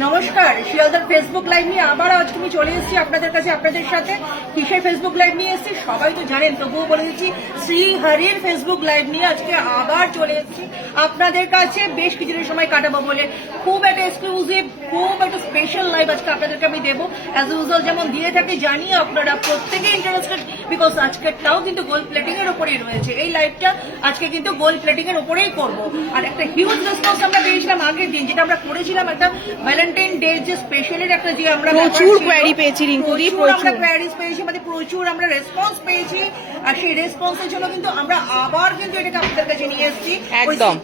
নমস্কার, শিয়ালদার Facebook live নিয়ে আবার আজ তুমি চলে এসেছি আপনাদের কাছে, আপনাদের সাথে। কিসের ফেসবুক লাইভ নিয়ে এসেছি সবাই তো জানেন, তবুও বলে দিচ্ছি, শ্রীহরির ফেসবুক লাইভ নিয়ে আজকে আবার চলে এসেছি আপনাদের কাছে। বেশ কিছুদিন সময় কাটাবো বলে খুব একটা এক্সক্লুসিভ, খুব একটা স্পেশাল লাইভ আজকে আপনাদেরকে আমি দেবো। অ্যাজ ইউজুয়াল যেমন দিয়ে থাকি, জানি আপনারা প্রত্যেকে ইন্টারেস্টেড, বিকজ আজকেরটাও কিন্তু গোল্ড প্লেটিং এর উপরেই রয়েছে। এই লাইভটা আজকে কিন্তু গোল্ড প্লেটিং এর উপরেই করবো। আর একটা হিউজ রেসপন্স আমরা পেয়েছিলাম আগের দিন, যেটা আমরা করেছিলাম একটা ভ্যালেন্টাইন ডে যে স্পেশালের একটা, যে আমরা প্রচুর কোয়ারি পেয়েছি রিঙ্কুদি, আমরা কোয়ারিজ পেয়েছি, আমাদের প্রচুর আমরা রেসপন্স পেয়েছি। আর সেই রেসপন্সের জন্য কিন্তু আমরা আবার কিন্তু এটাকে আপনাদের কাছে নিয়ে এসেছি।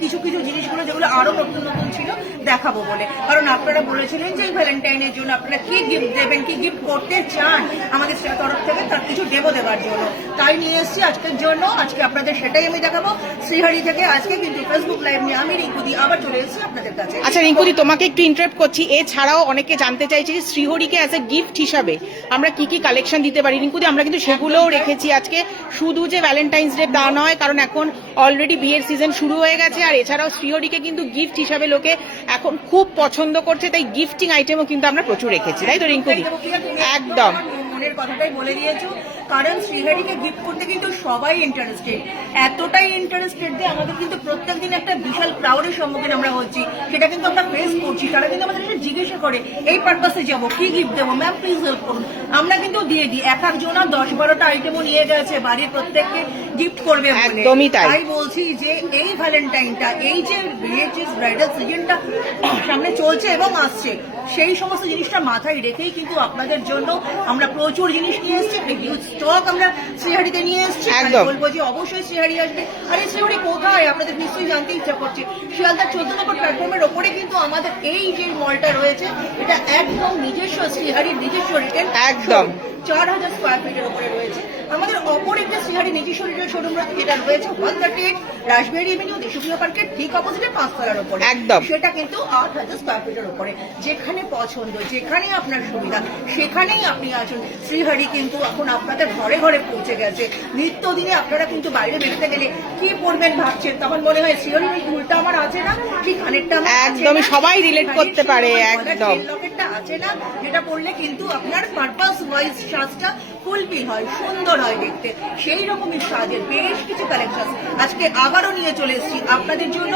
কিছু কিছু জিনিসগুলো যেগুলো আরো নতুন নতুন ছিল দেখাবো বলে, কারণ আপনারা বলেছিলেন যে এই ভ্যালেন্টাইনের জন্য আপনারা কি গিফট দেবেন, কি গিফট করতে চান আমাদের তরফ থেকে, তার কিছু দেবার জন্য তাই নিয়ে এসেছি আজকের জন্য। আজকে আপনাদের সেটাই আমি দেখাবো শ্রীহরি থেকে। আজকে কিন্তু ফেসবুক লাইভ নিয়ে আমি রিঙ্কুদি আবার চলে এসেছি আপনাদের কাছে। আচ্ছা রিঙ্কুদি, তোমাকে একটু ইন্টারাপ্ট করছি। এছাড়াও অনেকে জানতে চাইছে যে শ্রীহরিকে অ্যাজ এ গিফট হিসাবে আমরা কি কি কালেকশন দিতে পারি। রিঙ্কুদি, আমরা কিন্তু সেগুলোও রেখেছি আজকে। শুধু যে ভ্যালেন্টাইন্স ডে তা নয়, কারণ এখন অলরেডি বিয়ের সিজন শুরু হয়ে গেছে। আর এছাড়াও শ্রীহরিকে কিন্তু গিফট হিসাবে লোকে এখন খুব পছন্দ করছে, তাই গিফটিং আইটেমও কিন্তু আমরা প্রচুর রেখেছি, তাই তো রিঙ্কুদি? একদম মনের কথাটাই বলে দিয়েছো, কারণ শ্রীহরিকে গিফট করতে কিন্তু সবাই ইন্টারেস্টেড, এতটাই ইন্টারেস্টেড যে আমাদের কিন্তু প্রত্যেকদিন একটা বিশাল ক্রাউডের সম্মুখীন আমরা হচ্ছি, সেটা কিন্তু আমরা ফেস করছি। তারা কিন্তু আমাদের জিজ্ঞাসা করে এই পারপাসে যাবো, কি গিফট দেবো ম্যাম, প্লিজ হেল্প করুন। আমরা কিন্তু দিয়ে দিই। এক একজনা 10-12টা আইটেমও নিয়ে গেছে বাড়ির প্রত্যেককে গিফট করবে বলে। একদমই তাই বলছি যে এই ভ্যালেন্টাইনটা, এই যে ব্রাইডাল সিজনটা সামনে চলছে এবং আসছে, সেই সমস্ত জিনিসটা মাথায় রেখেই কিন্তু আপনাদের জন্য আমরা প্রচুর জিনিস নিয়ে এসেছি। হিউজ স্টক আমরা শ্রীহরিতে নিয়ে এসেছি। বলবো যে অবশ্যই শ্রীহরি আসবে। আর এই শ্রীহরি কোথায় আপনাদের নিশ্চয়ই জানতে ইচ্ছা করছে। শিয়ালদার 14 নম্বর প্ল্যাটফর্মের ওপরে কিন্তু আমাদের এই যে মলটা রয়েছে, এটা একদম নিজস্ব শ্রীহরির নিজস্ব রিটেল, একদম 4000 স্কোয়ার ফিটের উপরে রয়েছে। আমাদের অপর একটা শ্রীহরি নিজস্ব রিটেল শোরুম যেটা রয়েছে 138 রাসবেরি এভিনিউ, দেশপ্রিয় পার্কের ঠিক অপোজিটে 5 তলার উপরে, একদম সেটা কিন্তু 8000 স্কোয়ার ফিটের উপরে। যেখানে পছন্দ, যেখানে আপনার সুবিধা, সেখানেই আপনি আসুন। শ্রীহরি কিন্তু এখন আপনাদের ঘরে ঘরে পৌঁছে গেছে। নিত্যদিনে আপনারা কিন্তু বাইরে বেরোতে গেলে কি পরবেন ভাবছেন, তখন মনে হয় শ্রীহরির এই দুলটা আমার আছে না, কি কানেরটা আমার একদমই সবাই রিলেট করতে পারে। একদম লকেটটা আছে না, যেটা পরলে কিন্তু আপনার পারপাস ওয়াইজ সাজটা ফুলফিল হয়, সুন্দর হয় দেখতে। সেই রকমই সাজের বেশ কিছু কালেকশন আজকে আবারও নিয়ে চলে এসেছি আপনাদের জন্য।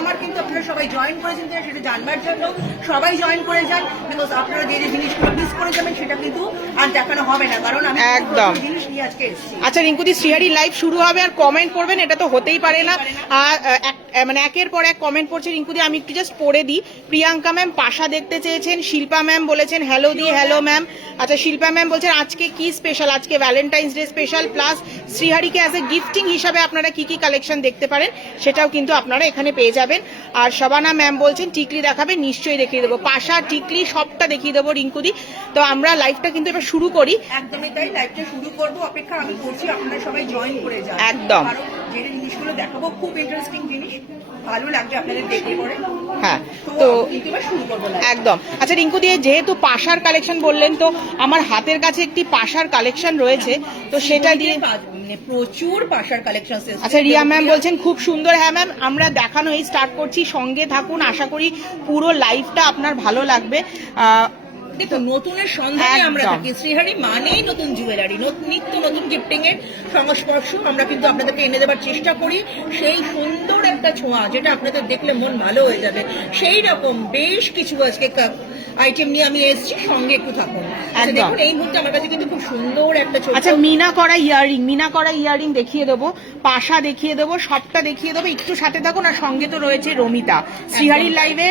আমার কিন্তু আপনারা সবাই জয়েন করেছেন কিনা সেটা জানবার জন্য সবাই জয়েন করে যান, বিকজ আপনারা যে যে জিনিসগুলো মিস করে যাবেন সেটা কিন্তু আর দেখানো হবে না, কারণ আমি একদম জিনিস নিয়ে আজকে এসেছি। আচ্ছা রিঙ্কুদি, শ্রীহরি লাইভ শুরু হবে আর কমেন্ট করবেন, এটা তো হতেই পারে না। আর মানে একের পর এক কমেন্ট পড়ছে রিঙ্কুদি, আমি একটু জাস্ট পড়ে দিই। প্রিয়াঙ্কা ম্যাম পাশা দেখতে চেয়েছেন, শিল্পা ম্যাম বলেছেন হ্যালো দি, হ্যালো ম্যাম। আচ্ছা শিল্পা ম্যাম বলছেন আজকে কি স্পেশাল, আজকে ভ্যালেন্টাইন্স ডে স্পেশাল, প্লাস শ্রীহরিকে অ্যাজ এ গিফটিং হিসাবে আপনারা কি কি কালেকশন দেখতে পারেন সেটাও কিন্তু আপনারা এখানে পেয়ে যাবেন। আর শবানা ম্যাম বলছেন টিকলি দেখাবে, নিশ্চয়ই দেখিয়ে দেবো, পাশা টিকলি সবটা দেখিয়ে দেবো রিঙ্কুদি। তো আমরা লাইভটা কিন্তু এবার শুরু করি। একদমই তাই, লাইভটা শুরু করবো, অপেক্ষা আমি করছি, আপনারা সবাই জয়েন করে যান। একদম যে জিনিসগুলো দেখাবো খুব ইন্টারেস্টিং জিনিস, ভালো লাগবে আপনাদের দেখে পরে। হ্যাঁ, তো শুরু করবো একদম। আচ্ছা রিঙ্কু দিয়ে, যেহেতু পাশার কালেকশন বললেন, তো আমার হাতের কাছে একটি পাশার কালেকশন রয়েছে, তো সেটা দিয়ে প্রচুর পাশার কালেকশন। আচ্ছা রিয়া ম্যাম বলছেন খুব সুন্দর। হ্যাঁ ম্যাম, আমরা দেখানো এই স্টার্ট করছি, সঙ্গে থাকুন, আশা করি পুরো লাইভটা আপনার ভালো লাগবে। দেখুন, নতুনের সন্ধানে আমরা থাকি। শ্রীহরি মানেই নতুন জুয়েলারি, নিত্য নতুন গিফটিং এর সংস্পর্শ আমরা কিন্তু আপনাদেরকে এনে দেওয়ার চেষ্টা করি। সেই সুন্দর একটা ছোঁয়া যেটা আপনাদের দেখলে মন ভালো হয়ে যাবে, সেই রকম বেশ কিছু আজকে আইটেম নিয়ে আমি এসেছি, সঙ্গে একটু থাকুন। দেখুন এই মুহূর্তে আমার কাছে কিন্তু খুব সুন্দর একটা ছোট, আচ্ছা মিনা করা ইয়ারিং দেখিয়ে দেবো, পাশা দেখিয়ে দেবো, সবটা দেখিয়ে দেবো, একটু সাথে থাকুন। আর সঙ্গে তো রয়েছে রমিতা, শ্রীহরির লাইভে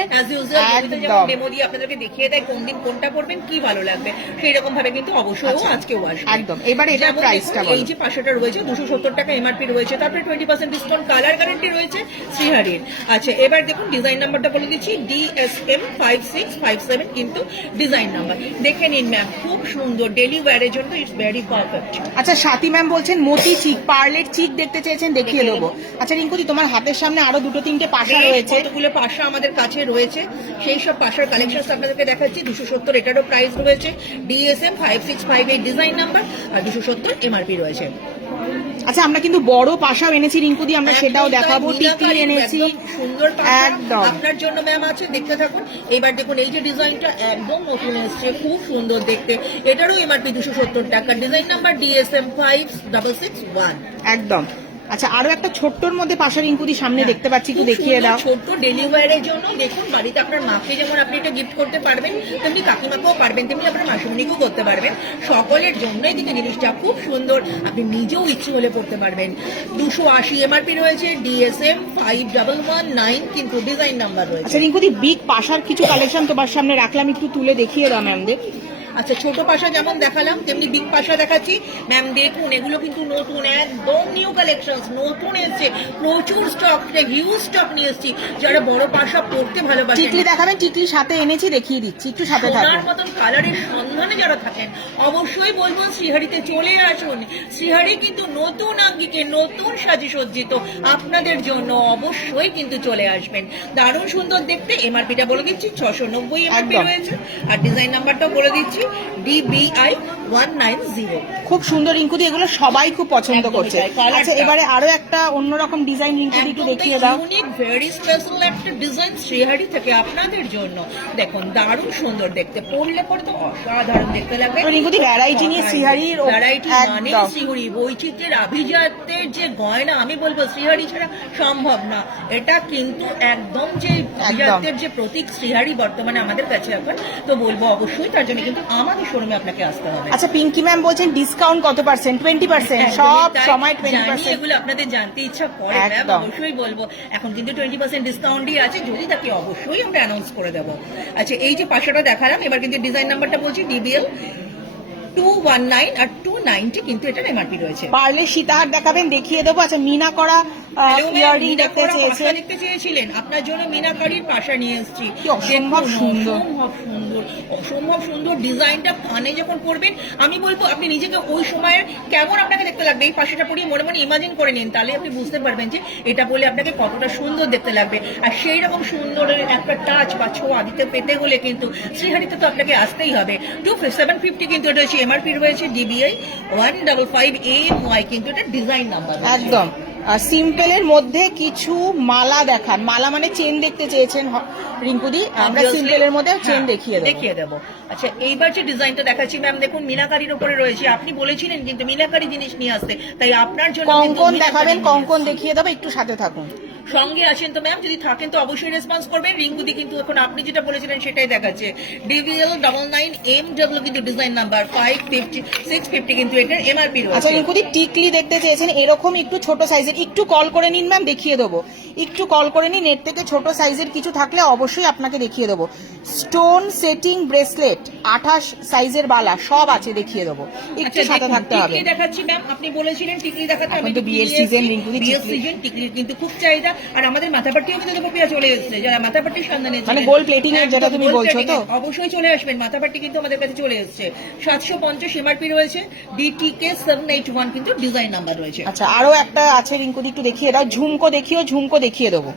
একদম ডেমো দিয়ে আপনাদেরকে দেখিয়ে দেয় কোন দিন কোনটা পড়বেন, কি ভালো লাগবে, সেই রকম ভাবে কিন্তু অবশ্যই আজকেও আসবে। একদম। এবার এটা প্রাইসটা এই যে পাশাটা রয়েছে 270 টাকা এমআরপি রয়েছে, তারপরে 20% ডিসকাউন্ট, কালার গ্যারান্টি রয়েছে শ্রীহরির। আচ্ছা এবার দেখুন ডিজাইন নাম্বারটা বলে দিচ্ছি, DSM 5657 কিন্তু ডিজাইন নাম্বার। দেখে নিন ম্যাম, খুব সুন্দর, ডেলি ওয়্যারের জন্য ইটস ভেরি পারফেক্ট। আচ্ছা স্বাতী ম্যাম বলছেন মতি চিক, পার্লের চিক দেখতে চেয়েছেন, দেখিয়ে দেবো। আচ্ছা রিঙ্কুদি, তোমার হাতের সামনে আরো 2-3টে পাশা রয়েছে, কতগুলো পাশা আমাদের কাছে রয়েছে, সেই সব পাশার কালেকশন আপনাদেরকে দেখাচ্ছি। 270 এটারও প্রাইস রয়েছে, DSM 5658 ডিজাইন নাম্বার, আর 270 এমআরপি রয়েছে। আচ্ছা আমরা কিন্তু বড় পাশাও এনেছি রিঙ্কুদি, আমরা সেটাও একদম দেখাবো। তাই, টিকলি মিনাকারি, এনেছি, একদম সুন্দর পাশা একদম। আপনার জন্য ম্যাম আছে, দেখতে থাকুন। এবার দেখুন এই যে ডিজাইনটা একদম নতুন এসেছে, খুব সুন্দর দেখতে। এটারও এমআরপি 270 টাকা, ডিজাইন নাম্বার DSM 5661। একদম। আচ্ছা আরো একটা ছোট্টর মধ্যে পাশা রিঙ্কুদি সামনে দেখতে পাচ্ছি, একটু খুব দেখিয়ে সুন্দর দাও। ছোট্ট ডেলি ওয়্যারের জন্য দেখুন, বাড়িতে আপনার মাকে যেমন আপনি এটা গিফট করতে পারবেন, তেমনি কাকিমাকেও পারবেন, তেমনি আপনার মাসিমণিকেও করতে পারবেন। সকলের জন্যই কিন্তু জিনিসটা খুব সুন্দর, আপনি নিজেও ইচ্ছে হলে পড়তে পারবেন। 280 এমআরপি রয়েছে, DSM 5119 কিন্তু ডিজাইন নাম্বার রয়েছে। আচ্ছা রিঙ্কুদি বিগ পাশার কিছু কালেকশন তোমার সামনে রাখলাম, একটু তুলে দেখিয়ে দাও ম্যামদের। আচ্ছা ছোট পাশা যেমন দেখালাম তেমনি বিগ পাশা দেখাচ্ছি ম্যাম। দেখুন এগুলো কিন্তু নতুন, একদম নিউ কালেকশন, নতুন এসেছে, প্রচুর স্টক, হিউজ স্টক নিয়ে এসেছি। যারা বড় পাশা পড়তে ভালোবাসেন, টিকলি দেখাবেন, টিকলি সাথে এনেছি, দেখিয়ে দিচ্ছি, একটু সাথে থাকুন। সোনার মতন কালারের সন্ধানে যারা থাকেন অবশ্যই বলবো শ্রীহারিতে চলে আসুন। শ্রীহারি কিন্তু নতুন আঙ্গিকে নতুন সাজে সজ্জিত, আপনাদের জন্য অবশ্যই কিন্তু চলে আসবেন। দারুণ সুন্দর দেখতে। এমআরপিটা বলে দিচ্ছি 690 এমআরপি একদম। রয়েছে, আর ডিজাইন নাম্বারটাও বলে দিচ্ছি DBI 190। খুব সুন্দর রিঙ্কুদি, এগুলো সবাই খুব পছন্দ একদমই করছে। তাই, কালারটা। আচ্ছা এবারে আরো একটা অন্যরকম ডিজাইন রিঙ্কুদি একটু দেখিয়ে দাও। ইউনিক ভেরি স্পেশাল একটা ডিজাইন শ্রীহারি থেকে আপনাদের জন্য। দেখুন দারুণ সুন্দর দেখতে, পরলে পরে তো অসাধারণ দেখতে লাগবে। রিঙ্কুদি ভ্যারাইটি নিয়ে শ্রীহারির ভ্যারাইটি মানে একদম। শ্রীহরি বৈচিত্র্যের আভিজাত্যের যে গয়না, আমি বলবো শ্রীহারি ছাড়া সম্ভব না। এটা কিন্তু একদম যে আভিজাত্যের যে প্রতীক শ্রীহারি বর্তমানে আমাদের কাছে এখন, তো বলবো অবশ্যই তার জন্য কিন্তু আমাদের শোরুমে আপনাকে আসতে হবে। আচ্ছা পিঙ্কি ম্যাম বলছেন ডিসকাউন্ট কত পার্সেন্ট? 20%, একদমই সব তাই। সময় জানি 20%। এগুলো আপনাদের জানতে ইচ্ছা করে ম্যাম, একদম। অবশ্যই বলবো। এখন কিন্তু 20% ডিসকাউন্টই আছে, যদি তাকে অবশ্যই আমরা অ্যানাউন্স করে দেবো। আচ্ছা এই যে পাশাটা দেখালাম, এবার কিন্তু ডিজাইন নাম্বারটা বলছি DBL 219 আর 290 কিন্তু এটার এমআরপি রয়েছে। পারলে সীতাহার দেখাবেন, দেখিয়ে দেবো। আচ্ছা মিনা করা Hello, ma'am, ইয়ারিং মিনা দেখতে করা চেয়েছেন। পাশা দেখতে চেয়েছিলেন, আপনার জন্য মিনাকারির পাশা নিয়ে এসেছি। কি অসম্ভব দেখুন, সুন্দর। অসম্ভব সুন্দর, অসম্ভব সুন্দর ডিজাইনটা। কানে যখন পরবেন আমি বলবো আপনি নিজেকে ওই সময়ের কেমন আপনাকে দেখতে লাগবে, এই পাশাটা পরিয়ে মনে মনে ইমাজিন করে নিন, তাহলে আপনি বুঝতে পারবেন যে এটা বলে আপনাকে কতটা সুন্দর দেখতে লাগবে। আর সেই রকম সুন্দরের একটা টাচ বা ছোঁয়া দিতে পেতে হলে কিন্তু শ্রীহারিতে তো আপনাকে আসতেই হবে। 750 কিন্তু এটা হচ্ছে এমআরপি রয়েছে, DBI 155AMY কিন্তু এটা ডিজাইন নাম্বার। একদম সিম্পলের মধ্যে কিছু মালা দেখান। মালা মানে চেন দেখতে চেয়েছেন রিঙ্কুদি, আমরা Obviously, সিম্পলের মধ্যে চেন হ্যাঁ, দেখিয়ে দেবো। দেখিয়ে দেবো। আচ্ছা এইবার যে ডিজাইনটা দেখাচ্ছি ম্যাম, দেখুন মিনাকারির উপরে রয়েছে। আপনি বলেছিলেন কিন্তু মিনাকারি জিনিস নিয়ে আসতে, তাই আপনার জন্য কিন্তু কঙ্কন মিনাকারি দেখাবেন, নিয়ে কঙ্কন এসেছি। দেখিয়ে দেবো, একটু সাথে থাকুন। সঙ্গে আছেন তো ম্যাম, যদি থাকেন তো অবশ্যই রেসপন্স করবেন। রিঙ্কুদি কিন্তু এখন আপনি যেটা বলেছিলেন সেটাই দেখাচ্ছে। DVL 99MW কিন্তু ডিজাইন নাম্বার 650 কিন্তু এটার এমআরপি আচ্ছা রয়েছে। রিঙ্কুদি টিকলি দেখতে চেয়েছেন, এরকম একটু ছোট সাইজের, একটু কল করে নিন ম্যাম, দেখিয়ে দেবো। একটু কল করে নিন, এর থেকে ছোট সাইজের কিছু থাকলে অবশ্যই আপনাকে দেখিয়ে দেবো। স্টোন সেটিং ব্রেসলেট, 28 সাইজের বালা সব আছে, দেখিয়ে দেবো। একটু আচ্ছা, সাথে দেখুন, থাকতে হবে। টিকলি দেখাচ্ছি ম্যাম, আপনি বলেছিলেন টিকলি দেখাতে। এখন আমি তো বিয়ের season, রিঙ্কুদি, বিয়ের টিকলি। সিজন, টিকলির কিন্তু খুব চাহিদা। আর আমাদের মাথাপাট্টিও কিন্তু দুপুরপিয়া চলে এসেছে, যারা মাথাপাট্টির সন্ধানে মানে ছিলেন। gold plating এর যেটা একদম তুমি gold বলছো plating তো? এর, অবশ্যই চলে আসবেন। মাথাপাট্টি কিন্তু আমাদের কাছে চলে এসেছে। 750 এমআরপি রয়েছে, DTK 781 কিন্তু ডিজাইন নাম্বার রয়েছে। আচ্ছা আরো একটা আছে রিঙ্কুদি, একটু দেখিয়ে দাও। ঝুমকো দেখিও, ঝুমকো দেখিয়ে দেবো।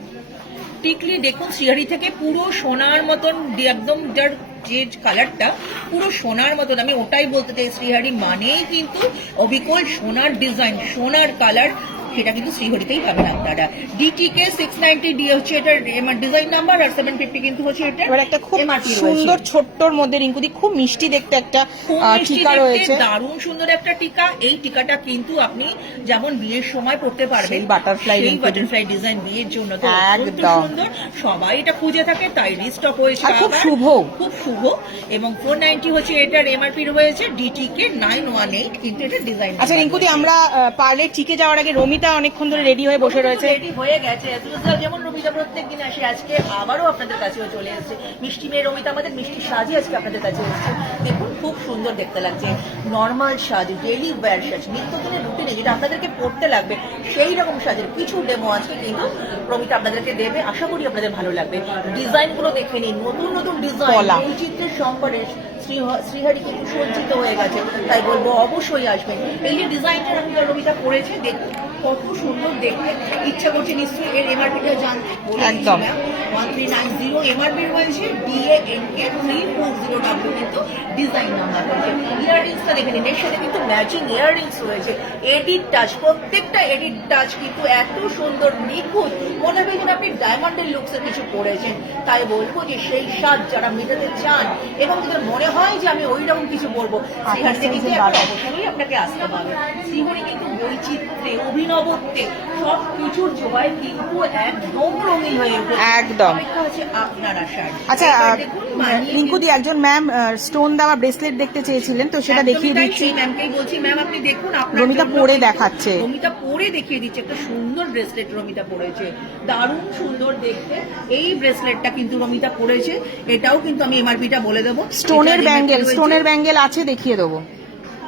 টিকলি দেখুন শ্রীহারি থেকে পুরো সোনার মতন, একদম যার যে কালারটা পুরো সোনার মতন, আমি ওটাই বলতে চাই। শ্রীহারি মানেই কিন্তু অবিকল সোনার ডিজাইন, সোনার কালার, সেটা কিন্তু শ্রীহরিতেই পাবেন আপনারা। DTK 690 ডি হচ্ছে এটার ডিজাইন নাম্বার, আর 750 কিন্তু হচ্ছে এটা এবার একটা খুব MRP রয়েছে। সুন্দর ছোট্টর মধ্যে রিঙ্কুদি, খুব মিষ্টি দেখতে একটা খুব মিষ্টি টিকা দেখতে, রয়েছে। দারুণ সুন্দর একটা টিকা। এই টিকাটা কিন্তু আপনি যেমন বিয়ের সময় পড়তে পারবেন, সেই butterfly সেই কিন্তু। বাটারফ্লাই ডিজাইন বিয়ের জন্য তো অত্যন্ত একদম। সুন্দর। সবাই এটা খুঁজে থাকে, তাই রিস্টক হয়েছে। আর খুব আবার শুভ। খুব শুভ। এবং 490 হচ্ছে এটার এমআরপি রয়েছে, DTK 918 কিন্তু এটা ডিজাইন। আচ্ছা রিঙ্কুদি, আমরা পার্লে টিকে যাওয়ার আগে রমিতা অনেকক্ষণ ধরে রেডি হয়ে বসে রয়েছে। রেডি হয়ে গেছে। as usual যেমন রমিতা প্রত্যেক দিন আসে, আজকে আবারও আপনাদের কাছেও চলে এসেছে। মিষ্টি মেয়ে রমিতা আমাদের মিষ্টি সাজি আজকে আপনাদের কাছে এসেছে। দেখুন খুব সুন্দর দেখতে লাগছে, নর্মাল সাজ, ডেইলি ওয়্যার সাজ, নিত্যদিনের রুটিনে যেটা আপনাদেরকে পড়তে লাগবে সেই রকম সাজের কিছু ডেমো আছে কিন্তু রমিতা আপনাদেরকে দেবে। আশা করি আপনাদের ভালো লাগবে। ডিজাইনগুলো দেখে নিন, নতুন নতুন ডিজাইন, কলা। বৈচিত্র্যের সম্পরে শ্রীহারি কিন্তু সজ্জিত হয়ে গেছে, তাই বলবো অবশ্যই আসবেন। এই যে ডিজাইনটা রমিতা করেছে দেখুন, কত সুন্দর দেখতে, ইচ্ছা করছে নিশ্চয়ই এর এমআরপিটা জানতে। একদম। 1390 এমআরপি রয়েছে, DANK 340W কিন্তু ডিজাইন নাম্বার রয়েছে। ইয়াররিংসটা দেখে নিন, এর সাথে কিন্তু ম্যাচিং ইয়াররিংস রয়েছে, এডিট টাচ, প্রত্যেকটা এডিট টাচ কিন্তু এত সুন্দর নিখুঁত, মনে হবে যেন আপনি ডায়মন্ডের লুকসে কিছু পরেছেন। তাই বলবো যে সেই স্বাদ যারা মেটাতে চান এবং যাদের মনে হয় যে আমি ওই রকম কিছু বলবো, শ্রীহরিতে কিন্তু একটা অবশ্যই আপনাকে আসতে হবে। শ্রীহরি কিন্তু বৈচিত্র্যে, অভিনবত্বে, সব কিছুর জোগায় কিন্তু একদম রঙিন হয়ে উঠেছে। একদম। অপেক্ষা হচ্ছে আপনার আসার। আচ্ছা এবার দেখুন, মানিয়ে রিঙ্কুদি, একজন ম্যাম স্টোন দেওয়া ব্রেসলেট দেখতে চেয়েছিলেন, তো সেটা দেখিয়ে একদমই তাই, দিচ্ছি। সেই ম্যামকেই বলছি, ম্যাম আপনি দেখুন, আপনার রমিতা জন্য পরে কিন্তু- দেখাচ্ছে। রমিতা পরে দেখিয়ে দিচ্ছে, একটা সুন্দর ব্রেসলেট রমিতা পরেছে, দারুণ সুন্দর দেখতে এই ব্রেসলেটটা কিন্তু রমিতা পরেছে। এটাও কিন্তু আমি এমআরপিটা বলে দেবো। স্টোনের এটার ব্যাঙ্গেল, MRP রয়েছে- স্টোনের ব্যাঙ্গেল আছে, দেখিয়ে দেবো।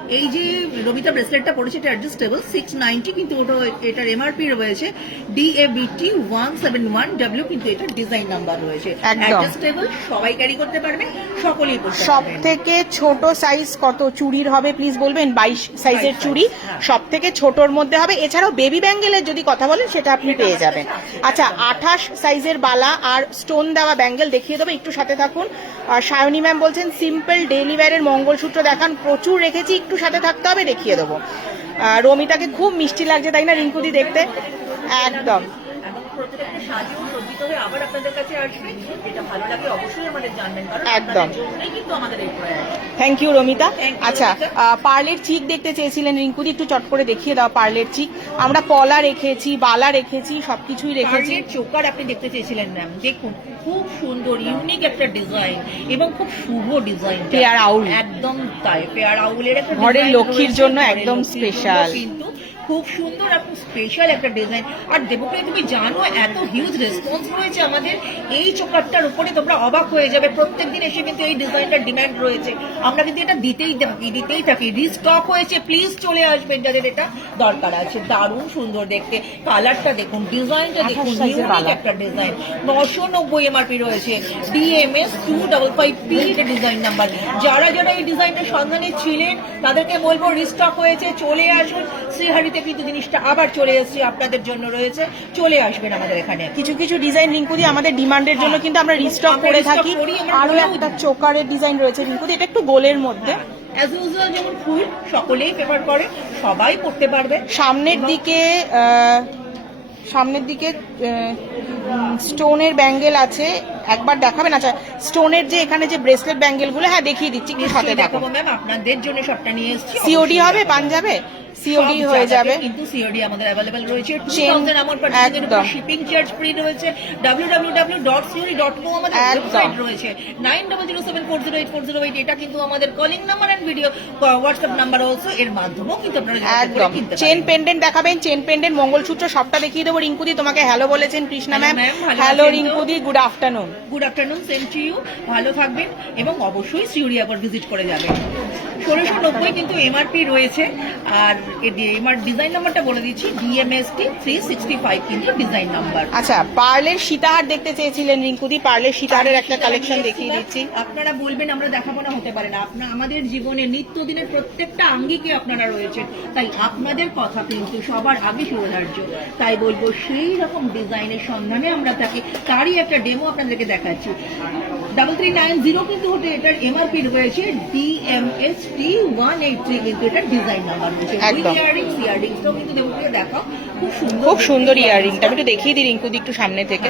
এই যে রবিতা ব্রেসলেটটা পড়েছে এটা অ্যাডজাস্টেবল 690, কিন্তু ওটা এটার এমআরপি রয়েছে DABT 171W, কিন্তু এটা ডিজাইন নাম্বার রয়েছে। একদম। অ্যাডজাস্টেবল, সবাই ক্যারি করতে পারবে, সকলেই পড়তে সব পারবে। থেকে ছোট সাইজ কত চুড়ির হবে প্লিজ বলবেন? 22 সাইজের 22 চুড়ি, হ্যাঁ। সব থেকে ছোটর মধ্যে হবে। এছাড়াও বেবি ব্যাঙ্গেলের যদি কথা বলেন সেটা আপনি পেয়ে যাবেন। আচ্ছা, 28 সাইজের বালা আর স্টোন দেওয়া ব্যাঙ্গেল দেখিয়ে দেবো, একটু সাথে থাকুন। আর সায়নী ম্যাম বলছেন সিম্পল ডেইলি ওয়্যারের মঙ্গলসূত্র দেখান, প্রচুর রেখেছি, একটু সাথে থাকতে হবে, দেখিয়ে দেবো। রমিতাকে খুব মিষ্টি লাগছে, তাই না রিঙ্কুদি দেখতে? একদম। এবং প্রত্যেকটা সাজিয়েও সজ্জিত হয়ে আবার আপনাদের কাছে আসবে, এটা ভালো লাগে অবশ্যই আমাদের জানবেন, কারণ একদম। আপনাদের জন্যই কিন্তু আমাদের এই প্রয়াস। Thank you Ramita. Thank you, আচ্ছা, রমিতা। পার্লের চিক দেখতে চেয়েছিলেন রিঙ্কুদি, একটু চট করে দেখিয়ে দাও পার্লের চিক। আমরা পলা রেখেছি, বালা রেখেছি, সবকিছুই রেখেছি। পার্লের চোকার আপনি দেখতে চেয়েছিলেন ম্যাম, দেখুন খুব সুন্দর ইউনিক একটা ডিজাইন এবং খুব শুভ ডিজাইন। পেয়ার আউল। একদম তাই, পেয়ার আউলের একটা ঘরের design লক্ষ্মীর রয়েছে, জন্য ঘরের একদম লক্ষ্মীর জন্য special। কিন্তু খুব সুন্দর এবং স্পেশাল একটা ডিজাইন। আর দেবপ্রিয়া, তুমি জানো এত হিউজ রেসপন্স রয়েছে আমাদের এই চোকারটার উপরে, তোমরা অবাক হয়ে যাবে। প্রত্যেকদিন এসে কিন্তু এই ডিজাইনটার ডিমান্ড রয়েছে, আমরা কিন্তু এটা দিতেই থাকি। রিস্টক হয়েছে, প্লিজ চলে আসবেন যাদের এটা দরকার আছে। দারুণ সুন্দর দেখতে, কালারটা দেখুন, ডিজাইনটা দেখুন, 28 size এর ইউনিক বালা। একটা ডিজাইন। 990 এমআরপি রয়েছে, DMS 255P এটা ডিজাইন নাম্বার। যারা যারা এই ডিজাইনের সন্ধানে ছিলেন তাদেরকে বলবো রিস্টক হয়েছে, চলে আসুন। শ্রীহরিতে কিন্তু জিনিসটা আবার চলে এসেছে, আপনাদের জন্য রয়েছে, চলে আসবেন আমাদের এখানে। কিছু কিছু ডিজাইন রিঙ্কুদি আমাদের ডিমান্ডের জন্য কিন্তু আমরা রিস্টক আমরা করে restock থাকি। করি, আমরা আরো বলেও একটা দিই। চোকারের ডিজাইন রয়েছে রিঙ্কুদি, এটা একটু গোলের মধ্যে। অ্যাজ ইউজুয়াল যেমন ফুল সকলেই প্রেফার করে, সবাই পড়তে পারবে। সামনের দিকে স্টোনের ব্যাঙ্গেল আছে, একবার দেখাবেন? আচ্ছা, স্টোনের যে এখানে যে ব্রেসলেট ব্যাঙ্গেল গুলো, হ্যাঁ দেখিয়ে দিচ্ছি, একটু সাথে নিশ্চয়ই দেখো। দেখাবো ম্যাম, আপনাদের জন্য সবটা নিয়ে এসেছি। সিওডি অবশ্যই হবে দেখাবো। পাঞ্জাবে? সিওডি সব হয়ে জায়গাতে যাবে। কিন্তু সিওডি আমাদের अवेलेबल রয়েছে। Chain, 2000 আমার পার্সেন্টের উপর একদম। শিপিং চার্জ ফ্রি রয়েছে। www.siori.com আমাদের একদম। ওয়েবসাইট রয়েছে। 9007408408 এটা কিন্তু আমাদের calling number and video WhatsApp number also, এর মাধ্যমেও কিন্তু আপনারা যোগাযোগ করে একদম। কিনতে চেন পারেন। পেন্ডেন্ট দেখাবেন, চেন পেন্ডেন্ট, মঙ্গলসূত্র, সবটা দেখিয়ে দেবো। রিঙ্কুদি তোমাকে হ্যালো বলেছেন কৃষ্ণা ম্যাম। Hello, ma'am, ভালো হ্যালো আছেন তো? রিঙ্কুদি, good afternoon. Good afternoon, same to you. ভালো থাকবেন এবং অবশ্যই সিওরি একবার ভিজিট করে যাবেন। 1690 কিন্তু এমআরপি রয়েছে। আর এমআর ডিজাইন নাম্বারটা বলে দিচ্ছি, DMST 365 কিন্তু ডিজাইন নাম্বার। আচ্ছা, পার্লের সীতাহার দেখতে চেয়েছিলেন রিঙ্কুদি, পার্লের সীতাহারের একটা কালেকশন দেখিয়ে দিচ্ছি। আপনারা বলবেন আমরা দেখাবো না, হতে পারে না। আমাদের জীবনে নিত্যদিনের প্রত্যেকটা আঙ্গিকে আপনারা রয়েছেন, তাই আপনাদের কথা কিন্তু সবার আগে সুধার্য। তাই বলবো সেই রকম ডিজাইনের সন্ধানে আমরা থাকি, তারই একটা ডেমো আপনাদেরকে দেখাচ্ছি। 3390 কিন্তু হতে এটার এমআরপি রয়েছে, DMST 183 কিন্তু এটার ডিজাইন নাম্বার রয়েছে। একদম। ইয়াররিংসটাও কিন্তু দেবপ্রিয়া দেখাও, খুব সুন্দর, খুব সুন্দর ইয়াররিংটা, আমি একটু দেখিয়ে দিই রিঙ্কুদি একটু সামনে থেকে।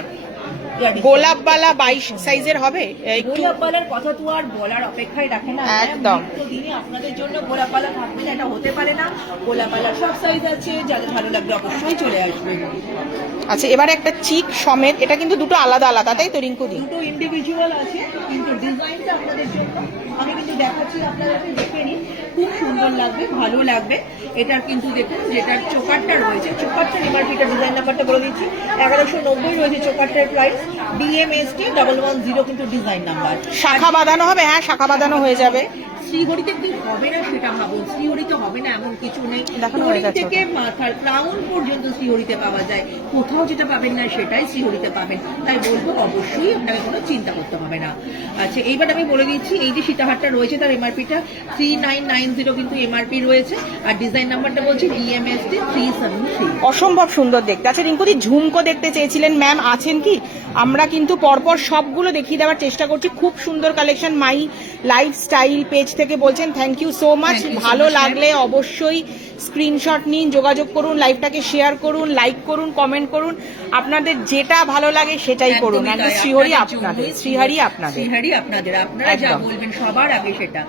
earrings। গোলাপবালা 22 সাইজের হবে একটু। গোলাপবালার কথা তো আর বলার অপেক্ষায় রাখে না। একদম। দিনে আপনাদের জন্য গোলাপবালা থাকবে না, এটা হতে পারে না। গোলাপবালার সব সাইজ আছে, যাদের ভালো লাগবে অবশ্যই চলে আসবে। আচ্ছা, এবারে একটা চিক সমেত, এটা কিন্তু দুটো আলাদা আলাদা, তাই তো রিঙ্কুদি? দুটো ইন্ডিভিজুয়াল আছে, কিন্তু ডিজাইনটা আপনাদের জন্য আমি কিন্তু দেখাচ্ছি, আপনাদেরকে দেখে নিন, খুব সুন্দর লাগবে, ভালো লাগবে। এটার কিন্তু দেখুন যেটার চোকারটা রয়েছে, চোকারটার এমআরপিটা ডিজাইন নাম্বারটা বলে দিচ্ছি, 1190 রয়েছে চোকারটার প্রাইস। DMST 110 কিন্তু ডিজাইন নাম্বার। শাখা বাঁধানো হবে? হ্যাঁ, শাখা বাঁধানো হয়ে যাবে। শ্রীহরিতে কি হবে না সেটা ভাবুন, শ্রীহরিতে হবে না এমন কিছু নেই। দেখানো হয়ে হরিণ গেছে থেকে মাথার ক্রাউন পর্যন্ত শ্রীহরিতে পাওয়া যায়, কোথাও যেটা পাবেন না সেটাই শ্রীহরিতে পাবেন। তাই বলবো অবশ্যই আপনাকে কোনো চিন্তা করতে হবে না। আচ্ছা, এইবার আমি বলে দিচ্ছি, এই যে সীতাহারটা রয়েছে তার এমআরপিটা 3990 কিন্তু এমআরপি রয়েছে, আর ডিজাইন নাম্বারটা বলছি DMST 373। অসম্ভব সুন্দর দেখতে। আচ্ছা রিঙ্কুদি, ঝুমকো দেখতে চেয়েছিলেন ম্যাম, আছেন কি? আমরা কিন্তু পরপর সবগুলো দেখিয়ে দেওয়ার চেষ্টা করছি। খুব সুন্দর কালেকশন। মাই লাইফস্টাইল পেজ থেকে বলছেন thank you so much. Thank you so ভালো much, লাগলে অবশ্যই স্ক্রিনশট নিন, যোগাযোগ করুন, লাইভটাকে শেয়ার করুন, লাইক করুন, কমেন্ট করুন, আপনাদের যেটা ভালো লাগে সেটাই করুন। একদমই একদম তাই, শ্রীহরি আপনাদের আপনাদের, জন্যই শ্রীহরি আপনাদের। শ্রীহরি আপনাদের, আপনারা যা একদম। বলবেন সবার আগে সেটা।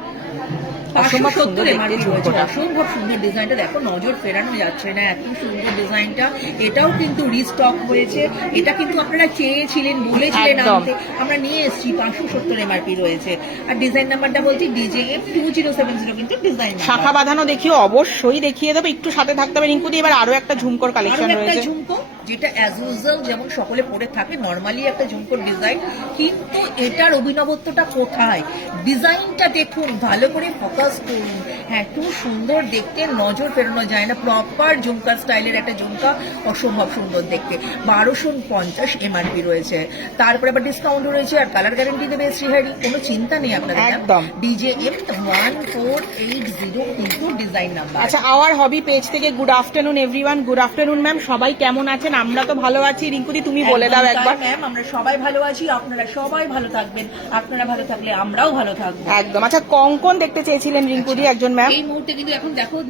অসম্ভব সুন্দর 570 দেখতে MRP ঝুমকোটা। রয়েছে। অসম্ভব সুন্দর ডিজাইনটা দেখো, নজর ফেরানো যাচ্ছে না, এত সুন্দর ডিজাইনটা। এটাও কিন্তু রিস্টক হয়েছে, এটা কিন্তু আপনারা চেয়েছিলেন, বলেছিলেন একদম। আনতে, আমরা নিয়ে এসেছি। 570 MRP রয়েছে, আর ডিজাইন নাম্বারটা বলছি DJF 2070 কিন্তু ডিজাইন। শাখা বাঁধানো দেখিও, অবশ্যই দেখিয়ে দেবো, একটু সাথে থাকতে হবে রিঙ্কুদি। এবার আরো একটা ঝুমকোর কালেকশন আরো একটা রয়েছে। ঝুমকো, যেটা অ্যাজ ইউজুয়াল যেমন সকলে পরে থাকে নর্মালি একটা ঝুমকোর ডিজাইন, কিন্তু এটার অভিনবত্বটা কোথায়? ডিজাইনটা দেখুন, ভালো করে ফোকাস করুন। হ্যাঁ, খুব সুন্দর দেখতে, নজর ফেরানো যায় না। প্রপার ঝুমকা স্টাইলের একটা ঝুমকা, অসম্ভব সুন্দর দেখতে। 1250 এমআরপি রয়েছে, তারপরে আবার ডিসকাউন্ট রয়েছে, আর কালার গ্যারেন্টি দেবে শ্রীহরি, কোনো চিন্তা নেই আপনাদের। একদম। DJM 1480 কিন্তু ডিজাইন নাম্বার। আচ্ছা, আওয়ার হবি পেজ থেকে good afternoon everyone. Good afternoon ma'am, সবাই কেমন আছেন? আমরা তো ভালো আছি। রিঙ্কুদি তুমি বলে দাও একবার। ম্যাম, আমরা সবাই ভালো আছি, আপনারা সবাই ভালো থাকবেন, আপনারা ভালো থাকলে আমরাও ভালো থাকবো। একদম। আচ্ছা, কঙ্কন দেখতে চেয়েছিলেন রিঙ্কুদি একজন ম্যাম। এই মুহূর্তে কিন্তু এখন দেখুন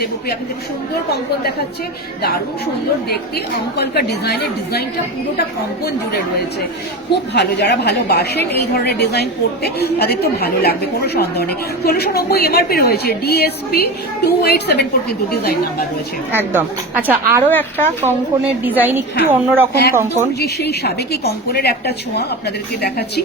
দেবপ্রিয়া কিন্তু সুন্দর কঙ্কন দেখাচ্ছে, দারুণ সুন্দর দেখতে। অঙ্কনকার ডিজাইনটা পুরোটা কঙ্কন জুড়ে রয়েছে, খুব ভালো। যারা ভালোবাসেন এই ধরনের ডিজাইন করতে তাদের তো ভালো লাগবে, কোনো সন্দেহ নেই। 1690 এমআরপি রয়েছে, DSP 2874 কিন্তু ডিজাইন নাম্বার রয়েছে। একদম। আচ্ছা, আরো একটা কঙ্কনের ডিজাইন, একটু অন্যরকম একদম কঙ্কন। যে সেই সাবেকি কঙ্কনের একটা ছোঁয়া আপনাদেরকে দেখাচ্ছি,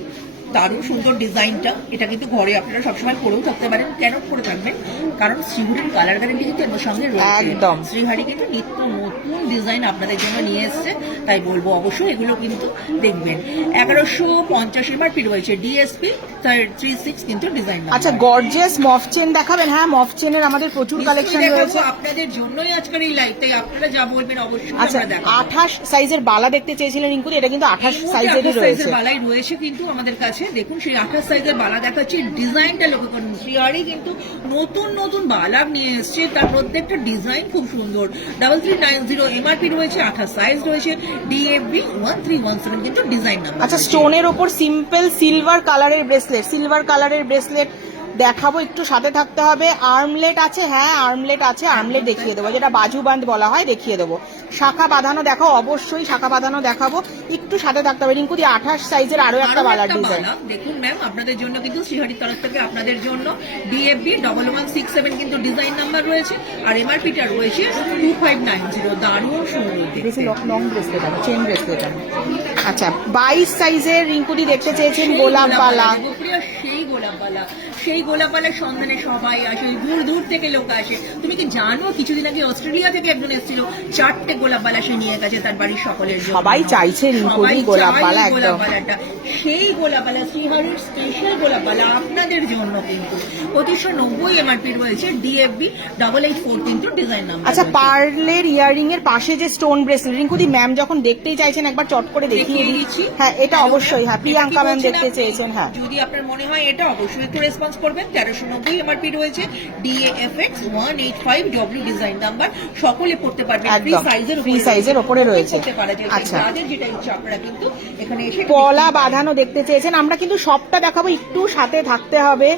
দারুণ সুন্দর ডিজাইনটা। এটা কিন্তু ঘরে আপনারা সবসময় পরেও থাকতে পারেন। কেন পরে থাকবেন? কারণ শ্রীহরির কালার গ্যারেন্টি কিন্তু এর সঙ্গে রয়েছে। একদম। শ্রীহরি কিন্তু নিত্য নতুন ডিজাইন আপনাদের জন্য নিয়ে এসছে, তাই বলবো অবশ্যই এগুলো কিন্তু দেখবেন। 1150 এমআরপি রয়েছে, DSP 36 কিন্তু ডিজাইন। আচ্ছা, গর্জিয়াস মফ চেন দেখাবেন? হ্যাঁ, মফ চেনের আমাদের প্রচুর কালেকশন রয়েছে আপনাদের জন্যই আজকের এই লাইভ, তাই আপনারা যা বলবেন অবশ্যই আচ্ছা, আমরা দেখাবো। 28 সাইজের বালা দেখতে চেয়েছিলেন রিঙ্কুদি, এটা কিন্তু 28 সাইজেরই রয়েছে। বালাই রয়েছে কিন্তু আমাদের কাছে। দেখুন, সেই 28 সাইজের বালা দেখাচ্ছি, ডিজাইনটা লক্ষ্য করুন। শ্রীহরি কিন্তু নতুন নতুন বালা নিয়ে এসছে, তার প্রত্যেকটা ডিজাইন খুব সুন্দর। 3390 এমআরপি রয়েছে, 28 সাইজ রয়েছে, DFB 1317 কিন্তু ডিজাইন নাম্বার। আচ্ছা, স্টোনের ওপর সিম্পল সিলভার কালারের ব্রেসলেট দেখাবো, একটু সাথে থাকতে হবে। আর্মলেট আছে? হ্যাঁ, আর্মলেট আছে, আর্মলেট দেখিয়ে দেবো, যেটা বাজুবান্ধ বলা হয়, দেখিয়ে দেবো। শাখা বাঁধানো দেখাও, অবশ্যই শাখা বাঁধানো দেখাবো, একটু সাথে থাকতে হবে। রিঙ্কুদি, 28 সাইজের আরো একটা বালার ডিজাইন দেখুন ম্যাম, আপনাদের জন্য কিন্তু শ্রীহরির তরফ থেকে আপনাদের জন্য DFB 1167 কিন্তু ডিজাইন নাম্বার রয়েছে, আর এমআরপিটা রয়েছে 2590। দারুণ সুন্দর দেখতে। লং ব্রেসলেট আছে, চেন ব্রেসলেট আছে। আচ্ছা, 22 সাইজের রিঙ্কুদি দেখতে চেয়েছেন গোলাপ বালা। সেই গোলাপালার সন্ধানে সবাই আসে, দূর দূর থেকে লোক আসে। তুমি কি জানো, কিছুদিন আগে অস্ট্রেলিয়া থেকে একজন এসেছিল, 4টে গোলাপালা সে নিয়ে গেছে তার বাড়ির সকলের জন্য। সবাই চাইছে রিঙ্কুদি গোলাপালা, একদম। গোলাপালাটা, সেই গোলাপালা, শ্রীহরির স্পেশাল গোলাপালা আপনাদের জন্য কিন্তু 2590 এমআরপি রয়েছে, DFB 884 কিন্তু ডিজাইন নাম্বার। আচ্ছা, পার্লের ইয়ারিং এর পাশে যে স্টোন ব্রেসলেট, রিঙ্কুদি ম্যাম যখন দেখতেই চাইছেন একবার চট করে দেখিয়ে দিচ্ছি। হ্যাঁ, এটা অবশ্যই, হ্যাঁ, প্রিয়াঙ্কা ম্যাম দেখতে চেয়েছেন। হ্যাঁ, যদি আপনার মনে হয় এটা, অবশ্যই একটু রেসপন্স করবেন। 1390 এমআরপি রয়েছে, DAFX 185W ডিজাইন নাম্বার। সকলে পড়তে পারবেন, ফ্রি সাইজের উপরে রয়েছে। আচ্ছা, যাদের যেটা ইচ্ছা আপনারা কিন্তু এখানে এসে পলা বাঁধানো দেখতে চেয়েছেন, আমরা কিন্তু সবটা দেখাবো, একটু সাথে থাকতে হবে।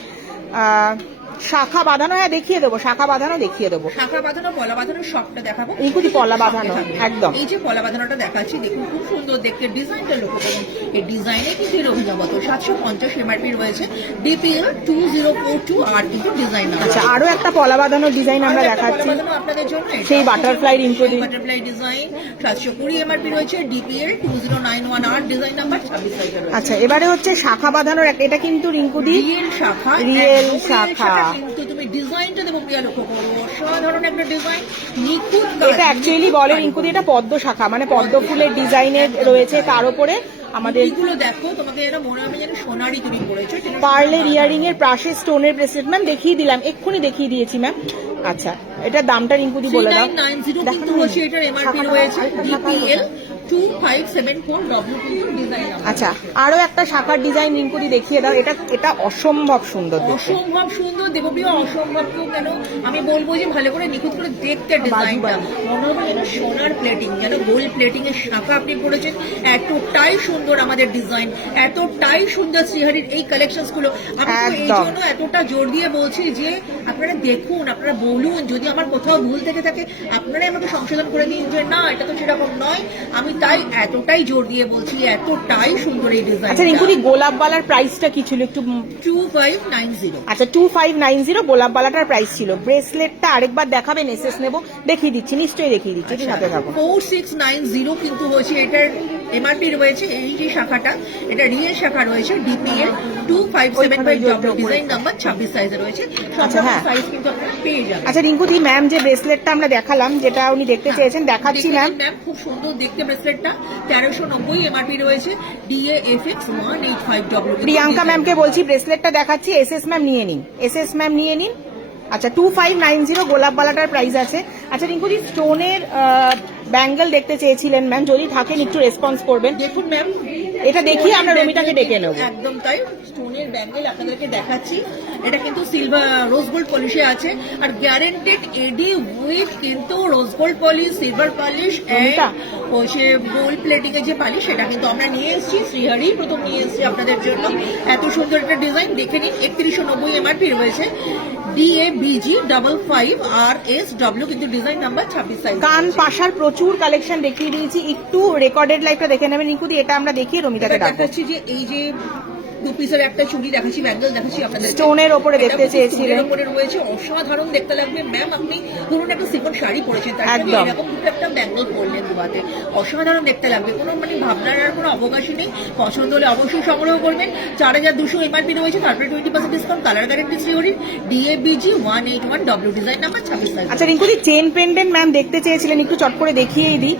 শাখা বাঁধানো, হ্যাঁ দেখিয়ে দেবো, শাখা বাঁধানো দেখিয়ে দেবো। শাখা বাঁধানো, পলা বাঁধানো সবটা দেখাবো। এইগুলি পলা বাঁধানো, একদম। এই যে পলা বাঁধানোটা দেখাচ্ছি, দেখুন খুব সুন্দর দেখতে, ডিজাইনটা লক্ষ্য করুন। এই ডিজাইনে কিন্তু এর অভিনবত্ব। 750 এমআরপি রয়েছে, DPL 2042 আর কিন্তু ডিজাইন। আচ্ছা, আরো একটা পলা বাঁধানো ডিজাইন আমরা দেখাচ্ছি আপনাদের জন্য, সেই বাটারফ্লাই ডিজাইন। 720 এমআরপি রয়েছে, DPL 2091 আর ডিজাইন নাম্বার 26। আচ্ছা, এবারে হচ্ছে শাখা বাঁধানোর, এটা কিন্তু রিঙ্কুদি রিয়েল শাখা, কিন্তু তুমি ডিজাইনটা দেবো প্রিয়া, লক্ষ্য করো, অসাধারণ একটা ডিজাইন, নিখুঁত। এটা অ্যাকচুয়ালি বলে রিঙ্কুদি, এটা পদ্ম শাখা, মানে পদ্ম ফুলের ডিজাইনের রয়েছে, তার উপরে আমাদের এগুলো দেখো, তোমাকে যেন মনে হবে যেন সোনারই তুমি পড়েছো। পার্লের ইয়ারিং এর প্রাসের স্টোনের ব্রেসলেট ম্যাম দেখিয়ে দিলাম, এক্ষুনি দেখিয়ে দিয়েছি ম্যাম। আচ্ছা, এটা দামটা রিঙ্কুদি বলে দাও। 3990 কিন্তু হচ্ছে, এটার এমআরপি রয়েছে ডিপিএল 2574 ডব্লিউ কিন্তু ডিজাইন। আচ্ছা, আরো একটা শাখার ডিজাইন রিঙ্কুদি দেখিয়ে দাও। এটা অসম্ভব সুন্দর দেখতে। অসম্ভব সুন্দর দেবপ্রিয়, অসম্ভব তো কেন আমি বলবো যে ভালো করে নিখুঁত করে দেখতে ডিজাইনটা মনে হবে যেন সোনার প্লেটিং, যেন গোল্ড প্লেটিং এর শাখা আপনি করেছেন। এতটাই সুন্দর আমাদের ডিজাইন, এতটাই সুন্দর শ্রীহরির এই কালেকশনস গুলো। আমি তো এই জন্য এতটা জোর দিয়ে বলছি যে আপনারা দেখুন, আপনারা বলুন, যদি আমার কোথাও ভুল থেকে থাকে আপনারাই আমাকে সংশোধন করে দিন যে না এটা তো সেরকম নয়। আমি তাই এতটাই জোর দিয়ে বলছি, এতটাই সুন্দর এই ডিজাইন। আচ্ছা রিঙ্কুদি, গোলাপ বালার প্রাইসটা কি ছিল একটু? 2590। আচ্ছা 2590 গোলাপ বালাটার প্রাইস ছিল। ব্রেসলেটটা আরেকবার দেখাবেন, এসএস নেব, দেখিয়ে দিচ্ছি, নিশ্চয়ই দেখিয়ে দিচ্ছি, সাথে থাকুন। 4690 কিন্তু হচ্ছে, এটার এমআরপি রয়েছে এই যে শাখাটা, এটা রিয়েল শাখা রয়েছে ডিপিএল 2575 ডব্লিউ ডিজাইন নাম্বার 26 সাইজে রয়েছে। আচ্ছা হ্যাঁ, সাইজ কিন্তু আপনারা পেয়ে যাবেন। আচ্ছা রিঙ্কুদি ম্যাম, যে ব্রেসলেটটা আমরা দেখালাম, যেটা উনি দেখতে চেয়েছেন, দেখাচ্ছি ম্যাম। খুব সুন্দর দেখতে ব্রেসলেটটা, 1390 এমআরপি রয়েছে, ডিএএফএক্স 185 ডব্লিউ। প্রিয়াঙ্কা ম্যামকে বলছি ব্রেসলেটটা দেখাচ্ছি, এসএস ম্যাম নিয়ে নিন, এসএস ম্যাম নিয়ে নিন। আচ্ছা 2590 গোলাপ বালাটার প্রাইস আছে। আচ্ছা রিঙ্কুদি, স্টোনের ব্যাঙ্গেল দেখতে চেয়েছিলেন ম্যাম, যদি থাকেন একটু রেসপন্স করবেন। দেখুন ম্যাম, এটা দেখিয়ে আমরা রমিতাকে ডেকে নেব। একদম তাই, স্টোনের ব্যাঙ্গেল আপনাদেরকে দেখাচ্ছি। এটা কিন্তু সিলভার রোজ গোল্ড পলিশে আছে, আর গ্যারান্টেড এডি উইথ কিন্তু rose gold polish, silver polish and হচ্ছে গোল্ড প্লেটিং এর যে পালিশ, সেটা কিন্তু আমরা নিয়ে এসেছি। শ্রীহরি প্রথম নিয়ে এসেছি আপনাদের জন্য। এত সুন্দর একটা ডিজাইন দেখে নিন। 3190 এমআরপি রয়েছে, DABG 55RSW কিন্তু ডিজাইন নাম্বার 26 সাইজ। কান পাশার প্রচুর কালেকশন দেখিয়ে দিয়েছি, একটু রেকর্ডেড লাইভটা দেখে নেবেন রিঙ্কুদি। এটা আমরা দেখিয়ে রমিতাকে ডাকবো। দেখাচ্ছি যে এই যে দু পিসের একটা চুড়ি দেখাচ্ছি, ব্যাঙ্গেল দেখাচ্ছি আপনাদের। স্টোনের ওপরে দেখতে চেয়েছিলেন, উপরে রয়েছে, অসাধারণ দেখতে লাগবে ম্যাম। আপনি ধরুন একটা সিফন শাড়ি পরেছেন, তার সাথে এরকম দুটো একটা ব্যাঙ্গেল পরলেন দুবাতে, অসাধারণ দেখতে লাগবে। কোনো মানে ভাবনার আর কোনো অবকাশই নেই। পছন্দ হলে অবশ্যই সংগ্রহ করবেন। 4200 এমআরপি রয়েছে, তারপরে 20% ডিসকাউন্ট, কালার গ্যারান্টি শ্রীহরির, DABG 181 W design number 26 size. আচ্ছা রিঙ্কুদি, চেন পেন্ডেন্ট ম্যাম দেখতে চেয়েছিলেন, একটু চট করে দেখিয়েই দিই।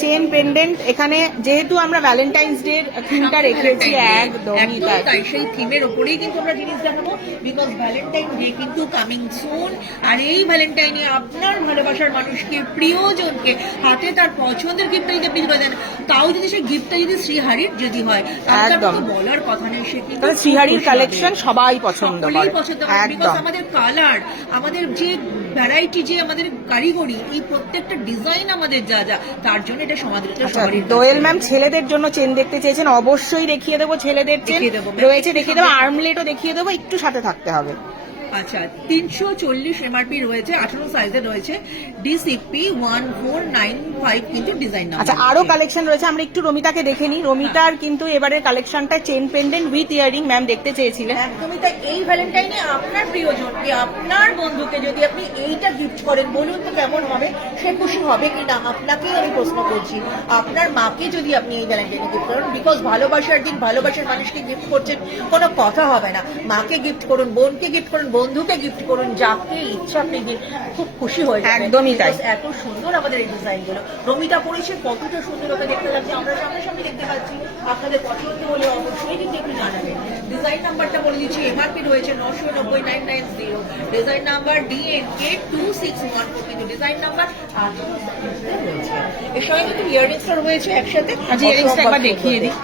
চেন পেন্ডেন্ট এখানে যেহেতু আমরা ভ্যালেন্টাইন্স ডে থিমটা রেখেছি, একদমই তাই সেই থিমের উপরেই কিন্তু আমরা জিনিস দেখাবো, বিকজ ভ্যালেন্টাইন ডে কিন্তু কামিং সুন। আর এই ভ্যালেন্টাইনে আপনার ভালোবাসার মানুষকে, প্রিয়জনকে হাতে তার পছন্দের গিফটটা যদি আপনি দেন, তাও যদি সেই গিফটটা যদি শ্রীহরির যদি হয়, একদম বলার কথা নেই। সে কিন্তু শ্রীহরির কালেকশন সবাই পছন্দ করে, বিকজ আমাদের কালার, আমাদের যে ভ্যারাইটি, যে আমাদের কারিগরি, এই প্রত্যেকটা ডিজাইন আমাদের যা যা, তার জন্য এটা সমাদৃত। দোয়েল ম্যাম ছেলেদের জন্য চেন দেখতে চেয়েছেন, অবশ্যই দেখিয়ে দেবো। ছেলেদের চেন রয়েছে, দেখিয়ে দেবো। আর্মলেটও দেখিয়ে দেবো, একটু সাথে থাকতে হবে। আচ্ছা 340 এমআরপি রয়েছে, 18 সাইজে রয়েছে, DCP 1495 কিন্তু ডিজাইন নাম্বার। আচ্ছা আরো কালেকশন রয়েছে, আমরা একটু রমিতাকে দেখে নিই। রমিতার কিন্তু এবারের কালেকশনটা chain pendant with earring ma'am দেখতে চেয়েছিলেন। একদমই তাই। এই ভ্যালেন্টাইনে আপনার প্রিয়জনকে, আপনার বন্ধুকে যদি আপনি এইটা গিফট করেন, বলুন তো কেমন হবে? সে খুশি হবে কিনা আপনাকেই আমি প্রশ্ন করছি। আপনার মাকে যদি আপনি এই ভ্যালেন্টাইনে গিফট করেন, বিকজ ভালোবাসার দিন ভালোবাসার মানুষকে গিফট করছেন, কোনো কথা হবে না। মাকে গিফট করুন, বোনকে গিফট করুন, বন্ধুকে গিফট করুন, যাকে ইচ্ছা আপনি খুব খুশি হয়ে যাবেন। একদমই তাই। এত সুন্দর আমাদের এই ডিজাইন গুলো। রমিতা পড়েছে, কতটা সুন্দরতা দেখতে লাগছে, আমরা সামনে দেখতে পাচ্ছি। আপনাদের পছন্দ হলে অবশ্যই কিন্তু একটু জানাবেন। ডিজাইন নাম্বারটা বলে দিচ্ছি, এমআরপি রয়েছে 990,990, ডিজাইন নাম্বার DNK 2614 কিন্তু ডিজাইন নাম্বার 8 রয়েছে। এর সঙ্গে কিন্তু ইয়াররিংসটা রয়েছে একসাথে। ইয়াররিংসটা একবার দেখিয়ে দিই।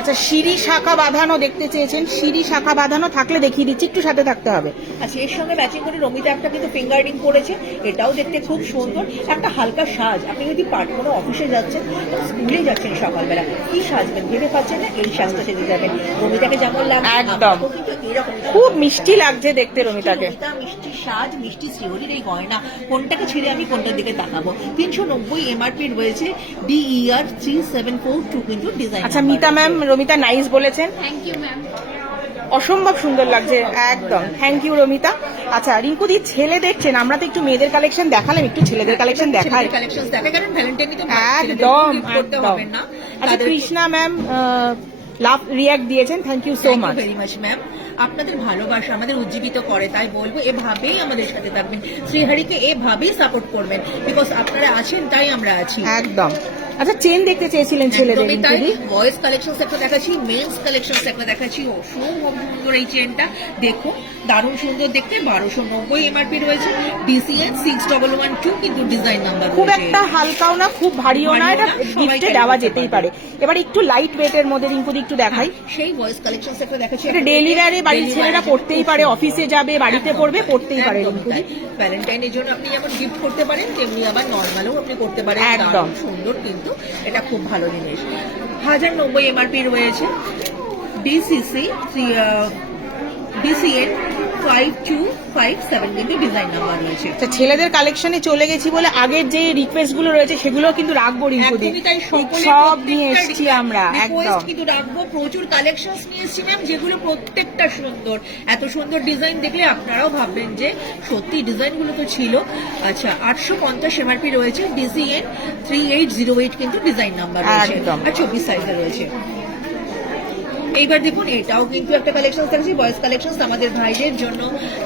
আচ্ছা সিঁড়ি শাখা বাঁধানো দেখতে চেয়েছেন, সিঁড়ি শাখা বাঁধানো থাকলে দেখিয়ে দিচ্ছি, একটু সাথে থাকতে হবে। আচ্ছা এর সঙ্গে ম্যাচিং করে রমিতা একটা কিন্তু ফিঙ্গার রিং করেছে, এটাও দেখতে খুব সুন্দর। একটা হালকা সাজ, আপনি যদি কোনো অফিসে যাচ্ছেন, স্কুলে যাচ্ছেন সকালবেলা, কি সাজবেন ভেবে পাচ্ছেন না, এই সাজটা সেজে যাবেন। রমিতাকে যেমন লাগে একদম কিন্তু এরকম খুব মিষ্টি লাগছে দেখতে রমিতাকে। মিষ্টি সাজ, মিষ্টি শ্রীহরির এই গয়না, কোনটাকে ছেড়ে আমি কোনটার দিকে তাকাবো। 390 এমআরপি রয়েছে, DER 3742 কিন্তু ডিজাইন। আচ্ছা মিতা ম্যাম, রমিতা নাইস বলেছেন, থ্যাংক ইউ ম্যাম, অসম্ভব সুন্দর লাগছে, একদম থ্যাংক ইউ রমিতা। আচ্ছা রিঙ্কুদি, ছেলে দেখছেন, আমরা তো একটু মেয়েদের কালেকশন দেখালাম, একটু ছেলেদের কালেকশন দেখাই। একদম একদম। আচ্ছা কৃষ্ণা ম্যাম লাভ রিয়াক্ট দিয়েছেন, thank you so much. Very much ma'am. আপনাদের ভালোবাসা আমাদের উজ্জীবিত করে, তাই বলবো এভাবেই আমাদের সাথে থাকবেন, শ্রীহরিকে এভাবেই সাপোর্ট করবেন, বিকজ আপনারা আছেন তাই আমরা আছি। একদম। আচ্ছা চেন দেখতে চেয়েছিলেন ছেলেদের একদমই তাই। রিঙ্কুদি। বয়েজ কালেকশন একটা দেখাচ্ছি, মেন্স কালেকশন একটা দেখাচ্ছি। অসম্ভব সুন্দর এই চেনটা, দেখুন দারুণ সুন্দর দেখতে। 1290 এমআরপি রয়েছে, ডিসিএন 6112 কিন্তু ডিজাইন নাম্বার খুব একটা হালকাও না খুব ভারীও না, এটা গিফটে দেওয়া যেতেই পারে। এবার একটু লাইট ওয়েটের মধ্যে রিঙ্কুদি একটু দেখাই। সেই ভয়েস কালেকশন একটা দেখাচ্ছি। এটা ডেইলি ওয়্যারে বাড়ির ছেলেরা পড়তেই পারে, অফিসে যাবে, বাড়িতে পড়বে, পড়তেই পারে রিঙ্কুদি। ভ্যালেন্টাইনের জন্য আপনি যেমন গিফট করতে পারেন, তেমনি আবার নর্মালও আপনি করতে পারেন। একদম। দারুণ সুন্দর কিন্তু এটা খুব ভালো জিনিস। 1090 এমআরপি রয়েছে, ডিসিসি ডিসিএন 5257 কিন্তু ডিজাইন নাম্বার রয়েছে। আচ্ছা ছেলেদের কালেকশনে চলে গেছি বলে আগের যে রিকোয়েস্ট গুলো রয়েছে সেগুলো কিন্তু রাখবো রিঙ্কুদি, একদমই তাই, সকলের সব নিয়ে প্রত্যেকটা এসছি আমরা request একদম। কিন্তু রাখবো। প্রচুর কালেকশনস নিয়ে এসেছি ম্যাম, যেগুলো প্রত্যেকটা সুন্দর। এত সুন্দর ডিজাইন দেখলে আপনারাও ভাববেন যে সত্যি ডিজাইনগুলো তো ছিল। আচ্ছা 850 এমআরপি রয়েছে, ডিসিএন 3808 কিন্তু ডিজাইন নাম্বার রয়েছে, একদম। আর 24 সাইজে রয়েছে। এইবার দেখুন এটাও কিন্তু একটা কালেকশন থাকছে, বয়েজ কালেকশন আমাদের ভাইদের জন্য,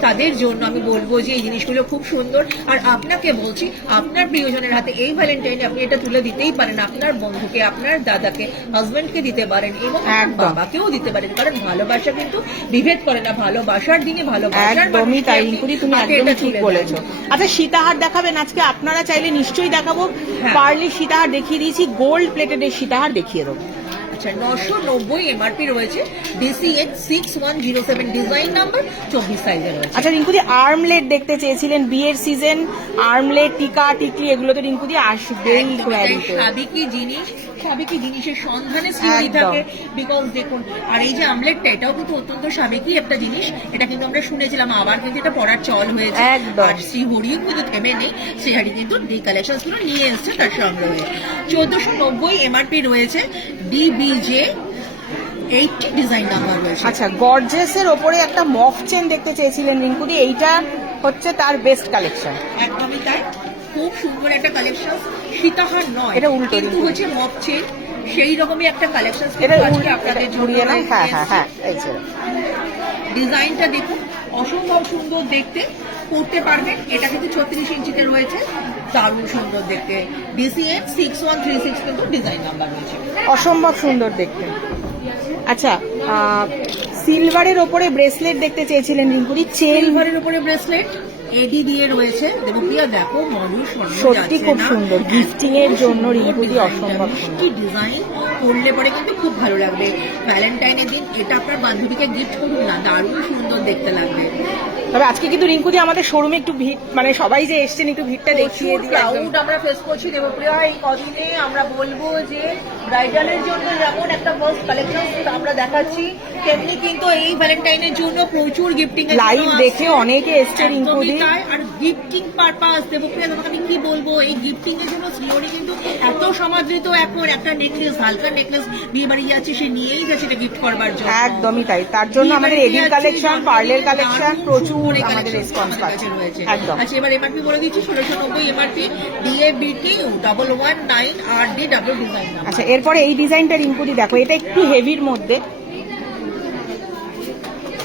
তাদের জন্য আমি বলবো যে এই জিনিসগুলো খুব সুন্দর। আর আপনাকে বলছি, আপনার প্রিয়জনের হাতে এই ভ্যালেন্টাইনে আপনি এটা তুলে দিতেই পারেন, আপনার বন্ধুকে, আপনার দাদাকে, হাজবেন্ডকে দিতে পারেন, এবং একদম। বাবাকেও দিতে পারেন। কারণ ভালোবাসা কিন্তু বিভেদ করে না, ভালোবাসার দিনে ভালোবাসার একদমই মানুষকে তাই আপনি রিঙ্কুদি, তুমি হাতে একদমই এটা ঠিক তুলে দেন। বলেছো। আচ্ছা সীতাহার দেখাবেন আজকে? আপনারা চাইলে নিশ্চয়ই দেখাবো। হ্যাঁ। পার্লি সীতাহার দেখিয়ে দিয়েছি, গোল্ড প্লেটেড এর সীতাহার দেখিয়ে দেবো। আচ্ছা 990 এমআরপি রয়েছে, ডিসিএন 6107 ডিজাইন নাম্বার, 24 সাইজে রয়েছে। আচ্ছা রিঙ্কুদি আর্মলেট দেখতে চেয়েছিলেন, বিয়ের সিজন আর্মলেট, টিকা টিকলি এগুলো তো রিঙ্কুদি আসবেই কোয়ালিটি। সাবেকি জিনিসের সন্ধানে সিওরি একদম। থাকে, বিকজ দেখুন। আর এই যে আমলেটটা, এটাও কিন্তু অত্যন্ত সাবেকি একটা জিনিস। এটা কিন্তু আমরা শুনেছিলাম, আবার কিন্তু এটা পড়ার চল হয়েছে। একদম। আর শ্রীহরিও কিন্তু থেমে নেই, শ্রীহরি কিন্তু ডি কালেকশন গুলো নিয়ে এসছে তার সংগ্রহে। 1490 এমআরপি রয়েছে, ডিবিজে 80 ডিজাইন নাম্বার রয়েছে। আচ্ছা গর্জেস এর ওপরে একটা মফ চেন দেখতে চেয়েছিলেন রিঙ্কুদি, এইটা হচ্ছে তার বেস্ট কালেকশন। একদমই তাই, খুব সুন্দর একটা কালেকশন। সীতাহার নয়, এটা উল্টো কিন্তু কিন্তু। হচ্ছে মপ চেন, সেই রকমই একটা কালেকশন এটা আপনাদের জন্য ঘুরিয়ে না, হ্যাঁ হ্যাঁ এসেছে। হ্যাঁ এই যে। ডিজাইনটা দেখুন, অসম্ভব সুন্দর দেখতে, পড়তে পারবেন। এটা কিন্তু 36 ইঞ্চিতে রয়েছে, দারুণ সুন্দর দেখতে। ডিসিএন 6136 কিন্তু ডিজাইন নাম্বার রয়েছে। অসম্ভব সুন্দর দেখতে। আচ্ছা সিলভারের ওপরে ব্রেসলেট দেখতে চেয়েছিলেন রিঙ্কুদি, চেন সিলভারের উপরে ব্রেসলেট এডি দিয়ে রয়েছে। দেবপ্রিয়া দেখো, মধুর স্বর্ণ সত্যি যাচ্ছে খুব না? সুন্দর, গিফটিং এর জন্য রিঙ্কুদি অসম্ভব সুন্দর। কি ডিজাইন, করলে পরে কিন্তু খুব ভালো লাগবে। ভ্যালেন্টাইনের দিন এটা আপনার বান্ধবীকে গিফট করুন না, দারুণ সুন্দর দেখতে লাগবে। তবে আজকে কিন্তু রিঙ্কুদি আমাদের শোরুমে একটু ভিড়, মানে সবাই যে এসছেন একটু ভিড়টা দেখিয়ে দিই। ক্রাউড আমরা ফেস করছি দেবপ্রিয়া এই কদিনে। আমরা বলবো যে ব্রাইডালের জন্য যেমন একটা ফার্স্ট কালেকশন আমরা দেখাচ্ছি, তেমনি কিন্তু এই ভ্যালেন্টাইনের জন্য প্রচুর গিফটিং লাইভ দেখে অনেকে এসছে রিঙ্কুদি। আর গিফটিং পারপাস দেবপ্রিয়া তোমাকে আমি কি বলবো, এই গিফটিং এর জন্য শ্রীহরি কিন্তু এত সমাদৃত। এখন একটা নেকলেস, হালকা নেকলেস বিয়ে বাড়ি যাচ্ছে, সে নিয়েই যাচ্ছে এটা গিফট করবার জন্য। একদমই তাই, তার জন্য আমাদের এডির কালেকশন, পার্লের কালেকশন প্রচুর আমাদের রেসপন্স পাচ্ছে। একদম। আচ্ছা এবার এমআরপি বলে দিচ্ছি, 1690 এমআরপি, ডিএবিটি 119 আর ডিডব্লিউ ডিজাইন। আচ্ছা এরপরে এই ডিজাইনটা রিঙ্কুদি দেখো, এটা একটু হেভির মধ্যে,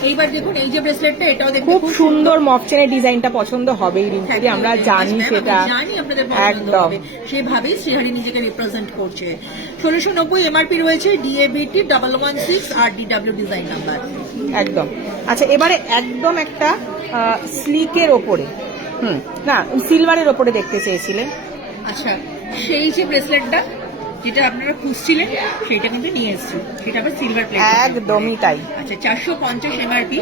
এইবার দেখুন এই যে ব্রেসলেটটা, এটাও দেখুন খুব সুন্দর মফ চেনের ডিজাইনটা পছন্দ হবেই রিঙ্কুদি, আমরা জানি সেটা। জানি আপনাদের পছন্দ একদম। হবে, সেভাবেই শ্রীহরি নিজেকে রিপ্রেজেন্ট করছে। 1690 এমআরপি রয়েছে, ডিএবিটি 116 আর ডিডব্লিউ ডিজাইন নাম্বার। একদম। আচ্ছা এবারে একদম একটা স্লিকের ওপরে, না সিলভারের ওপরে দেখতে চেয়েছিলেন। আচ্ছা সেই যে ব্রেসলেটটা যেটা আপনারা খুঁজছিলেন, সেটা কিন্তু নিয়ে এসেছি, সেটা আবার সিলভার প্লেট। একদমই তাই। আচ্ছা 450 এমআরপি,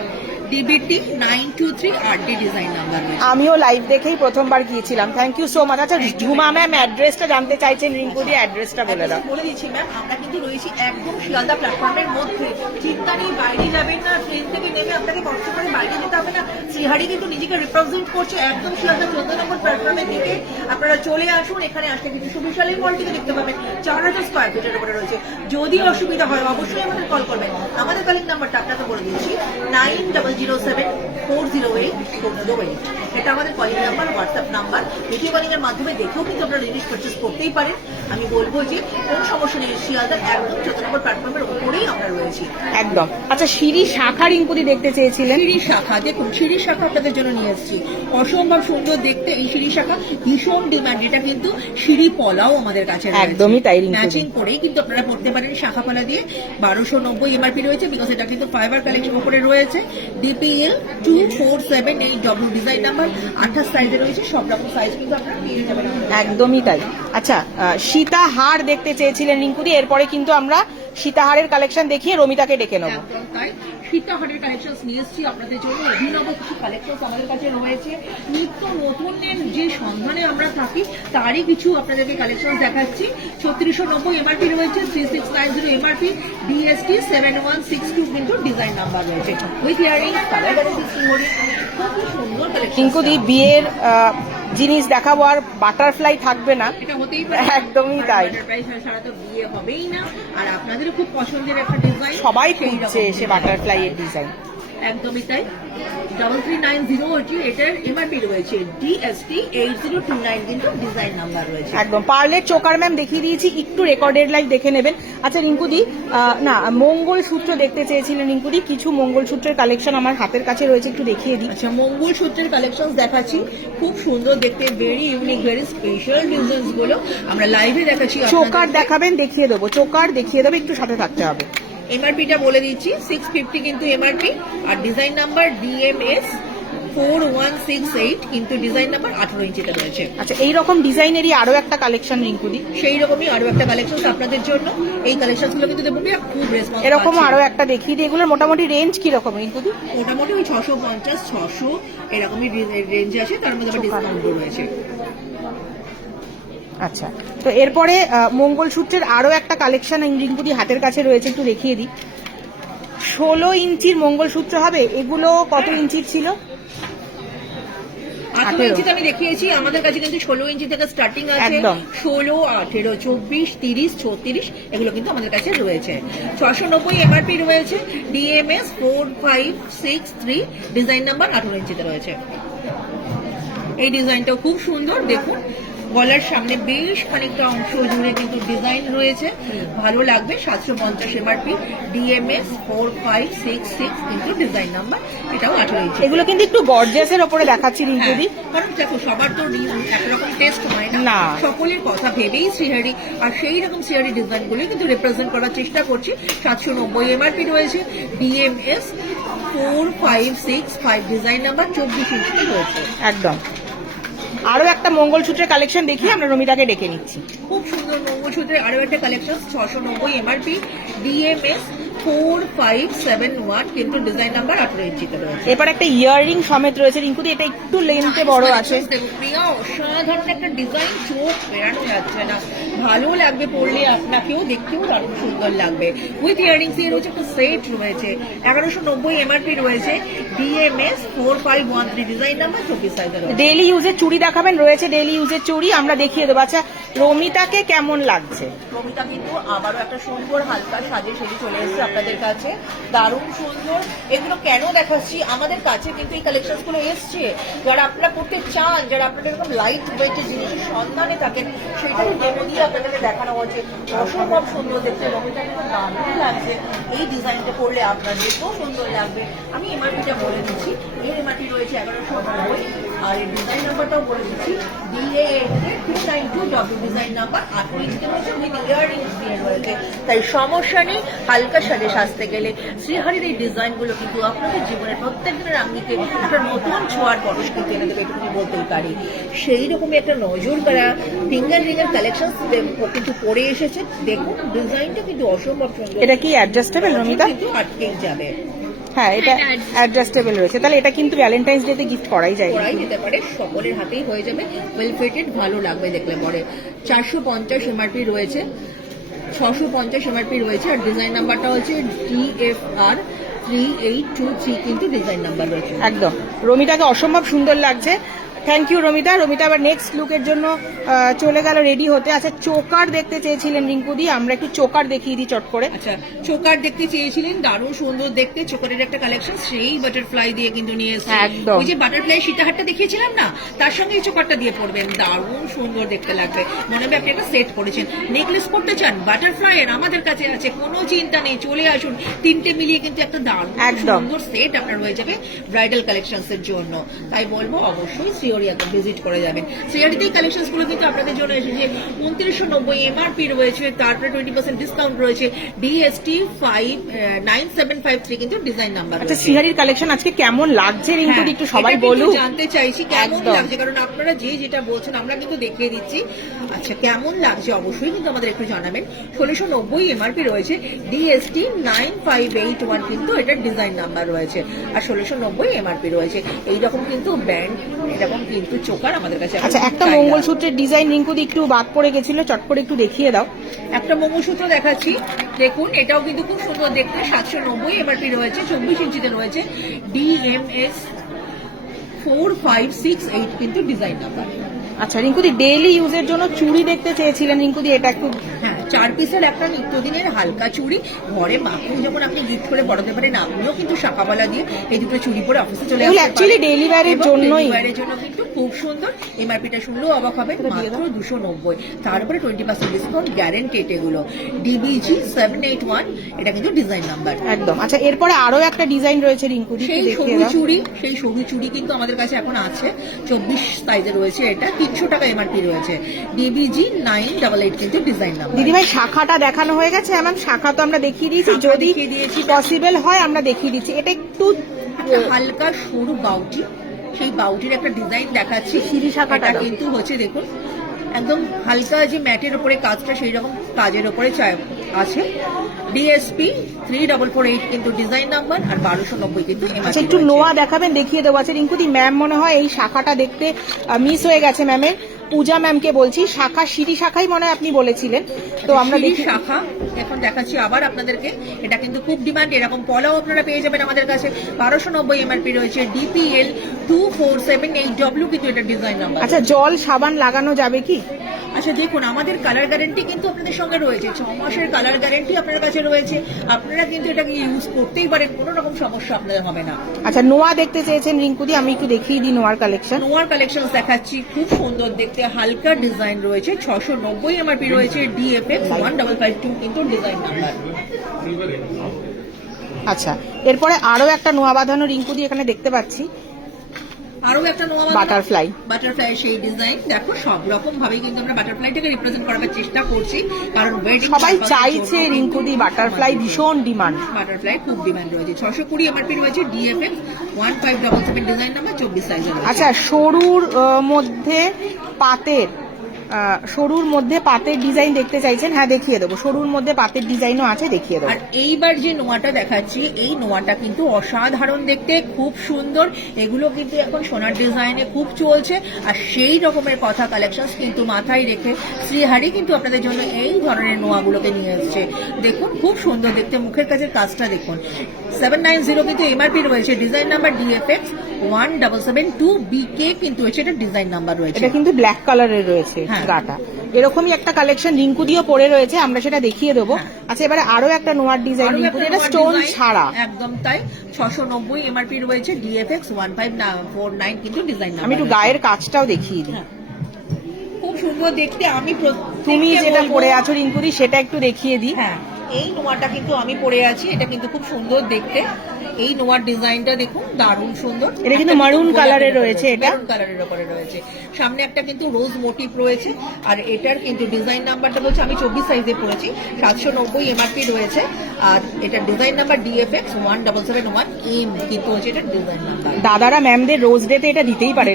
ডিবিটি 923 আর ডি ডিজাইন নাম্বার রয়েছে। আমিও লাইভ দেখেই প্রথমবার গিয়েছিলাম, থ্যাংক ইউ সো মাচ। আচ্ছা ঝুমা ম্যাম অ্যাড্রেসটা জানতে চাইছেন রিঙ্কুদি, অ্যাড্রেসটা বলে দাও। বলে দিচ্ছি ম্যাম, আমরা কিন্তু রয়েছি একদম শিয়ালদা প্ল্যাটফর্মের মধ্যে। চিন্তা নেই, বাইরে যাবেন না, ট্রেন থেকে নেমে আপনাকে কষ্ট করে বাইরে যেতে হবে না। শ্রীহরি কিন্তু নিজেকে রিপ্রেজেন্ট করছে একদম শিয়ালদা 14 নম্বর প্ল্যাটফর্মের দিকে। আপনারা চলে আসুন, এখানে আসলে কিন্তু সুবিশালী মলটিকে দেখতে পাবেন, 4000 স্কোয়ার ফিটের উপরে রয়েছে। যদি অসুবিধা হয় অবশ্যই আমাদের কল করবেন। আমাদের কলিং নাম্বারটা আপনাকে বলে দিচ্ছি, 9007 408408। এটা আমাদের calling number, WhatsApp number. Video calling এর মাধ্যমে দেখেও কিন্তু আপনারা জিনিস পারচেস করতেই পারেন। আমি বলবো যে কোনো সমস্যা নেই, শিয়ালদার একদম 14 নম্বর প্ল্যাটফর্মের উপরেই আমরা রয়েছি। একদম। আচ্ছা, সিঁড়ি শাখা রিঙ্কুদি দেখতে চেয়েছিলেন। সিঁড়ি শাখা দেখুন, সিঁড়ি শাখা আপনাদের জন্য নিয়ে এসেছি, অসম্ভব সুন্দর দেখতে এই সিঁড়ি শাখা, ভীষণ ডিমান্ড। এটা কিন্তু সিঁড়ি পলাও আমাদের কাছে একদমই তাই, ম্যাচিং করেই কিন্তু আপনারা পড়তে পারেন। শাখা পলা দিয়ে 1290 এমআরপি রয়েছে, বিকজ এটা কিন্তু ফাইবার কালেকশন উপরে রয়েছে। DPL 2478W ডিজাইন নাম্বার, 28 সাইজে রয়েছে, সব রকম সাইজ কিন্তু আপনারা পেয়ে যাবেন। একদমই তাই। আচ্ছা, সীতাহার দেখতে চেয়েছিলেন রিঙ্কুদি, এরপরে কিন্তু আমরা সীতাহারের কালেকশন দেখিয়ে রমিতাকে ডেকে নেবো। একদম তাই, সীতাহারের কালেকশন নিয়ে এসেছি আপনাদের জন্য। অভিনব কিছু কালেকশন আমাদের কাছে রয়েছে, নিত্য নতুনের যে সন্ধানে আমরা থাকি তারই কিছু আপনাদেরকে কালেকশন দেখাচ্ছি। 3690 এমআরপি রয়েছে, 3690 এমআরপি, DST 7162 কিন্তু ডিজাইন নাম্বার রয়েছে, উইথ ইয়ারিং, কালার গ্যারান্টি, সিঙ্গরি, খুব সুন্দর কালেকশন। রিঙ্কুদি, বিয়ের জিনিস দেখাবো আর বাটারফ্লাই থাকবে না, এটা হতেই পারে, একদমই তাই। বাটারফ্লাই ছাড়া তো বিয়ে হবেই না। আর আপনাদেরও খুব পছন্দের একটা ডিজাইন, সবাই খুঁজছে এসে বাটারফ্লাই এর ডিজাইন। একদমই তাই। 3390 এটার এমআরপি রয়েছে, DST 8029 কিন্তু ডিজাইন নাম্বার রয়েছে। একদম। পার্লের চোকার ম্যাম দেখিয়ে দিয়েছি, একটু রেকর্ডেড লাইভ দেখে নেবেন। আচ্ছা রিঙ্কুদি, না মঙ্গলসূত্র দেখতে চেয়েছিলেন রিঙ্কুদি, কিছু মঙ্গলসূত্রের কালেকশন আমার হাতের কাছে রয়েছে, একটু দেখিয়ে দিই। আচ্ছা, মঙ্গলসূত্রের কালেকশন দেখাচ্ছি, খুব সুন্দর দেখতে, very unique, very special designs গুলো আমরা লাইভে দেখাচ্ছি। চোকার দেখাবেন, দেখিয়ে দেবো, চোকার দেখিয়ে দেবো, একটু সাথে থাকতে হবে। এমআরপিটা বলে দিচ্ছি, 650 কিন্তু এমআরপি, আর ডিজাইন নাম্বার DMS 4168 কিন্তু ডিজাইন নাম্বার 18 ইঞ্চিতে রয়েছে। আচ্ছা, এইরকম ডিজাইনেরই আরো একটা কালেকশন রিঙ্কুদি, সেই রকমই আরো একটা কালেকশন আপনাদের জন্য। এই কালেকশন গুলো কিন্তু দেখুন খুব রেসপন্স, এরকম আরো একটা দেখিয়ে দিই। এগুলোর মোটামুটি রেঞ্জ কি রকম রিঙ্কুদি? মোটামুটি ওই 650 600 এরকমই রেঞ্জে আছে, তার মধ্যে আবার ডিসকাউন্টও রয়েছে। আচ্ছা, তো এরপরে মঙ্গলসূত্রের আরো একটা কালেকশন রিঙ্কুদি হাতের কাছে রয়েছে, একটু দেখিয়ে দিই। 16 ইঞ্চির মঙ্গলসূত্র হবে। এগুলো কত ইঞ্চির ছিল? 18 ইঞ্চিতে আমি দেখিয়েছি। আমাদের কাছে কিন্তু 16 ইঞ্চি থেকে স্টার্টিং আছে, একদম। 16, 18, 24, 30, 36 এগুলো কিন্তু আমাদের কাছে রয়েছে। 690 এমআরপি রয়েছে, DMS 4563 ডিজাইন নাম্বার 18 ইঞ্চিতে রয়েছে। এই ডিজাইনটাও খুব সুন্দর, দেখুন গলার সামনে বেশ খানিকটা অংশ জুড়ে কিন্তু ডিজাইন রয়েছে, ভালো লাগবে। 750 এমআরপি, DMS 4566 কিন্তু ডিজাইন নাম্বার, এটাও 18 ইঞ্চি। এগুলো কিন্তু একটু গর্জিয়াসের উপরে দেখাচ্ছি রিঙ্কুদি, কারণ দেখো সবার তো একরকম টেস্ট হয় না, সকলের কথা ভেবেই শ্রীহারি, আর সেই রকম শ্রীহারি ডিজাইন গুলো কিন্তু রিপ্রেজেন্ট করার চেষ্টা করছি। 790 এমআরপি রয়েছে, DMS 4565 ডিজাইন নাম্বার 24 ইঞ্চিতে রয়েছে। একদম। আরো একটা মঙ্গলসূত্রের কালেকশন দেখি, আমরা রমিতাকে ডেকে নিচ্ছি। খুব সুন্দর মঙ্গলসূত্রের আরো একটা কালেকশন, 690 এমআরপি, DMS 4571 কিন্তু ডিজাইন নাম্বার 18 ইঞ্চিতে রয়েছে। এবার একটা ইয়াররিং সমেত রয়েছে রিঙ্কুদি, এটা একটু লেন্থে বড় আছে। প্রিয়া, অসাধারণ একটা ডিজাইন, চোখ ফেরানো যাচ্ছে না, ভালো লাগবে পরলে, আপনাকেও দেখতেও দারুণ সুন্দর লাগবে। উইথ ইয়াররিংস এর রয়েছে একটা সেট রয়েছে, 1190 এমআরপি রয়েছে, DMS 4513 ডিজাইন নাম্বার 24 সাইজে রয়েছে। ডেইলি ইউজের চুড়ি দেখাবেন, রয়েছে ডেইলি ইউজের চুড়ি, আমরা দেখিয়ে দেবো। আচ্ছা, রমিতাকে কেমন লাগছে? রমিতা কিন্তু আবারও একটা সুন্দর হালকা সাজে সেজে চলে এসেছে আপনাদের কাছে, দারুণ সুন্দর। এগুলো কেন দেখাচ্ছি, আমাদের কাছে কিন্তু এই কালেকশন গুলো এসছে, যারা আপনারা করতে চান, যারা আপনাদের এরকম লাইট ওয়েটের জিনিসের সন্ধানে থাকেন, সেটাই ডেমো দিয়ে আপনাদেরকে দেখানো হচ্ছে। অসম্ভব সুন্দর দেখতে, রমিতা কিন্তু দারুণ লাগছে। এই ডিজাইনটা করলে আপনাদেরকেও সুন্দর লাগবে। আমি এমআরপিটা বলে দিচ্ছি, এর এমআরপি রয়েছে 1190, আর এই ডিজাইন নাম্বারটাও বলে দিচ্ছি, DA292W ডিজাইন নাম্বার 18 ইঞ্চিতে রয়েছে, উইথ ইয়াররিংস দিয়ে রয়েছে। তাই সমস্যা নেই, হালকা সাজে সাজতে গেলে শ্রীহারির এই ডিজাইনগুলো কিন্তু আপনাদের জীবনের প্রত্যেক দিনের আঙ্গিকে একটা নতুন ছোঁয়ার পরশ কিন্তু এনে দেবে, এটুকু বলতেই পারি। সেই রকমই একটা নজর করা ফিঙ্গার রিংয়ের কালেকশন কিন্তু পরে এসেছে, দেখুন ডিজাইনটা কিন্তু অসম্ভব সুন্দর। এটা কি অ্যাডজাস্টেবল রমিতা? কিন্তু আটকেই যাবে। হ্যাঁ, এটা অ্যাডজাস্টেবল রয়েছে, তাহলে এটা কিন্তু ভ্যালেন্টাইন্স ডে তে গিফট করাই যায়, করাই যেতে পারে, সকলের হাতেই হয়ে যাবে, ওয়েল ফিটেড, ভালো লাগবে দেখলে পরে। 450 এমআরপি রয়েছে, 650 এমআরপি রয়েছে, আর ডিজাইন নাম্বারটা হচ্ছে DFR 3823 কিন্তু ডিজাইন নাম্বার রয়েছে। একদম। রমিতাকে অসম্ভব সুন্দর লাগছে। Thank you Romita. রমিতা আবার নেক্সট লুকের জন্য চলে গেল রেডি হতে। আচ্ছা চোকার দেখতে চেয়েছিলেন রিঙ্কুদি, আমরা একটু চোকার দেখিয়ে দিই চট করে। আচ্ছা চোকার দেখতে চেয়েছিলেন, দারুণ সুন্দর দেখতে চোকারের একটা কালেকশন, সেই বাটারফ্লাই দিয়ে কিন্তু নিয়ে এসেছে। একদম। ওই যে বাটারফ্লাই সীতাহারটা দেখিয়েছিলাম না, তার সঙ্গে এই চোকারটা দিয়ে পড়বেন, দারুণ সুন্দর দেখতে লাগবে। মনে হবে আপনি একটা সেট করেছেন। নেকলেস করতে চান বাটারফ্লাই এর, আমাদের কাছে আছে, কোনো চিন্তা নেই, চলে আসুন। তিনটে মিলিয়ে কিন্তু একটা দারুণ একদম। সুন্দর সেট আপনার হয়ে যাবে ব্রাইডাল কালেকশনস এর জন্য। তাই বলবো অবশ্যই শ্রীহরি একদম ভিজিট করে যাবেন। শ্রীহরিতেই কালেকশনস গুলো কিন্তু আপনাদের জন্য এসেছে 2990 এমআরপি রয়েছে, তারপরে 20% ডিসকাউন্ট রয়েছে। ডিএসটি 9753 কিন্তু ডিজাইন নাম্বার। আচ্ছা শ্রীহরির কালেকশন আজকে কেমন লাগছে রিঙ্কুদি একটু সবাই বলুন। জানতে চাইছি কেমন একদম। লাগছে, কারণ আপনারা যে যেটা বলছেন আমরা কিন্তু দেখিয়ে দিচ্ছি। আচ্ছা কেমন লাগছে অবশ্যই কিন্তু আমাদের একটু জানাবেন। 1690 এমআরপি রয়েছে, ডিএসটি 9581 কিন্তু এটার ডিজাইন নাম্বার রয়েছে, আর 1690 এমআরপি রয়েছে। এইরকম কিন্তু ব্যান্ড, এরকম কিন্তু চোকার আমাদের কাছে। আচ্ছা একটা মঙ্গলসূত্রের ডিজাইন রিঙ্কুদি একটু বাদ পড়ে গেছিল, চট করে একটু দেখিয়ে দাও। একটা মঙ্গলসূত্র দেখাচ্ছি, দেখুন এটাও কিন্তু খুব সুন্দর দেখতে, 790 এমআরপি রয়েছে, 24 ইঞ্চিতে রয়েছে, ডিএমএস 4568 কিন্তু ডিজাইন নাম্বার। আচ্ছা রিঙ্কুদি ডেইলি ইউজের জন্য চুড়ি দেখতে চেয়েছিলেন রিঙ্কুদি, এটা একটু। হ্যাঁ 4 পিসের একটা নিত্যদিনের হালকা চুড়ি, ঘরে মাকে যখন আপনি গিফট করে পড়াতে পারেন, আপনিও কিন্তু শাখাবালা দিয়ে এই দুটো চুড়ি পরে অফিসে চলে আসতে পারেন। অ্যাকচুয়ালি ডেইলি ওয়্যারের জন্যই, ডেইলি ওয়্যারের জন্য কিন্তু খুব সুন্দর। এমআরপিটা শুনলেও অবাক হবেন, মাত্র 290, তারপরে 20% ডিসকাউন্ট গ্যারান্টেড এগুলো। ডিবিজি 781 এটা কিন্তু ডিজাইন নাম্বার। একদম। আচ্ছা এরপরে আরো একটা ডিজাইন রয়েছে রিঙ্কুদি, সেই দেখিয়ে সরু দাও। চুড়ি, সেই সরু চুড়ি কিন্তু আমাদের কাছে এখন আছে, 24 সাইজে রয়েছে, এটা 300 টাকা এমআরপি রয়েছে। ডিবিজি 988 কিন্তু ডিজাইন নাম্বার। দিদি ভাই শাখাটা দেখানো হয়ে গেছে, ম্যাম শাখা তো আমরা দেখিয়ে দিয়েছি, শাখা যদি দেখিয়ে দিয়েছি। পসিবল হয় আমরা দেখিয়ে দিচ্ছি। এটা একটু একটা হালকা সরু বাউটি, সেই বাউটির একটা ডিজাইন দেখাচ্ছি। সিঁড়ি শাখাটা এটা দাও। কিন্তু হচ্ছে দেখুন একদম হালকা যে ম্যাটের উপরে কাজটা, সেই রকম কাজের উপরে আছে। ডিএসপি 3448 কিন্তু ডিজাইন নাম্বার, আর 1290 কিন্তু আচ্ছা এমআরপি একটু রয়েছে। নোয়া দেখাবেন, দেখিয়ে দেবো। আচ্ছা রিঙ্কুদি ম্যাম মনে হয় এই শাখাটা দেখতে মিস হয়ে গেছে ম্যামের, পূজা ম্যামকে বলছি, শাখা সিঁড়ি শাখাই মনে হয় আপনি বলেছিলেন, তো আমরা সিঁড়ি দেখি। শাখা এখন দেখাচ্ছি আবার আপনাদেরকে, এটা কিন্তু খুব ডিমান্ড। এরকম পলাও আপনারা পেয়ে যাবেন আমাদের কাছে, 1290 এমআরপি রয়েছে। ডিপিএল 2478 কিন্তু এটা ডিজাইন নাম্বার। আচ্ছা জল সাবান লাগানো যাবে কি? আচ্ছা দেখুন আমাদের কালার গ্যারেন্টি কিন্তু আপনাদের সঙ্গে রয়েছে, 6 মাসের কালার গ্যারেন্টি আপনার কাছে রয়েছে, আপনারা কিন্তু এটাকে ইউজ করতেই পারেন, কোনো রকম সমস্যা আপনাদের হবে না। আচ্ছা নোয়া দেখতে চেয়েছেন রিঙ্কুদি, আমি একটু দেখিয়ে দিই নোয়ার কালেকশন। নোয়ার কালেকশন দেখাচ্ছি, খুব সুন্দর দেখতে, হালকা ডিজাইন রয়েছে, 690 এমআরপি রয়েছে। ডিএফএক্স 1552 কিন্তু ডিজাইন নাম্বার। আচ্ছা এরপরে আরো একটা নোয়া বাঁধানো রিঙ্কুদি এখানে দেখতে পাচ্ছি, আরো একটা নোয়া বাটারফ্লাই। বাটারফ্লাই সেই ডিজাইন, দেখো সব রকম ভাবে কিন্তু আমরা বাটারফ্লাইটাকে রিপ্রেজেন্ট করার চেষ্টা করছি, কারণ ওয়েডিং সবাই চাইছে রিঙ্কুদি, বাটারফ্লাই ভীষণ ডিমান্ড। বাটারফ্লাই খুব ডিমান্ড রয়েছে, 620 এমআরপি রয়েছে। ডিএফএক্স 1577 ডিজাইন নাম্বার, 24 সাইজের। আচ্ছা সরুর মধ্যে পাতের, সরুর মধ্যে পাতের ডিজাইন দেখতে চাইছেন, হ্যাঁ দেখিয়ে দেবো, সরুর মধ্যে পাতের ডিজাইনও আছে, দেখিয়ে দেবো। আর এইবার যে নোয়াটা দেখাচ্ছি, এই নোয়াটা কিন্তু অসাধারণ দেখতে, খুব সুন্দর। এগুলো কিন্তু এখন সোনার ডিজাইনে খুব চলছে, আর সেই রকমের কথা কালেকশন কিন্তু মাথায় রেখে শ্রীহরি কিন্তু আপনাদের জন্য এই ধরনের নোয়াগুলোকে নিয়ে এসছে। দেখুন খুব সুন্দর দেখতে, মুখের কাছে কাজটা দেখুন। 790 কিন্তু এমআরপি রয়েছে, ডিজাইন নাম্বার ডিএফএক্স 1772 বিকে কিন্তু হচ্ছে এটা ডিজাইন নাম্বার রয়েছে। এটা কিন্তু ব্ল্যাক কালারের রয়েছে গাটা, এরকমই একটা কালেকশন রিঙ্কু দিয়েও পরে রয়েছে, আমরা সেটা দেখিয়ে দেবো। আচ্ছা এবারে আরো একটা নোয়ার ডিজাইন রিঙ্কু, এটা স্টোন ছাড়া, একদম তাই, 690 এমআরপি রয়েছে। ডিএফএক্স 1549 কিন্তু ডিজাইন নাম্বার। আমি একটু গায়ের কাজটাও দেখিয়ে দিই। খুব সুন্দর দেখতে, আমি তুমি যেটা পরে আছো রিঙ্কুদি সেটা একটু দেখিয়ে দিই। হ্যাঁ এই নোয়াটা কিন্তু আমি পরে আছি, এটা কিন্তু খুব সুন্দর দেখতে। এই নোয়ার ডিজাইনটা দেখুন, দারুণ সুন্দর। এটা কিন্তু মারুন কালারের রয়েছে, এটা মারুন কালারের উপরে রয়েছে, সামনে একটা কিন্তু রোজ মোটিভ রয়েছে, আর এটার কিন্তু ডিজাইন নাম্বারটা বলছে, আমি 24 সাইজে পড়েছি, 790 এমআরপি রয়েছে, আর এটার ডিজাইন নাম্বার ডিএফএক্স 1771 এম কিন্তু হচ্ছে এটা ডিজাইন নাম্বার। দাদারা ম্যামদের রোজ ডেতে এটা দিতেই পারে,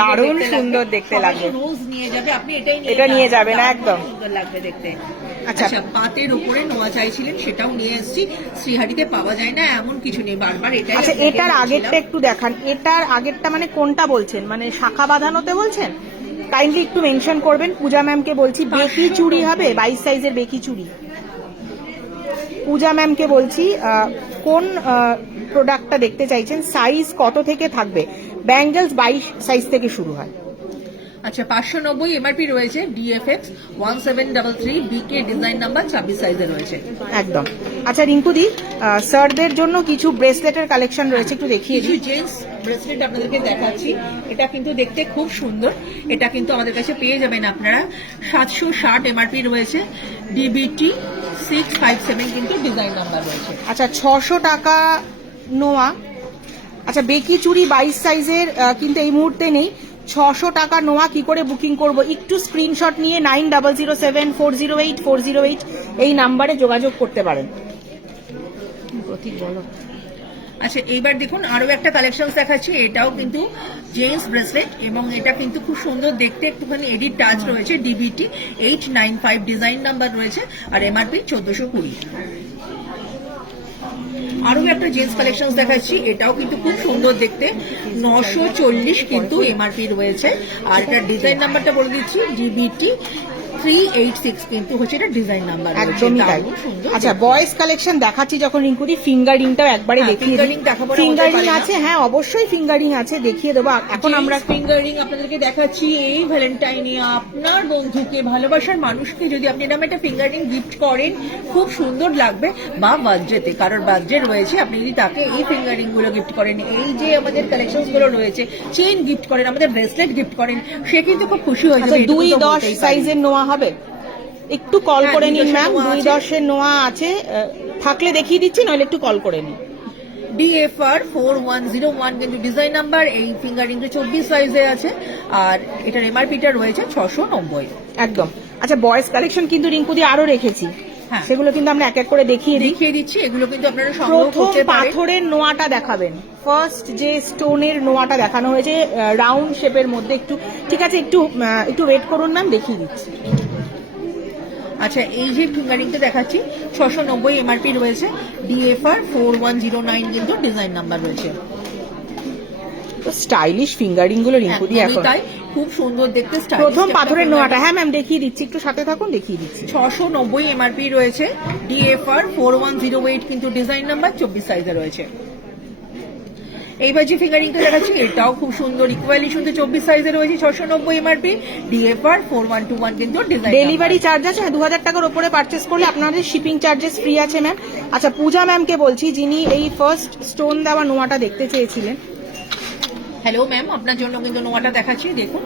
দারুণ সুন্দর দেখতে লাগবে। রোজ নিয়ে যাবে আপনি, এটা নিয়ে যাবেন একদম সুন্দর লাগবে দেখতে। আচ্ছা পাতের উপরে নোয়া চাইছিলেন, সেটাও নিয়ে এসেছি, শ্রীহরিতে পাওয়া যায় না এমন কিছু নেই, বারবার এটাই। আচ্ছা এটার আগেরটা একটু দেখান, এটার আগেরটা মানে কোনটা বলছেন, মানে শাখা বাঁধানোতে বলছেন? কাইন্ডলি একটু মেনশন করবেন, পূজা ম্যামকে বলছি। বেকি চুড়ি হবে, 22 সাইজের বেকি চুড়ি, পূজা ম্যামকে বলছি কোন প্রোডাক্টটা দেখতে চাইছেন, সাইজ কত থেকে থাকবে? ব্যাঙ্গেলস 22 সাইজ থেকে শুরু হয়। আচ্ছা 590 এমআরপি রয়েছে, ডিএফএক্স 1733 বিকে ডিজাইন নাম্বার 26 সাইজে রয়েছে। একদম। আচ্ছা রিঙ্কুদি, স্যারদের জন্য কিছু ব্রেসলেটের কালেকশন রয়েছে, একটু দেখিয়ে কিছু দিই। জেন্টস ব্রেসলেট আপনাদেরকে দেখাচ্ছি, এটা কিন্তু দেখতে খুব সুন্দর। এটা কিন্তু আমাদের কাছে পেয়ে যাবেন আপনারা 760 এমআরপি রয়েছে, ডিবিটি 657 কিন্তু ডিজাইন নাম্বার রয়েছে। আচ্ছা 600 টাকা নোয়া। আচ্ছা বেকি চুড়ি 22 সাইজের কিন্তু এই মুহূর্তে নেই। 600 টাকা নোয়া কি করে বুকিং করব? একটু স্ক্রিনশট নিয়ে 9007408408 এই নাম্বারে যোগাযোগ করতে পারেন। প্রতীক বলো। আচ্ছা এইবার দেখুন আরো একটা কালেকশন দেখাচ্ছি, এটাও কিন্তু জেন্টস ব্রেসলেট এবং এটা কিন্তু খুব সুন্দর দেখতে, একটুখানি এডিট টাচ রয়েছে, ডিবিটি 895 ডিজাইন নাম্বার রয়েছে আর এমআরপি 1420। আরো একটা জেন্টস কালেকশন দেখাচ্ছি, এটাও কিন্তু খুব সুন্দর দেখতে, 940 কিন্তু এমআরপি রয়েছে আর এটা ডিজাইন নাম্বারটা বলে দিচ্ছি, ডিবিটি 386 কিন্তু হচ্ছে এটা ডিজাইন নাম্বার। একদমই তাই। আচ্ছা বয়েজ কালেকশন দেখাচ্ছি যখন রিঙ্কুদি, ফিঙ্গারিংটাও একবারে দেখিয়ে দিই। ফিঙ্গারিং আছে, হ্যাঁ অবশ্যই ফিঙ্গারিং আছে, দেখিয়ে দেবো। এখন আমরা ফিঙ্গারিং আপনাদেরকে দেখাচ্ছি এই ভ্যালেন্টাইনে আপনার বন্ধুকে, ভালোবাসার মানুষকে যদি আপনি এরকম একটা ফিঙ্গারিং গিফট করেন খুব সুন্দর লাগবে, বা বার্থডেতে কারোর বার্থডে রয়েছে আপনি যদি তাকে এই ফিঙ্গারিং গুলো গিফট করেন, এই যে আমাদের কালেকশন গুলো রয়েছে, চেইন গিফট করেন, আমাদের ব্রেসলেট গিফট করেন, সে কিন্তু খুব খুশি হয়ে যাবে। 2-10 সাইজের নোয়া হবে, একটু কল করে নিন ম্যাম। 2-10 নোয়া আছে, থাকলে দেখিয়ে দিচ্ছি, নইলে একটু কল করে নিন। ডিএফআর 4101 কিন্তু ডিজাইন নাম্বার, এই ফিঙ্গারিংটা 24 সাইজে আছে আর এটার এমআরপিটা রয়েছে 690। একদম। আচ্ছা বয়েজ কালেকশন কিন্তু রিঙ্কুদি আরো রেখেছি, সেগুলো কিন্তু আমরা এক এক করে দেখিয়ে দিচ্ছি। এগুলো কিন্তু আপনারা সংগ্রহ করতে পারেন। পাথরের নোয়াটা দেখাবেন, ফার্স্ট যে স্টোনের নোয়াটা দেখানো হয়েছে রাউন্ড শেপের মধ্যে, একটু ঠিক আছে, একটু ওয়েট করুন ম্যাম, দেখিয়ে দিচ্ছি। আচ্ছা এই যে ফিঙ্গারিংটা দেখাচ্ছি 690 এমআরপি রয়েছে, ডিএফআর 4109 কিন্তু ডিজাইন নাম্বার রয়েছে। তো স্টাইলিশ ফিঙ্গারিং গুলো রিঙ্কুদি এখন তাই খুব সুন্দর দেখতে। প্রথম পাথরের নোয়াটা, হ্যাঁ ম্যাম দেখিয়ে দিচ্ছি, একটু সাথে থাকুন, দেখিয়ে দিচ্ছি। 690 এমআরপি রয়েছে, ডিএফআর 4108 কিন্তু ডিজাইন নাম্বার 24 সাইজে রয়েছে। এইবার যে ফিঙ্গারিংটা দেখাচ্ছি এটাও খুব সুন্দর, ইকুয়ালি সুন্দর, 24 সাইজে রয়েছে, 690 এমআরপি, ডিএফআর 4121 কিন্তু ডিজাইন। ডেলিভারি চার্জ আছে, 2000 টাকার উপরে পারচেস করলে আপনাদের শিপিং চার্জেস ফ্রি আছে ম্যাম। আচ্ছা পূজা ম্যামকে বলছি, যিনি এই ফার্স্ট স্টোন দেওয়া নোয়াটা দেখতে চেয়েছিলেন। হ্যালো ম্যাম, আপনার জন্য কিন্তু নোয়াটা দেখাচ্ছি, দেখুন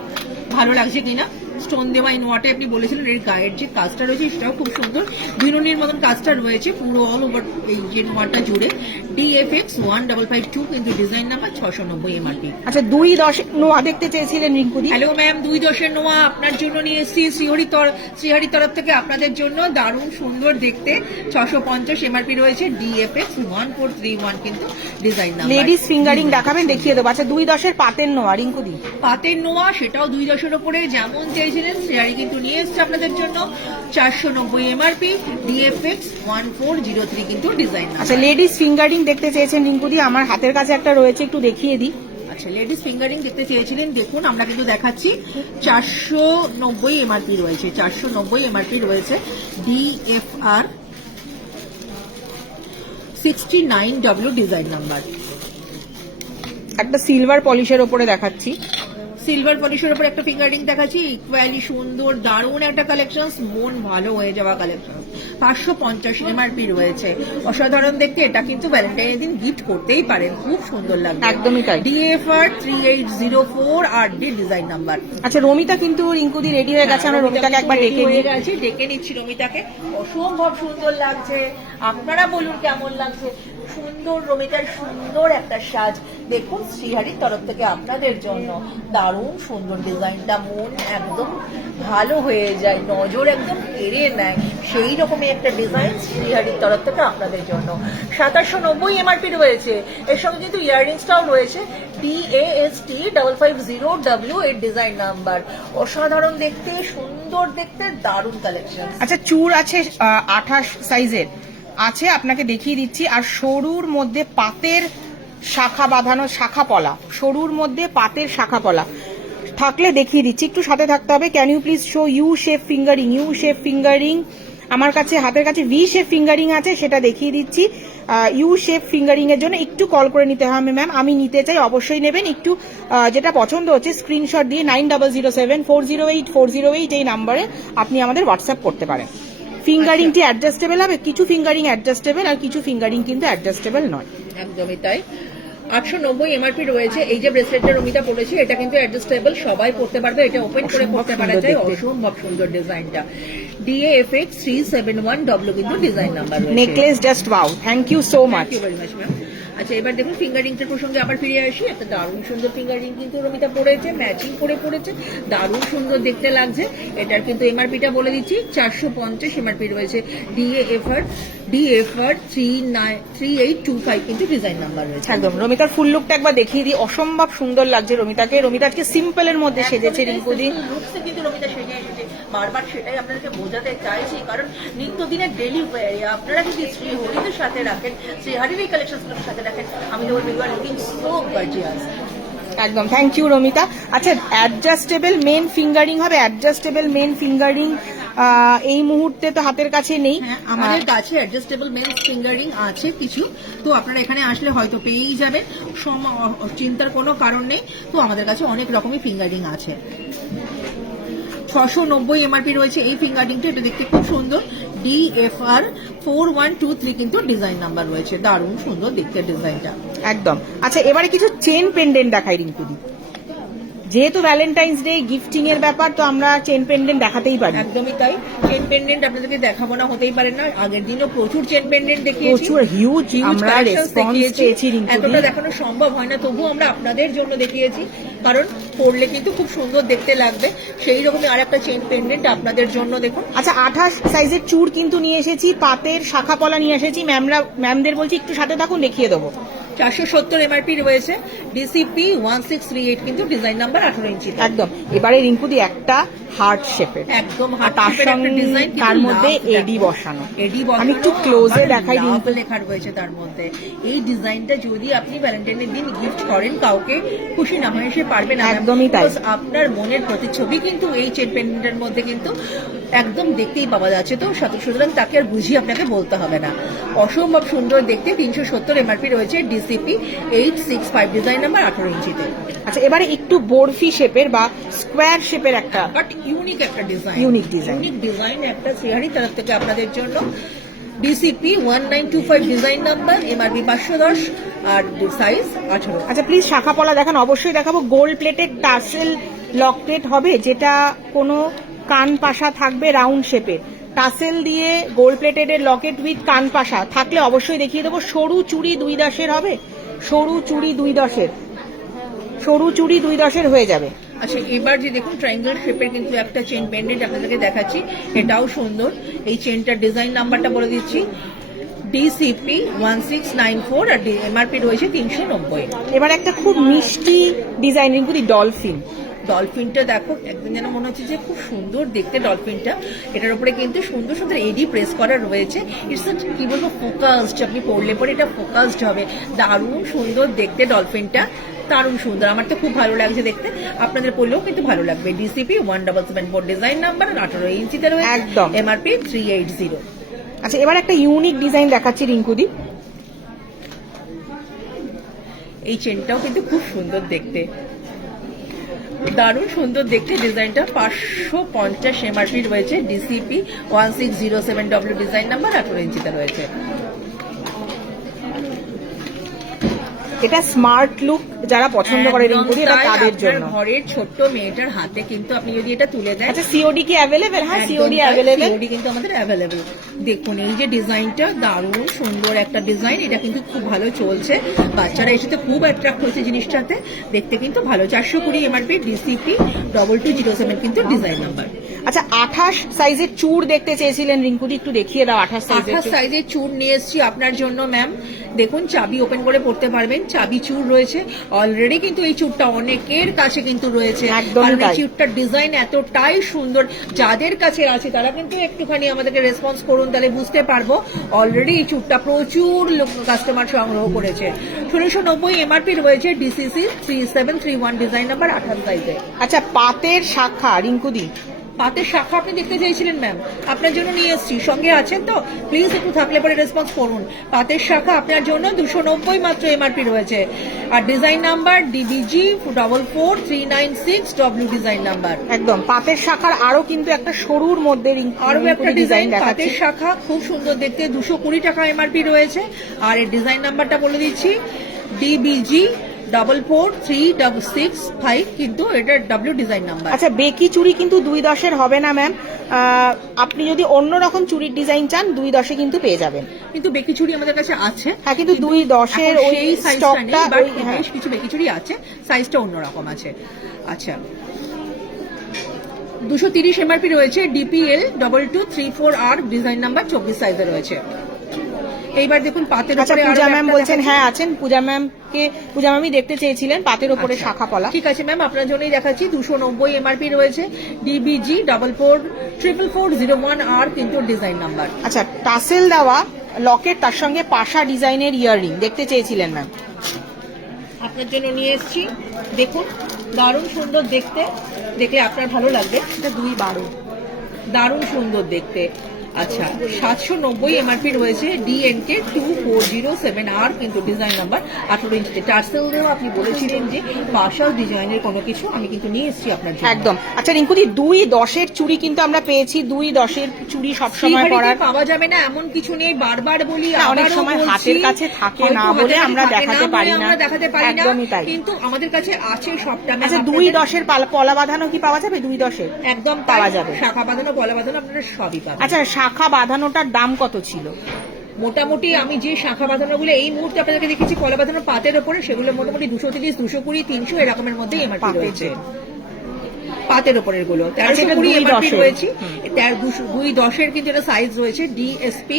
ভালো লাগছে কিনা। স্টোন দেওয়া এই নোয়াটা আপনি বলেছিলেন, এর গায়ের যে কাজটা রয়েছে সেটাও খুব সুন্দর, বিনুনির মতন কাজটা রয়েছে পুরো অল ওভার এই যে নোয়াটা জুড়ে। ডিএফএক্স 1552 কিন্তু ডিজাইন নাম্বার, 690 এমআরপি। আচ্ছা 2-10 নোয়া দেখতে চেয়েছিলেন রিঙ্কুদি। হ্যালো ম্যাম, 2-10 নোয়া আপনার জন্য নিয়ে এসেছি শ্রীহরির তরফ থেকে আপনাদের জন্য, দারুণ সুন্দর দেখতে, 650 এমআরপি রয়েছে, ডিএফএক্স 1431 কিন্তু ডিজাইন নাম্বার। লেডিস ফিঙ্গারিং দেখাবেন, দেখিয়ে দেবো। আচ্ছা 2-10 পাতের নোয়া রিঙ্কুদি। পাতের নোয়া সেটাও 2-10 উপরে যেমন চেয়েছিলেন শ্রেয়ারি কিন্তু নিয়ে এসছে আপনাদের জন্য, 490 এমআরপি, ডিএফএক্স 1403 কিন্তু ডিজাইন। আচ্ছা লেডিস ফিঙ্গারিং দেখতে চেয়েছেন রিঙ্কুদি, আমার হাতের কাছে একটা রয়েছে, একটু দেখিয়ে দিই। আচ্ছা লেডিস ফিঙ্গারিং দেখতে চেয়েছিলেন, দেখুন আমরা কিন্তু দেখাচ্ছি, 490 এমআরপি রয়েছে, 490 এমআরপি রয়েছে, ডিএফআর 69W ডিজাইন নাম্বার। একটা সিলভার পলিশের ওপরে দেখাচ্ছি, সিলভার পলিশের উপর একটা ফিঙ্গারিং দেখাচ্ছি, ইকুয়ালি সুন্দর দারুণ একটা কালেকশন, মন ভালো হয়ে যাওয়া কালেকশন, 550 এমআরপি রয়েছে, অসাধারণ দেখতে। এটা কিন্তু ভ্যালেন্টাইনের দিন গিফট করতেই পারেন, খুব সুন্দর লাগবে। একদমই তাই। ডিএফআর 3804 আর ডি ডিজাইন নাম্বার। আচ্ছা রমিতা কিন্তু রিঙ্কুদি রেডি হয়ে গেছে, আমরা রমিতাকে একবার ডেকে নিচ্ছি রমিতাকে, অসম্ভব সুন্দর লাগছে, আপনারা বলুন কেমন লাগছে। সুন্দর রমিতার সুন্দর একটা সাজ, দেখুন শ্রীহারির তরফ থেকে আপনাদের জন্য, দারুণ সুন্দর ডিজাইনটা, মন একদম ভালো হয়ে যায়, নজর একদম কেড়ে নেয়, সেই রকমই একটা ডিজাইন শ্রীহারির তরফ থেকে আপনাদের জন্য। 2790 এমআরপি রয়েছে, এর সঙ্গে কিন্তু ইয়াররিংসটাও রয়েছে, DAST 550W এর ডিজাইন নাম্বার, অসাধারণ দেখতে, সুন্দর দেখতে, দারুণ কালেকশন। আচ্ছা চূড় আছে 28 সাইজের আছে, আপনাকে দেখিয়ে দিচ্ছি। আর সরুর মধ্যে পাতের শাখা বাঁধানো, শাখা পলা, সরুর মধ্যে পাতের শাখা পলা থাকলে দেখিয়ে দিচ্ছি, একটু সাথে থাকতে হবে। Can you please show U shape fingering, U shape fingering আমার কাছে হাতের কাছে ভি শেপ ফিঙ্গারিং আছে, সেটা দেখিয়ে দিচ্ছি। ইউ শেপ ফিঙ্গারিং এর জন্য একটু কল করে নিতে হবে ম্যাম, আমি নিতে চাই, অবশ্যই নেবেন। একটু যেটা পছন্দ হচ্ছে স্ক্রিনশট দিয়ে 9007408408 এই নাম্বারে আপনি আমাদের হোয়াটসঅ্যাপ করতে পারেন। ফিঙ্গারিংটি অ্যাডজাস্টেবল হবে, কিছু ফিঙ্গারিং অ্যাডজাস্টেবল আর কিছু ফিঙ্গারিং কিন্তু অ্যাডজাস্টেবল নয়। একদমই তাই। 890 এমআরপি রয়েছে। এই যে ব্রেসলেটটা রমিতা পড়েছে এটা কিন্তু অ্যাডজাস্টেবল, সবাই পড়তে পারবে, এটা ওপেন করে পড়তে পারা যায়। অসম্ভব সুন্দর ডিজাইনটা। DAFX 371W কিন্তু ডিজাইন নাম্বার রয়েছে। Necklace just wow, thank you so much. Thank you very much ma'am. আচ্ছা, এবার দেখুন ফিঙ্গারিংটার প্রসঙ্গে আবার ফিরে আসি। একটা দারুণ সুন্দর ফিঙ্গারিং কিন্তু রমিতা পড়েছে, ম্যাচিং করে পড়েছে, দারুণ সুন্দর দেখতে লাগছে। এটার কিন্তু এমআরপিটা বলে দিচ্ছি, 450 এমআরপি রয়েছে। DAFR 3825 কিন্তু ডিজাইন নাম্বার রয়েছে। একদম রমিতার ফুল লুকটা একবার দেখিয়ে দিই, অসম্ভব সুন্দর লাগছে রমিতাকে। রমিতা আজকে সিম্পলের মধ্যে সেজেছে রিঙ্কুদি। লুকসে কিন্তু রমিতা সেজে এসেছে, বারবার সেটাই আপনাদেরকে বোঝাতে চাইছি, কারণ নিত্যদিনের ডেলি ওয়্যারে আপনারা যদি শ্রী হরিদের সাথে রাখেন, শ্রী হরির কলেকশনগুলোর সাথে রাখেন, আমি তো বলবো you are looking so gorgeous. একদম, থ্যাংক ইউ রমিতা। আচ্ছা, অ্যাডজাস্টেবল মেন ফিঙ্গারিং হবে, অ্যাডজাস্টেবল মেন ফিঙ্গারিং এই মুহূর্তে তো হাতের কাছে নেই। হ্যাঁ, আমাদের কাছে অ্যাডজাস্টেবল মেন্স ফিঙ্গারিং আছে কিছু, তো আপনারা এখানে আসলে হয়তো পেয়েই যাবেন, চিন্তার কোনো কারণ নেই। তো আমাদের কাছে অনেক রকমের ফিঙ্গারিং আছে। 690 এমআরপি রয়েছে এই ফিঙ্গারিংটা, এটা দেখতে খুব সুন্দর। DFR 4123 কিন্তু ডিজাইন নাম্বার রয়েছে, দারুণ সুন্দর দেখতে ডিজাইনটা। একদম। আচ্ছা, এবারে কিছু চেন পেন্ডেন্ট দেখাই রিঙ্কুদি, যেহেতু ভ্যালেন্টাইন্স ডে গিফটিং এর ব্যাপার, তো আমরা চেন পেন্ডেন্ট দেখাতেই পারি। একদমই তাই, চেন পেন্ডেন্ট আপনাদেরকে দেখাবো না হতেই পারে না। আগের দিনও প্রচুর চেন পেন্ডেন্ট দেখিয়েছি, প্রচুর হিউজ আমরা রেসপন্স পেয়েছি রিঙ্কুদি। এতটা দেখানো সম্ভব হয় না, তবুও আমরা আপনাদের জন্য দেখিয়েছি, কারণ পরলে কিন্তু খুব সুন্দর দেখতে লাগবে। সেই রকমই আর একটা চেন পেন্ডেন্ট আপনাদের জন্য দেখুন। আচ্ছা, 28 সাইজের চূড় কিন্তু নিয়ে এসেছি, পাতের শাখা পলা নিয়ে এসেছি। ম্যামদের বলছি একটু সাথে থাকুন, দেখিয়ে দেবো। 470 এমআরপি রয়েছে। DCP 1638 কিন্তু ডিজাইন নাম্বার 18 ইঞ্চি। একদম। এবারে রিঙ্কুদি একটা হার্ট শেপের, একদম তার সঙ্গে ডিজাইন, তার মধ্যে এডি বসানো। এডি আমি একটু ক্লোজে দেখাই রিঙ্কু লেখা রয়েছে তার মধ্যে। এই ডিজাইনটা যদি আপনি ভ্যালেন্টাইনের দিন গিফট করেন কাউকে, খুশি না হয়ে সে পারবে না। একদমই তাই। আপনার মনের প্রতিচ্ছবি কিন্তু এই চেন পেন্ডেন্টের মধ্যে কিন্তু একদম দেখতেই পাওয়া যাচ্ছে। তো সুতরাং তাকে আর বুঝিয়ে আপনাকে বলতে হবে না, অসম্ভব সুন্দর দেখতে। 370 এমআরপি রয়েছে। DCP 865 ডিজাইন নাম্বার 18 ইঞ্চিতে। আচ্ছা, এবারে একটু বরফি শেপের বা স্কোয়ার শেপের একটা বাট ইউনিক একটা ডিজাইন, ইউনিক ডিজাইন একটা শ্রীহারি তরফ থেকে আপনাদের জন্য। DCP 1925 ডিজাইন নাম্বার, এমআরপি 510 আর সাইজ 18। আচ্ছা, প্লিজ শাখা পলা দেখান, অবশ্যই দেখাবো। Gold plated tassel lock plate হবে, যেটা কোনো কান পাশা থাকবে রাউন্ড শেপের, টাসেল দিয়ে গোল্ড প্লেটেড এর লকেট উইথ কান পাশা থাকলে অবশ্যই দেখিয়ে দেবো। সরু চুড়ি 2 দশের হবে, সরু চুড়ি 2 দশের, সরু চুড়ি 2 দশের হয়ে যাবে। আচ্ছা, এবার যে দেখুন ট্রায়াঙ্গেল শেপের কিন্তু একটা চেন পেন্ডেন্ট আপনাদেরকে দেখাচ্ছি, এটাও সুন্দর। এই চেনটার ডিজাইন নাম্বারটা বলে দিচ্ছি, DCP 1694 আর এমআরপি রয়েছে 390। এবার একটা খুব মিষ্টি ডিজাইন রিঙ্কুদি, ডলফিন। ডলফিনটা দেখো, একদম যেন মনে হচ্ছে যে খুব সুন্দর দেখতে ডলফিনটা। এটার উপরে কিন্তু সুন্দর সুন্দর এডি প্রেস করা রয়েছে। ইটস কি বলবো, ফোকাসড, আপনি পরলে পরে এটা ফোকাসড হবে, দারুণ সুন্দর দেখতে ডলফিনটা, দারুণ সুন্দর। আমার তো খুব ভালো লাগছে দেখতে, আপনাদের পরলেও কিন্তু ভালো লাগবে। DCP 1774 ডিজাইন নাম্বার 18 ইঞ্চিতে রয়েছে, একদম। এমআরপি 380। আচ্ছা, এবার একটা ইউনিক ডিজাইন দেখাচ্ছি রিঙ্কুদি। এই চেনটাও কিন্তু খুব সুন্দর দেখতে, দারুণ সুন্দর দেখতে ডিজাইনটা। 550 এমআরপি রয়েছে। DCP 1607W ডিজাইন নাম্বার 18 ইঞ্চিতে রয়েছে। এটা স্মার্ট লুক যারা পছন্দ করে রিঙ্কুদি, এটা তাদের জন্য। ঘরের ছোট্ট মেয়েটার হাতে কিন্তু আপনি যদি এটা তুলে দেন। আচ্ছা, সিওডি কি অ্যাভেলেবেল? হ্যাঁ, সিওডি অ্যাভেলেবেল। সিওডি কিন্তু আমাদের অ্যাভেলেবেল। দেখুন এই যে ডিজাইনটা, দারুণ সুন্দর একটা ডিজাইন, এটা কিন্তু খুব ভালো চলছে। বাচ্চারা এসে খুব অ্যাট্রাক্ট হয়েছে জিনিসটাতে, দেখতে কিন্তু ভালো। 420 এমআরপি। DCP 2207 কিন্তু ডিজাইন নাম্বার। আচ্ছা, 28 সাইজের চূড় দেখতে চেয়েছিলেন রিঙ্কুদি, একটু দেখিয়ে দাও। 28 সাইজের চূড় নিয়ে এসেছি আপনার জন্য ম্যাম। দেখুন, চাবি ওপেন করে পড়তে পারবেন, চাবি চূড় রয়েছে। অলরেডি কিন্তু এই চূড়টা অনেকের কাছে কিন্তু রয়েছে, একদমই তাই। এই চূড়টার ডিজাইন এতটাই সুন্দর, যাদের কাছে আছে তারা কিন্তু একটুখানি আমাদেরকে রেসপন্স করুন, তাহলে বুঝতে পারবো। অলরেডি এই চূড়টা প্রচুর কাস্টমার সংগ্রহ করেছে। 1690 এমআরপি রয়েছে। DCC 3731 ডিজাইন নাম্বার 28 সাইজে। আচ্ছা, পাতের শাখা রিঙ্কুদি, পাতের শাখা আপনি দেখতে চাইছিলেন ম্যাম, আপনার জন্য নিয়ে এসেছি, সঙ্গে আছেন তো? প্লিজ একটু থাকলে পরে রেসপন্স করুন। পাতের শাখা আপনার জন্য 290 মাত্র এমআরপি রয়েছে। আর design number DBG 44396 design number. একদম পাতের শাখার আরো কিন্তু একটা সরুর মধ্যে আরো একটা ডিজাইন দেখাচ্ছে। পাতের শাখা খুব সুন্দর দেখতে, 220 টাকা এমআরপি রয়েছে। আর এর ডিজাইন নাম্বারটা বলে দিচ্ছি, DBG 44365, কিন্তু এটা ডাব্লিউ ডিজাইন নাম্বার। আচ্ছা, বেকি চুড়ি কিন্তু 210 হবে না ম্যাম। আপনি যদি অন্য রকম চুড়ির ডিজাইন চান 210 কিন্তু পেয়ে যাবেন। কিন্তু বেকি চুড়ি আমাদের কাছে আছে। হ্যাঁ, কিন্তু 210 ওই সেই সাইজটা স্টকটা নেই, বাট বেশ কিছু বেকি চুড়ি আছে, সাইজটা অন্যরকম আছে। আচ্ছা, 230 এমআরপি রয়েছে, DPL 2234R ডিজাইন নাম্বার 24 সাইজে রয়েছে। এইবার দেখুন পাতের আচ্ছা, উপরে পূজা ম্যাম বলছেন হ্যাঁ আছেন। পূজা ম্যামই দেখতে চেয়েছিলেন পাতের উপরে শাখা পলা। ঠিক আছে ম্যাম, আপনার জন্যই দেখাচ্ছি। 290 এমআরপি রয়েছে, DBG 444401R কিন্তু ডিজাইন নাম্বার। আচ্ছা, টাসেল দেওয়া লকেট, তার সঙ্গে পাশা ডিজাইনের ইয়াররিং দেখতে চেয়েছিলেন ম্যাম, আপনার জন্য নিয়ে এসেছি। দেখুন, দারুণ সুন্দর দেখতে, দেখলে আপনার ভালো লাগবে। এটা 212, দারুণ সুন্দর দেখতে। আচ্ছা, 790 এমআরপি রয়েছে, DNK 2407R কিন্তু ডিজাইন নাম্বার 18 ইঞ্চিতে। টার্সেল দিয়েও আপনি বলেছিলেন যে পাশাল ডিজাইনের কোনো কিছু, আমি কিন্তু নিয়ে এসেছি আপনার জন্য। একদম। আচ্ছা রিঙ্কুদি, 210 চুড়ি কিন্তু আমরা পেয়েছি। 210 চুড়ি সবসময় পরার পাওয়া যাবে না এমন কিছু নেই, বারবার বলি, অনেক সময় হাতের কাছে থাকে না বলে আমরা দেখাতে পারি না। একদমই তাই, কিন্তু আমাদের কাছে আছে সবটা। আচ্ছা, 210 পলা বাঁধানো কি পাওয়া যাবে? 210 একদম পাওয়া যাবে, শাখা বাঁধানো, পলা বাঁধানো আপনারা সবই পাবেন। আচ্ছা, শাখা বাঁধানোটার দাম কত ছিল? মোটামুটি আমি যে শাখা বাঁধানো গুলো এই মুহূর্তে আপনাদেরকে দেখেছি পলা বাঁধানো পাতের উপরে, সেগুলো মোটামুটি 230, 220, 300 এরকমের মধ্যে এমআরপি রয়েছে। পাতের উপরের গুলো 1320 এমআরপি রয়েছে। 210 কিন্তু এটা সাইজ রয়েছে, DSP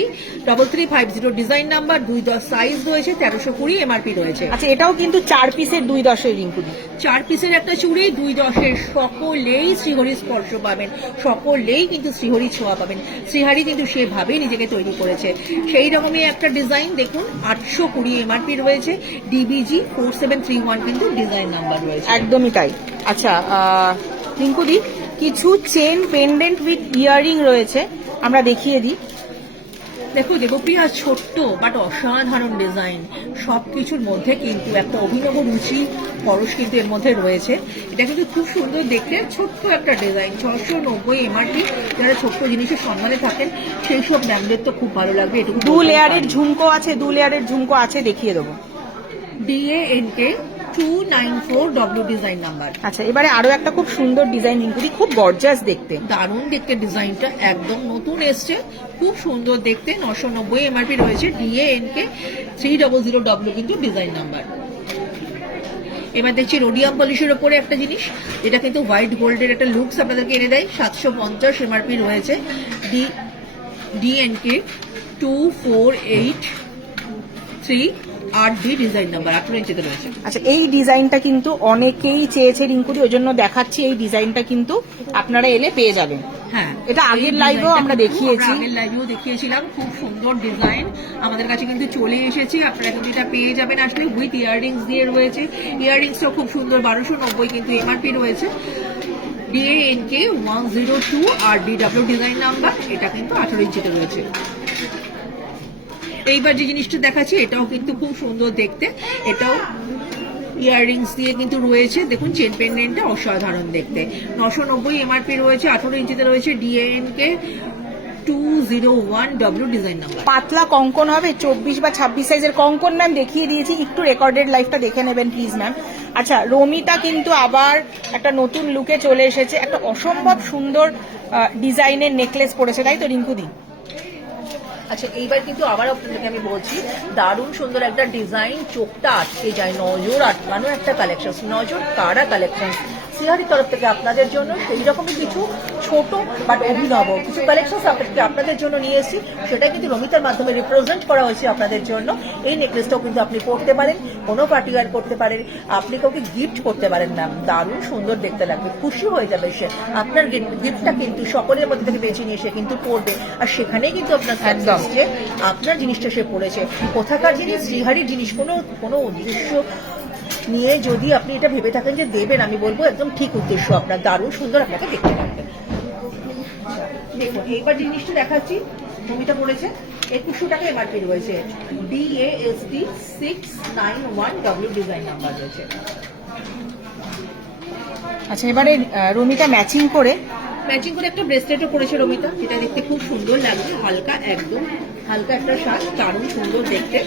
3350 ডিজাইন নাম্বার, 210 সাইজ রয়েছে, 1320 এমআরপি রয়েছে। আচ্ছা, এটাও কিন্তু 4 পিসের 210 রিঙ্কুদি। 4 পিসের একটা চুড়ি, 210 সকলেই শ্রীহরি স্পর্শ পাবেন, সকলেই কিন্তু শ্রীহরি ছোঁয়া পাবেন। শ্রীহরি কিন্তু সেভাবেই নিজেকে তৈরি করেছে। সেই রকমই একটা ডিজাইন দেখুন, 820 এমআরপি রয়েছে, DBG 4731 কিন্তু ডিজাইন নাম্বার রয়েছে। একদমই তাই। আচ্ছা রিঙ্কুদি, কিছু চেন পেন্ডেন্ট উইথ ইয়াররিং রয়েছে, আমরা দেখিয়ে দিই। দেখো দেবপ্রিয়া, ছোট্ট বাট অসাধারণ ডিজাইন, সবকিছুর মধ্যে কিন্তু একটা অভিনব রুচি পরশ কিন্তু এর মধ্যে রয়েছে। এটা কিন্তু খুব সুন্দর দেখতে, ছোট্ট একটা ডিজাইন, 690 এমআরপি। যারা ছোট্ট জিনিসের সম্মানে থাকেন সেই সব ব্র্যান্ডের তো খুব ভালো লাগবে। এটুকু 2 লেয়ারের ঝুমকো আছে, 2 লেয়ারের ঝুমকো আছে, দেখিয়ে দেবো। DANK 294W design number. আচ্ছা, এবারে আরো একটা খুব সুন্দর ডিজাইন রিঙ্কুদি, খুব গর্জাস দেখতে, দারুণ দেখতে ডিজাইনটা, একদম নতুন এসছে, খুব সুন্দর দেখতে। 990 এমআরপি রয়েছে, DANK 300W কিন্তু ডিজাইন নাম্বার। এবার দেখছি রোডিয়াম পলিশের ওপরে একটা জিনিস, এটা কিন্তু হোয়াইট গোল্ডের একটা লুকস আপনাদেরকে এনে দেয়। 750 এমআরপি রয়েছে, DNK 2483 8D ডিজাইন নাম্বার, 18 ইঞ্চিতে রয়েছে। আচ্ছা, এই ডিজাইনটা কিন্তু অনেকেই চেয়েছে রিঙ্কুদি, ওই জন্য দেখাচ্ছি। এই ডিজাইনটা কিন্তু আপনারা এলে পেয়ে যাবেন। হ্যাঁ, এটা আগের লাইভেও আমরা দেখিয়েছি, আগের লাইভেও দেখিয়েছিলাম। খুব সুন্দর ডিজাইন আমাদের কাছে কিন্তু চলে এসেছে, আপনারা কিন্তু এটা পেয়ে যাবেন আসলে। উইথ ইয়াররিংস দিয়ে রয়েছে, ইয়াররিংসটাও খুব সুন্দর, 1290 কিন্তু এমআরপি রয়েছে। DANK 102 আর DW ডিজাইন নাম্বার, এটা কিন্তু 18 ইঞ্চিতে রয়েছে। এইবার যে জিনিসটা দেখাচ্ছি এটাও কিন্তু খুব সুন্দর দেখতে, এটাও ইয়াররিংস দিয়ে কিন্তু রয়েছে। দেখুন চেন পেন্ডেন্টটা অসাধারণ দেখতে, 990 এমআরপি রয়েছে, 18 ইঞ্চিতে রয়েছে, DANK 201W ডিজাইন নাম্বার। পাতলা কঙ্কন হবে, 24 বা 26 সাইজের কঙ্কন ম্যাম দেখিয়ে দিয়েছি, একটু রেকর্ডেড লাইভটা দেখে নেবেন প্লিজ ম্যাম। আচ্ছা, রমিতা কিন্তু আবার একটা নতুন লুকে চলে এসেছে, একটা অসম্ভব সুন্দর ডিজাইনের নেকলেস পরেছে, তাই তো রিঙ্কুদি? আচ্ছা, এইবার কিন্তু আবার আপনাদেরকে আমি বলছি, দারুণ সুন্দর একটা ডিজাইন, চোখটা আটকে যায়, নজর আটকানো একটা কালেকশন, নজর কাড়া কালেকশন। শ্রীহরির তরফ থেকে আপনাদের জন্য সেই রকমই কিছু ছোট বাট অভিনব কিছু কালেকশন আপনাদের জন্য নিয়ে এসেছি, সেটা কিন্তু রমিতার মাধ্যমে রিপ্রেজেন্ট করা হয়েছে আপনাদের জন্য। এই নেকলেসটাও কিন্তু আপনি পরতে পারেন, কোনো পার্টি ওয়্যার করতে পারেন, আপনি কাউকে গিফট করতে পারেন ম্যাম, দারুণ সুন্দর দেখতে লাগবে, খুশি হয়ে যাবে সে। আপনার গিফটটা কিন্তু সকলের মধ্যে থেকে বেছে নিয়ে সে কিন্তু পড়বে, আর সেখানেই কিন্তু আপনার একদম যে আপনার জিনিসটা সে পড়েছে। কোথাকার জিনিস, শ্রীহরির জিনিস, কোনো উদ্দেশ্য নিয়ে যদি আপনি এটা ভেবে থাকেন যে দেবেন, আমি বলবো একদম ঠিক উদ্দেশ্য আপনার, দারুণ সুন্দর আপনাকে দেখতে লাগবে। দেখুন এইবার জিনিসটা দেখাচ্ছি, ভূমিটা পড়েছে 2100 টাকা এমআরপি রয়েছে, DASD 691W ডিজাইন নাম্বার রয়েছে। আচ্ছা, এবারে রমিতা ম্যাচিং করে একটা ব্রেসলেটও করেছে রমিতা, যেটা দেখতে খুব সুন্দর লাগবে, হালকা একদম হালকা একটা শার্ট, দারুণ সুন্দর দেখতে।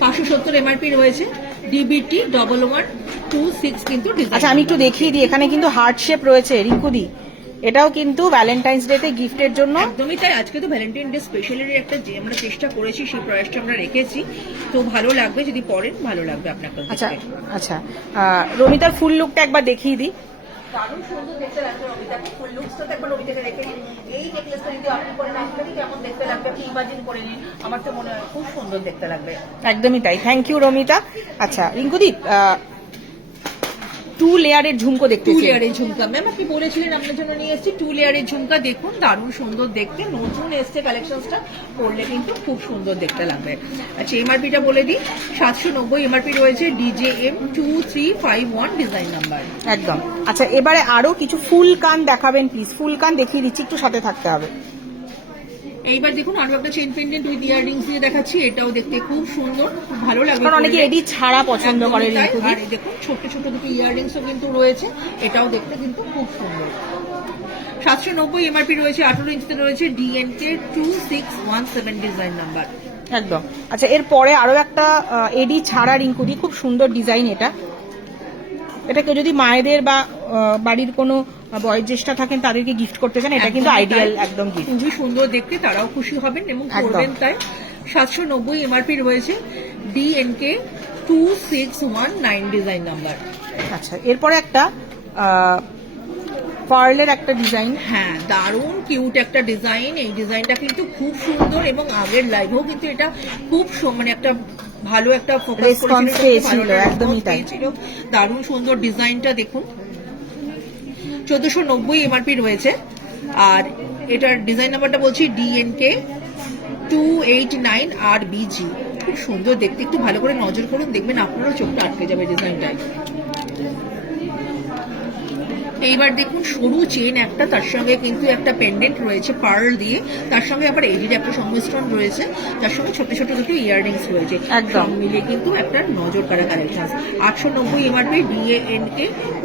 570 এমআরপি রয়েছে, DBT 1126 কিন্তু ডিজাইন। আচ্ছা, আমি একটু দেখিয়ে দিই, এখানে কিন্তু হার্ট শেপ রয়েছে রিঙ্কুদি, এটাও কিন্তু ভ্যালেন্টাইন্স ডে তে গিফটের জন্য। একদমই তাই, আজকে তো ভ্যালেন্টাইন ডে স্পেশালি একটা যে আমরা চেষ্টা করেছি, সেই প্রয়াসটা আমরা রেখেছি, তো ভালো লাগবে, যদি পরেন ভালো লাগবে আপনাকে। আচ্ছা আচ্ছা, রমিতার ফুল লুকটা একবার দেখিয়ে দিই। দারুণ সুন্দর দেখতে লাগবে রমিতাকে, ফুল লুকসটা তো একবার রমিতাকে রেখে নিন। এই নেকলেসটা যদি আপনি পরেন আপনাকে কেমন দেখতে লাগবে আপনি ইমাজিন করে নিন, আমার তো মনে হয় খুব সুন্দর দেখতে লাগবে। একদমই তাই, থ্যাংক ইউ রমিতা। আচ্ছা রিঙ্কুদি, 2 লেয়ারের ঝুমকো দেখতে 2 চাই। লেয়ারের ঝুমকা ম্যাম আপনি বলেছিলেন, আপনার জন্য নিয়ে এসেছি 2 লেয়ারের ঝুমকা। দেখুন দারুণ সুন্দর দেখতে, নতুন এসছে কালেকশনসটা, পরলে কিন্তু খুব সুন্দর দেখতে লাগবে। আচ্ছা, এমআরপিটা বলে দিই, 790 এমআরপি রয়েছে, DJM 2351 ডিজাইন নাম্বার। একদম। আচ্ছা, এবারে আরো কিছু ফুল কান দেখাবেন প্লিজ, ফুল কান দেখিয়ে দিচ্ছি, একটু সাথে থাকতে হবে। এইবার দেখুন আরো একটা চেইন পেন্ডেন্ট উইথ ইয়াররিংস দিয়ে দেখাচ্ছি, এটাও দেখতে খুব সুন্দর, খুব ভালো লাগবে। কারণ অনেকে এডি ছাড়া পছন্দ করে রিঙ্কুদি। আর দেখুন ছোট ছোট দুটো ইয়াররিংসও কিন্তু রয়েছে, এটাও দেখতে কিন্তু খুব সুন্দর। 790 এমআরপি রয়েছে, 18 ইঞ্চিতে রয়েছে, DNK 2617 ডিজাইন নাম্বার। একদম। আচ্ছা, এরপরে আরো একটা এডি ছাড়া রিঙ্কুদি, খুব সুন্দর ডিজাইন এটা। এটা কেউ যদি মায়েদের বা বাড়ির কোনো বয়োজ্যেষ্ঠা থাকেন তাদেরকে গিফট করতে চান, এটা কিন্তু আইডিয়াল একদম গিফট। খুবই সুন্দর দেখতে, তারাও খুশি হবেন এবং করবেন তাই। 790 এমআরপি রয়েছে, DNK 2619 ডিজাইন নাম্বার। আচ্ছা, এরপরে একটা পার্লের একটা ডিজাইন। হ্যাঁ, দারুণ কিউট একটা ডিজাইন, এই ডিজাইনটা কিন্তু খুব সুন্দর এবং আগের লাইভেও কিন্তু এটা খুব মানে একটা ভালো একটা ফোকাস করেছিল, একদমই তাই। দারুণ সুন্দর ডিজাইনটা দেখুন, 1490 এমআরপি রয়েছে, আর এটার ডিজাইন নাম্বারটা বলছি DNK 289 RBG। খুব সুন্দর দেখতে, একটু ভালো করে নজর করুন, দেখবেন আপনারও চোখটা আটকে যাবে ডিজাইনটায়। এইবার দেখুন সরু চেন একটা, তার সঙ্গে কিন্তু একটা পেন্ডেন্ট রয়েছে পার্ল দিয়ে, তার সঙ্গে আবার এডির একটা সংমিশ্রণ রয়েছে, তার সঙ্গে ছোট ছোট দুটো ইয়াররিংস রয়েছে, একদম মিলে কিন্তু একটা নজর কাড়া collection. 890 MRP, DANK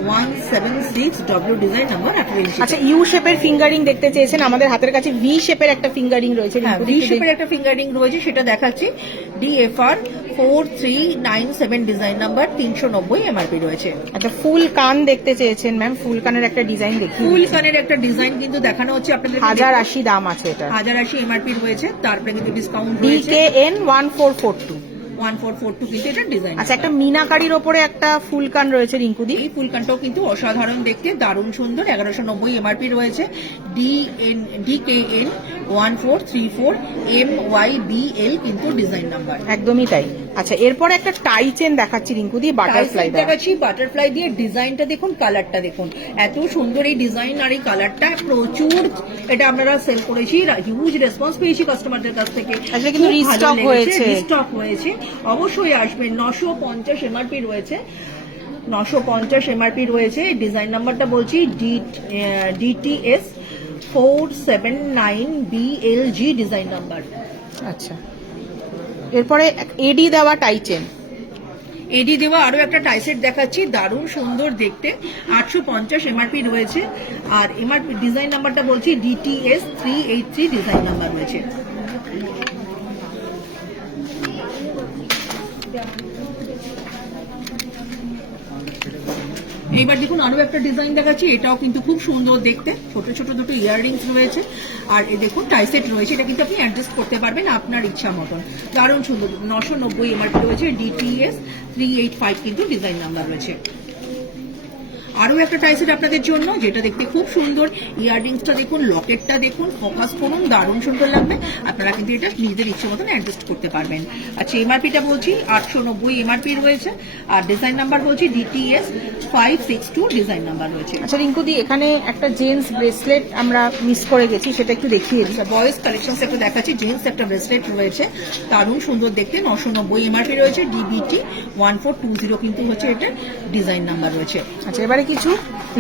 176W design number 18 ইঞ্চি। আচ্ছা, ইউ শেপের ফিঙ্গারিং দেখতে চেয়েছেন, আমাদের হাতের কাছে ভি শেপের একটা ফিঙ্গারিং রয়েছে। ভি শেপের একটা ফিঙ্গারিং রয়েছে, সেটা দেখাচ্ছি, DFR 4397 ডিজাইন নাম্বার, 390 এমআরপি রয়েছে। আচ্ছা, ফুল কান দেখতে চেয়েছেন ম্যাম, ফুল কানের একটা ডিজাইন দেখি। ফুল কানের একটা ডিজাইন কিন্তু দেখানো হচ্ছে আপনাদের, 1080 দাম আছে এটা, 1080 এমআরপি রয়েছে, তারপরে কিন্তু ডিসকাউন্ট রয়েছে, DKN 1442 কিন্তু এটা ডিজাইন। আচ্ছা, একটা মিনাকারির ওপরে একটা ফুল কান রয়েছে রিঙ্কুদি, এই ফুল কানটাও কিন্তু অসাধারণ দেখতে, দারুণ সুন্দর, 1190 এমআরপি রয়েছে, DKN 1434 MYBL কিন্তু ডিজাইন নাম্বার। একদমই তাই। আচ্ছা, এরপরে একটা টাই চেন দেখাচ্ছি রিঙ্কুদি, বাটারফ্লাই দেখাচ্ছি, বাটারফ্লাই দিয়ে ডিজাইনটা দেখুন, কালারটা দেখুন, এত সুন্দর এই ডিজাইন আর এই কালারটা, প্রচুর এটা আমরা সেল করেছি, হিউজ রেসপন্স পেয়েছি কাস্টমারদের কাছ থেকে। আসলে কিন্তু রিস্টক হয়েছে, অবশ্যই আসবেন। 950 এমআরপি রয়েছে, 950 এমআরপি রয়েছে, ডিজাইন নাম্বারটা বলছি DTS 479BLG ডিজাইন নাম্বার। আচ্ছা, এরপরে এডি দেওয়া টাই চেন, এডি দেওয়া আরো একটা টাইসেট দেখাচ্ছি, দারুণ সুন্দর দেখতে, 850 এমআরপি রয়েছে, আর এমআরপি ডিজাইন নাম্বারটা বলছি DTS 383 ডিজাইন নাম্বার রয়েছে। এইবার দেখুন আরো একটা ডিজাইন দেখাচ্ছি, এটাও কিন্তু খুব সুন্দর দেখতে, ছোট ছোট দুটো ইয়াররিংস রয়েছে, আর এই দেখুন টাইসেট রয়েছে, এটা কিন্তু আপনি অ্যাডজাস্ট করতে পারবেন আপনার ইচ্ছা মতন, দারুণ সুন্দর। 990 এমআরপি রয়েছে, DTS 385 কিন্তু ডিজাইন নাম্বার রয়েছে। আরো একটা টাইসেট আপনাদের জন্য, যেটা দেখতে খুব সুন্দর, ইয়াররিংসটা দেখুন, লকেটটা দেখুন, ফোকাস করুন, দারুণ সুন্দর লাগবে, আপনারা কিন্তু এটা নিজেদের ইচ্ছে মতন অ্যাডজাস্ট করতে পারবেন। আচ্ছা, এমআরপিটা বলছি 890 এমআরপি রয়েছে, আর ডিজাইন নাম্বার বলছি DTS 562 ডিজাইন নাম্বার রয়েছে। আচ্ছা রিঙ্কুদি, এখানে একটা জেন্টস ব্রেসলেট আমরা মিস করে গেছি, সেটা একটু দেখিয়ে দিই। বয়েজ কালেকশন একটা দেখাচ্ছি, জেন্টস একটা ব্রেসলেট রয়েছে, দারুণ সুন্দর দেখতে, 990 এমআরপি রয়েছে, DBT 1420 কিন্তু হচ্ছে এটা ডিজাইন নাম্বার রয়েছে। আচ্ছা, এবারে কিছু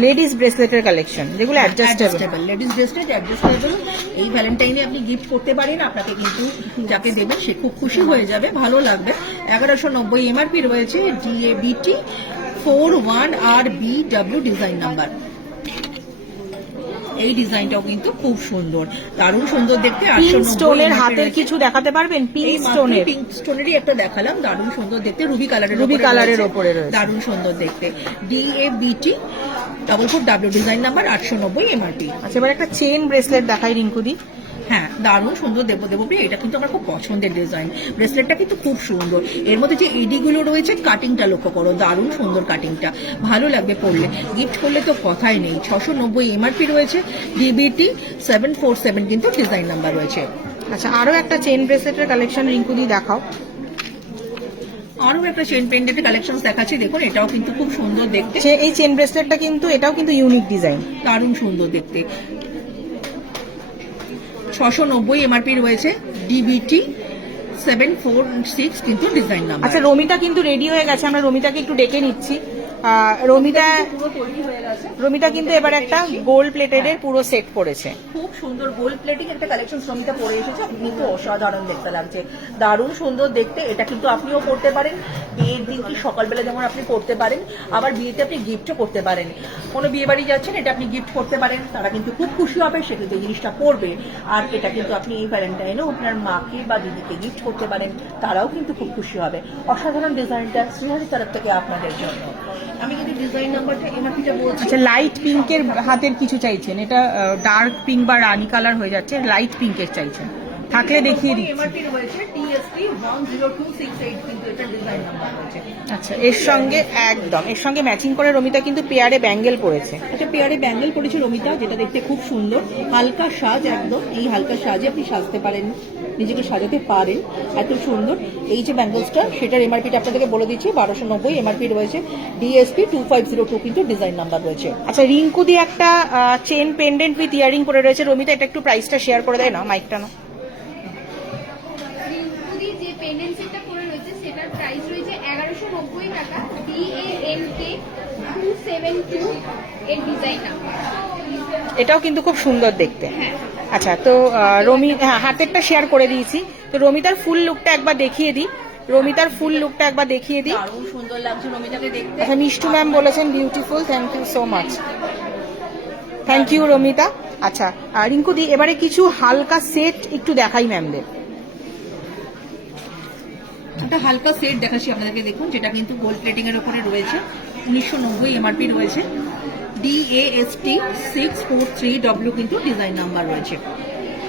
লেডিস ব্রেসলেটের কালেকশন যেগুলো অ্যাডজাস্টেবল। লেডিস ব্রেসলেট অ্যাডজাস্টেবল, এই ভ্যালেন্টাইনে আপনি গিফট করতে পারেন, আপনাকে কিন্তু যাকে দেবেন সে খুব খুশি হয়ে যাবে, ভালো লাগবে। 1190 এমআরপি রয়েছে, DABT 41RBW ডিজাইন নাম্বার। এই ডিজাইনটাও কিন্তু খুব সুন্দর, দারুণ সুন্দর দেখতে। পিঙ্ক স্টোনের হাতের কিছু দেখাতে পারবেন? পিঙ্ক স্টোনের, পিঙ্ক স্টোনেরই একটা দেখালাম, দারুণ সুন্দর দেখতে, রুবি কালারের ওপরে রয়েছে, দারুণ সুন্দর দেখতে। DABT 44W design number, 890 MRP. আচ্ছা, এবার একটা চেন ব্রেসলেট দেখাই রিঙ্কুদি। হ্যাঁ, দারুণ সুন্দর দেবপ্রিয়া, এটা কিন্তু আমার খুব পছন্দের ডিজাইন। ব্রেসলেটটা কিন্তু খুব সুন্দর, এর মধ্যে যে এডি গুলো রয়েছে, কাটিংটা লক্ষ্য করো, দারুণ সুন্দর কাটিংটা, ভালো লাগবে পরলে, গিফট করলে তো কথাই নেই। 690 এমআরপি রয়েছে, DBT 747 কিন্তু ডিজাইন নাম্বার রয়েছে। আচ্ছা, আরো একটা চেন ব্রেসলেটের কালেকশন রিঙ্কুদি দেখাও। আরো একটা চেন পেন্ডেন্টের কালেকশন দেখাচ্ছি, দেখুন এটাও কিন্তু খুব সুন্দর দেখতে। এই চেন ব্রেসলেটটা কিন্তু এটাও কিন্তু ইউনিক ডিজাইন, দারুণ সুন্দর দেখতে। 690 এমআরপি রয়েছে, DBT 746 কিন্তু ডিজাইন নাম্বার। আচ্ছা, রমিতা কিন্তু রেডি হয়ে গেছে, আমরা রমিতাকে একটু ডেকে নিচ্ছি। রমিতা কিন্তু এবার একটা গোল্ড প্লেটেড এর পুরো সেট পরেছে, খুব সুন্দর গোল্ড প্লেটিং একটা কালেকশন রমিতা পরে এসেছে, কিন্তু অসাধারণ দেখতে লাগছে, দারুণ সুন্দর দেখতে। এটা কিন্তু আপনিও পড়তে পারেন বিয়ের দিন কি সকালবেলা যেমন আপনি পড়তে পারেন, আবার বিয়েতে আপনি গিফটও করতে পারেন। কোনো বিয়ে বাড়ি যাচ্ছেন, এটা আপনি গিফট করতে পারেন, তারা কিন্তু খুব খুশি হবে, সে কিন্তু এই জিনিসটা পড়বে। আর এটা কিন্তু আপনি এই ভ্যালেন্টাইনেও আপনার মাকে বা দিদিকে গিফট করতে পারেন, তারাও কিন্তু খুব খুশি হবে। অসাধারণ ডিজাইনটা শ্রীহারির তরফ থেকে আপনাদের জন্য। আমি কিন্তু ডিজাইন নাম্বারটা এমআরপিটা বলছি। আচ্ছা, লাইট পিঙ্কের হাতের কিছু চাইছেন, এটা ডার্ক পিঙ্ক বা রানি কালার হয়ে যাচ্ছে, লাইট পিঙ্কের চাইছেন, থাকলে দেখিয়ে দিচ্ছি। এমআরপি রয়েছে, TSP 10268 কিন্তু এটা ডিজাইন নাম্বার রয়েছে। আচ্ছা, এর সঙ্গে ম্যাচিং করে রমিতা কিন্তু পেয়ারে ব্যাঙ্গেল পরেছে। একটা পেয়ারে ব্যাঙ্গেল পরেছে রমিতা, যেটা দেখতে খুব সুন্দর, হালকা সাজ একদম। এই হালকা সাজে আপনি সাজতে পারেন, নিজেকে সাজাতে পারেন, এত সুন্দর। এই যে ব্যাঙ্গেলসটা, সেটার এমআরপিটা আপনাদেরকে বলে দিচ্ছি, 1290 এমআরপি রয়েছে, DSP 2502 কিন্তু ডিজাইন নাম্বার রয়েছে। আচ্ছা, রিঙ্কু দিয়ে একটা চেন পেন্ডেন্ট উইথ ইয়ারিং পরে রয়েছে, রমিতা এটা একটু প্রাইসটা শেয়ার করে দেয় না, মাইকটা না। যে পেন্ডেন্ট সেটটা পরে রয়েছে সেটার প্রাইস রয়েছে 1190 টাকা, DANK 272 এর ডিজাইন নাম্বার। এটাও কিন্তু খুব সুন্দর দেখতে। আচ্ছা, তো হাতেরটা শেয়ার করে দিয়েছি, তো রমিতার ফুল লুকটা একবার দেখিয়ে দিই। দারুণ সুন্দর লাগছে রমিতাকে দেখতে। আচ্ছা, মিষ্টু ম্যাম বলেছেন beautiful, thank you so much, thank you Ramita. আচ্ছা, রিঙ্কু দি এবারে কিছু হালকা সেট একটু দেখাই ম্যামদের। একটা হালকা সেট দেখাচ্ছি আপনাদেরকে, দেখুন, যেটা কিন্তু গোল্ড প্লেটিং এর উপরে রয়েছে, 1990 এমআরপি রয়েছে, DAST 643W কিন্তু ডিজাইন নাম্বার রয়েছে।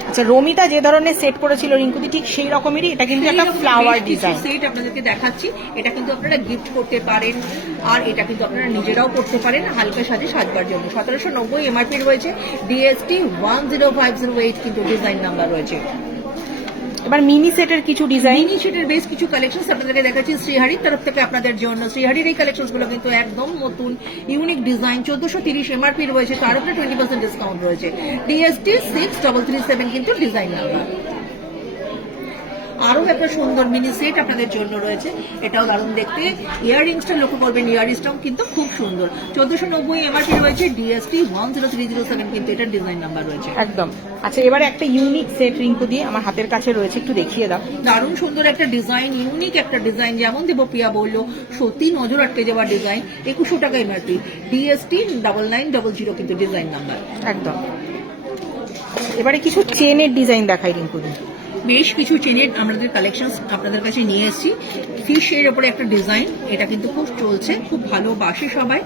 আচ্ছা, রমিতা যে ধরনের সেট পরেছিল রিঙ্কুদি ঠিক সেই রকমেরই, এটা কিন্তু একটা ফ্লাওয়ার ডিজাইন সেট আপনাদেরকে দেখাচ্ছি। এটা কিন্তু আপনারা গিফট করতে পারেন, আর এটা কিন্তু আপনারা নিজেরাও করতে পারেন হালকা সাজে সাজবার জন্য। 1790 এমআরপি রয়েছে, DST 10508 কিন্তু ডিজাইন নাম্বার রয়েছে। এবার মিনি সেটের কিছু ডিজাইন, মিনি সেটের বেশ কিছু কালেকশন আপনাদেরকে দেখাচ্ছি শ্রীহারির তরফ থেকে আপনাদের জন্য। শ্রীহারির এই কালেকশন গুলো কিন্তু একদম নতুন ইউনিক ডিজাইন, 1430 এমআরপি রয়েছে, তার উপরে 20% ডিসকাউন্ট রয়েছে। DST 6337 কিন্তু ডিজাইন নাম্বার। আরো একটা সুন্দর মিনি সেট আপনাদের জন্য রয়েছে, এটাও দারুণ দেখতে। ইয়াররিংসটা লক্ষ্য করবেন, ইয়াররিংসটাও কিন্তু খুব সুন্দর, 1490 এমআরপি রয়েছে, DST 10307 কিন্তু এটার ডিজাইন নাম্বার রয়েছে একদম। আচ্ছা, এবারে একটা ইউনিক সেট রিঙ্কু দিয়ে আমার হাতের কাছে রয়েছে, একটু দেখিয়ে দাও। দারুণ সুন্দর একটা ডিজাইন, ইউনিক একটা ডিজাইন, যেমন দেবপ্রিয়া বললো, সত্যি নজর আটকে যাওয়ার ডিজাইন। 2100 টাকা এমআরপি, DST 9900 কিন্তু ডিজাইন নাম্বার। একদম। এবারে কিছু চেনের ডিজাইন দেখাই রিঙ্কু দিয়ে। বেশ কিছু চেনের আমাদের কালেকশন আপনাদের কাছে নিয়ে এসেছি। ফিশের ওপরে একটা ডিজাইন, এটা কিন্তু খুব চলছে, খুব ভালোবাসে সবাই,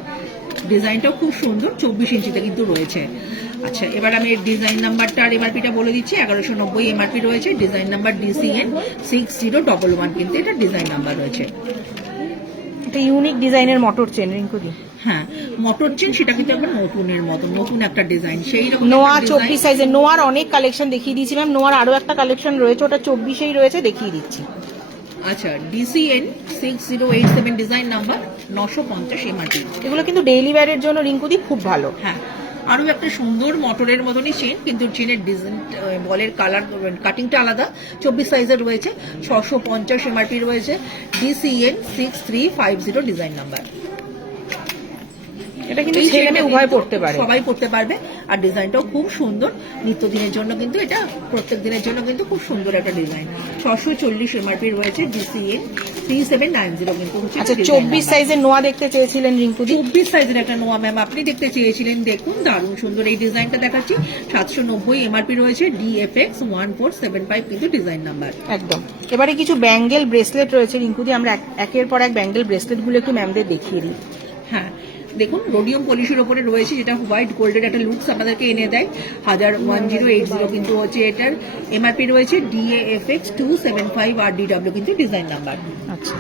ডিজাইনটাও খুব সুন্দর, 24 ইঞ্চিতে কিন্তু রয়েছে। আচ্ছা, এবার আমি এর ডিজাইন নাম্বারটা আর এমআরপিটা বলে দিচ্ছি। 1190 এমআরপি রয়েছে, ডিজাইন নাম্বার DCN 6011 কিন্তু এটা ডিজাইন নাম্বার রয়েছে। এটা ইউনিক ডিজাইনের মোটর চেন রিঙ্কু দি। হ্যাঁ, মোটর চেন, সেটা কিন্তু একবার নতুনের মতো, নতুন একটা ডিজাইন, সেই রকম। নোয়া 24 সাইজের, নোয়ার অনেক কালেকশন দেখিয়ে দিয়েছি ম্যাম, নোয়ার আরো একটা কালেকশন রয়েছে, ওটা 24এই রয়েছে, দেখিয়ে দিচ্ছি। আচ্ছা, DCN 6087 ডিজাইন নাম্বার, 950 এমআরপি। এগুলো কিন্তু ডেইলি ওয়্যারের জন্য রিঙ্কু দি খুব ভালো। হ্যাঁ, আরো একটা সুন্দর মোটরের মতনই চেন, কিন্তু চেনের ডিজাইন, বলের কালার, কাটিংটা আলাদা, 24 সাইজের রয়েছে, 650 এমআরপি রয়েছে, DCN 6350 ডিজাইন নাম্বার। এটা কিন্তু এই ছেলে chain টা মেয়ে উভয় কিন্তু পড়তে পারে। সবাই পড়তে পারবে। আর ডিজাইনটাও খুব সুন্দর, নিত্যদিনের জন্য কিন্তু এটা, প্রত্যেক দিনের জন্য কিন্তু খুব সুন্দর একটা ডিজাইন। 640 এমআরপি রয়েছে, DCN 3790 কিন্তু হচ্ছে আচ্ছা, design 24 number। সাইজের নোয়া দেখতে চেয়েছিলেন রিঙ্কুদি। 24 সাইজের একটা নোয়া ম্যাম আপনি দেখতে চেয়েছিলেন, দেখুন দারুণ সুন্দর এই ডিজাইনটা দেখাচ্ছি। 790 এমআরপি রয়েছে, DFX 1475 কিন্তু ডিজাইন নাম্বার। একদম। এবারে কিছু ব্যাঙ্গেল ব্রেসলেট রয়েছে রিঙ্কুদি, আমরা একের পর এক ব্যাঙ্গেল ব্রেসলেট গুলো একটু ম্যামদের দেখিয়ে দিই। হ্যাঁ দেখুন, রোডিয়াম পলিশের ওপরে রয়েছে, যেটা হোয়াইট গোল্ডের একটা লুকস আপনাদেরকে এনে দেয়। 1080 কিন্তু হচ্ছে এটার এমআরপি রয়েছে, DAFX 275 RDW কিন্তু ডিজাইন নাম্বার। আচ্ছা,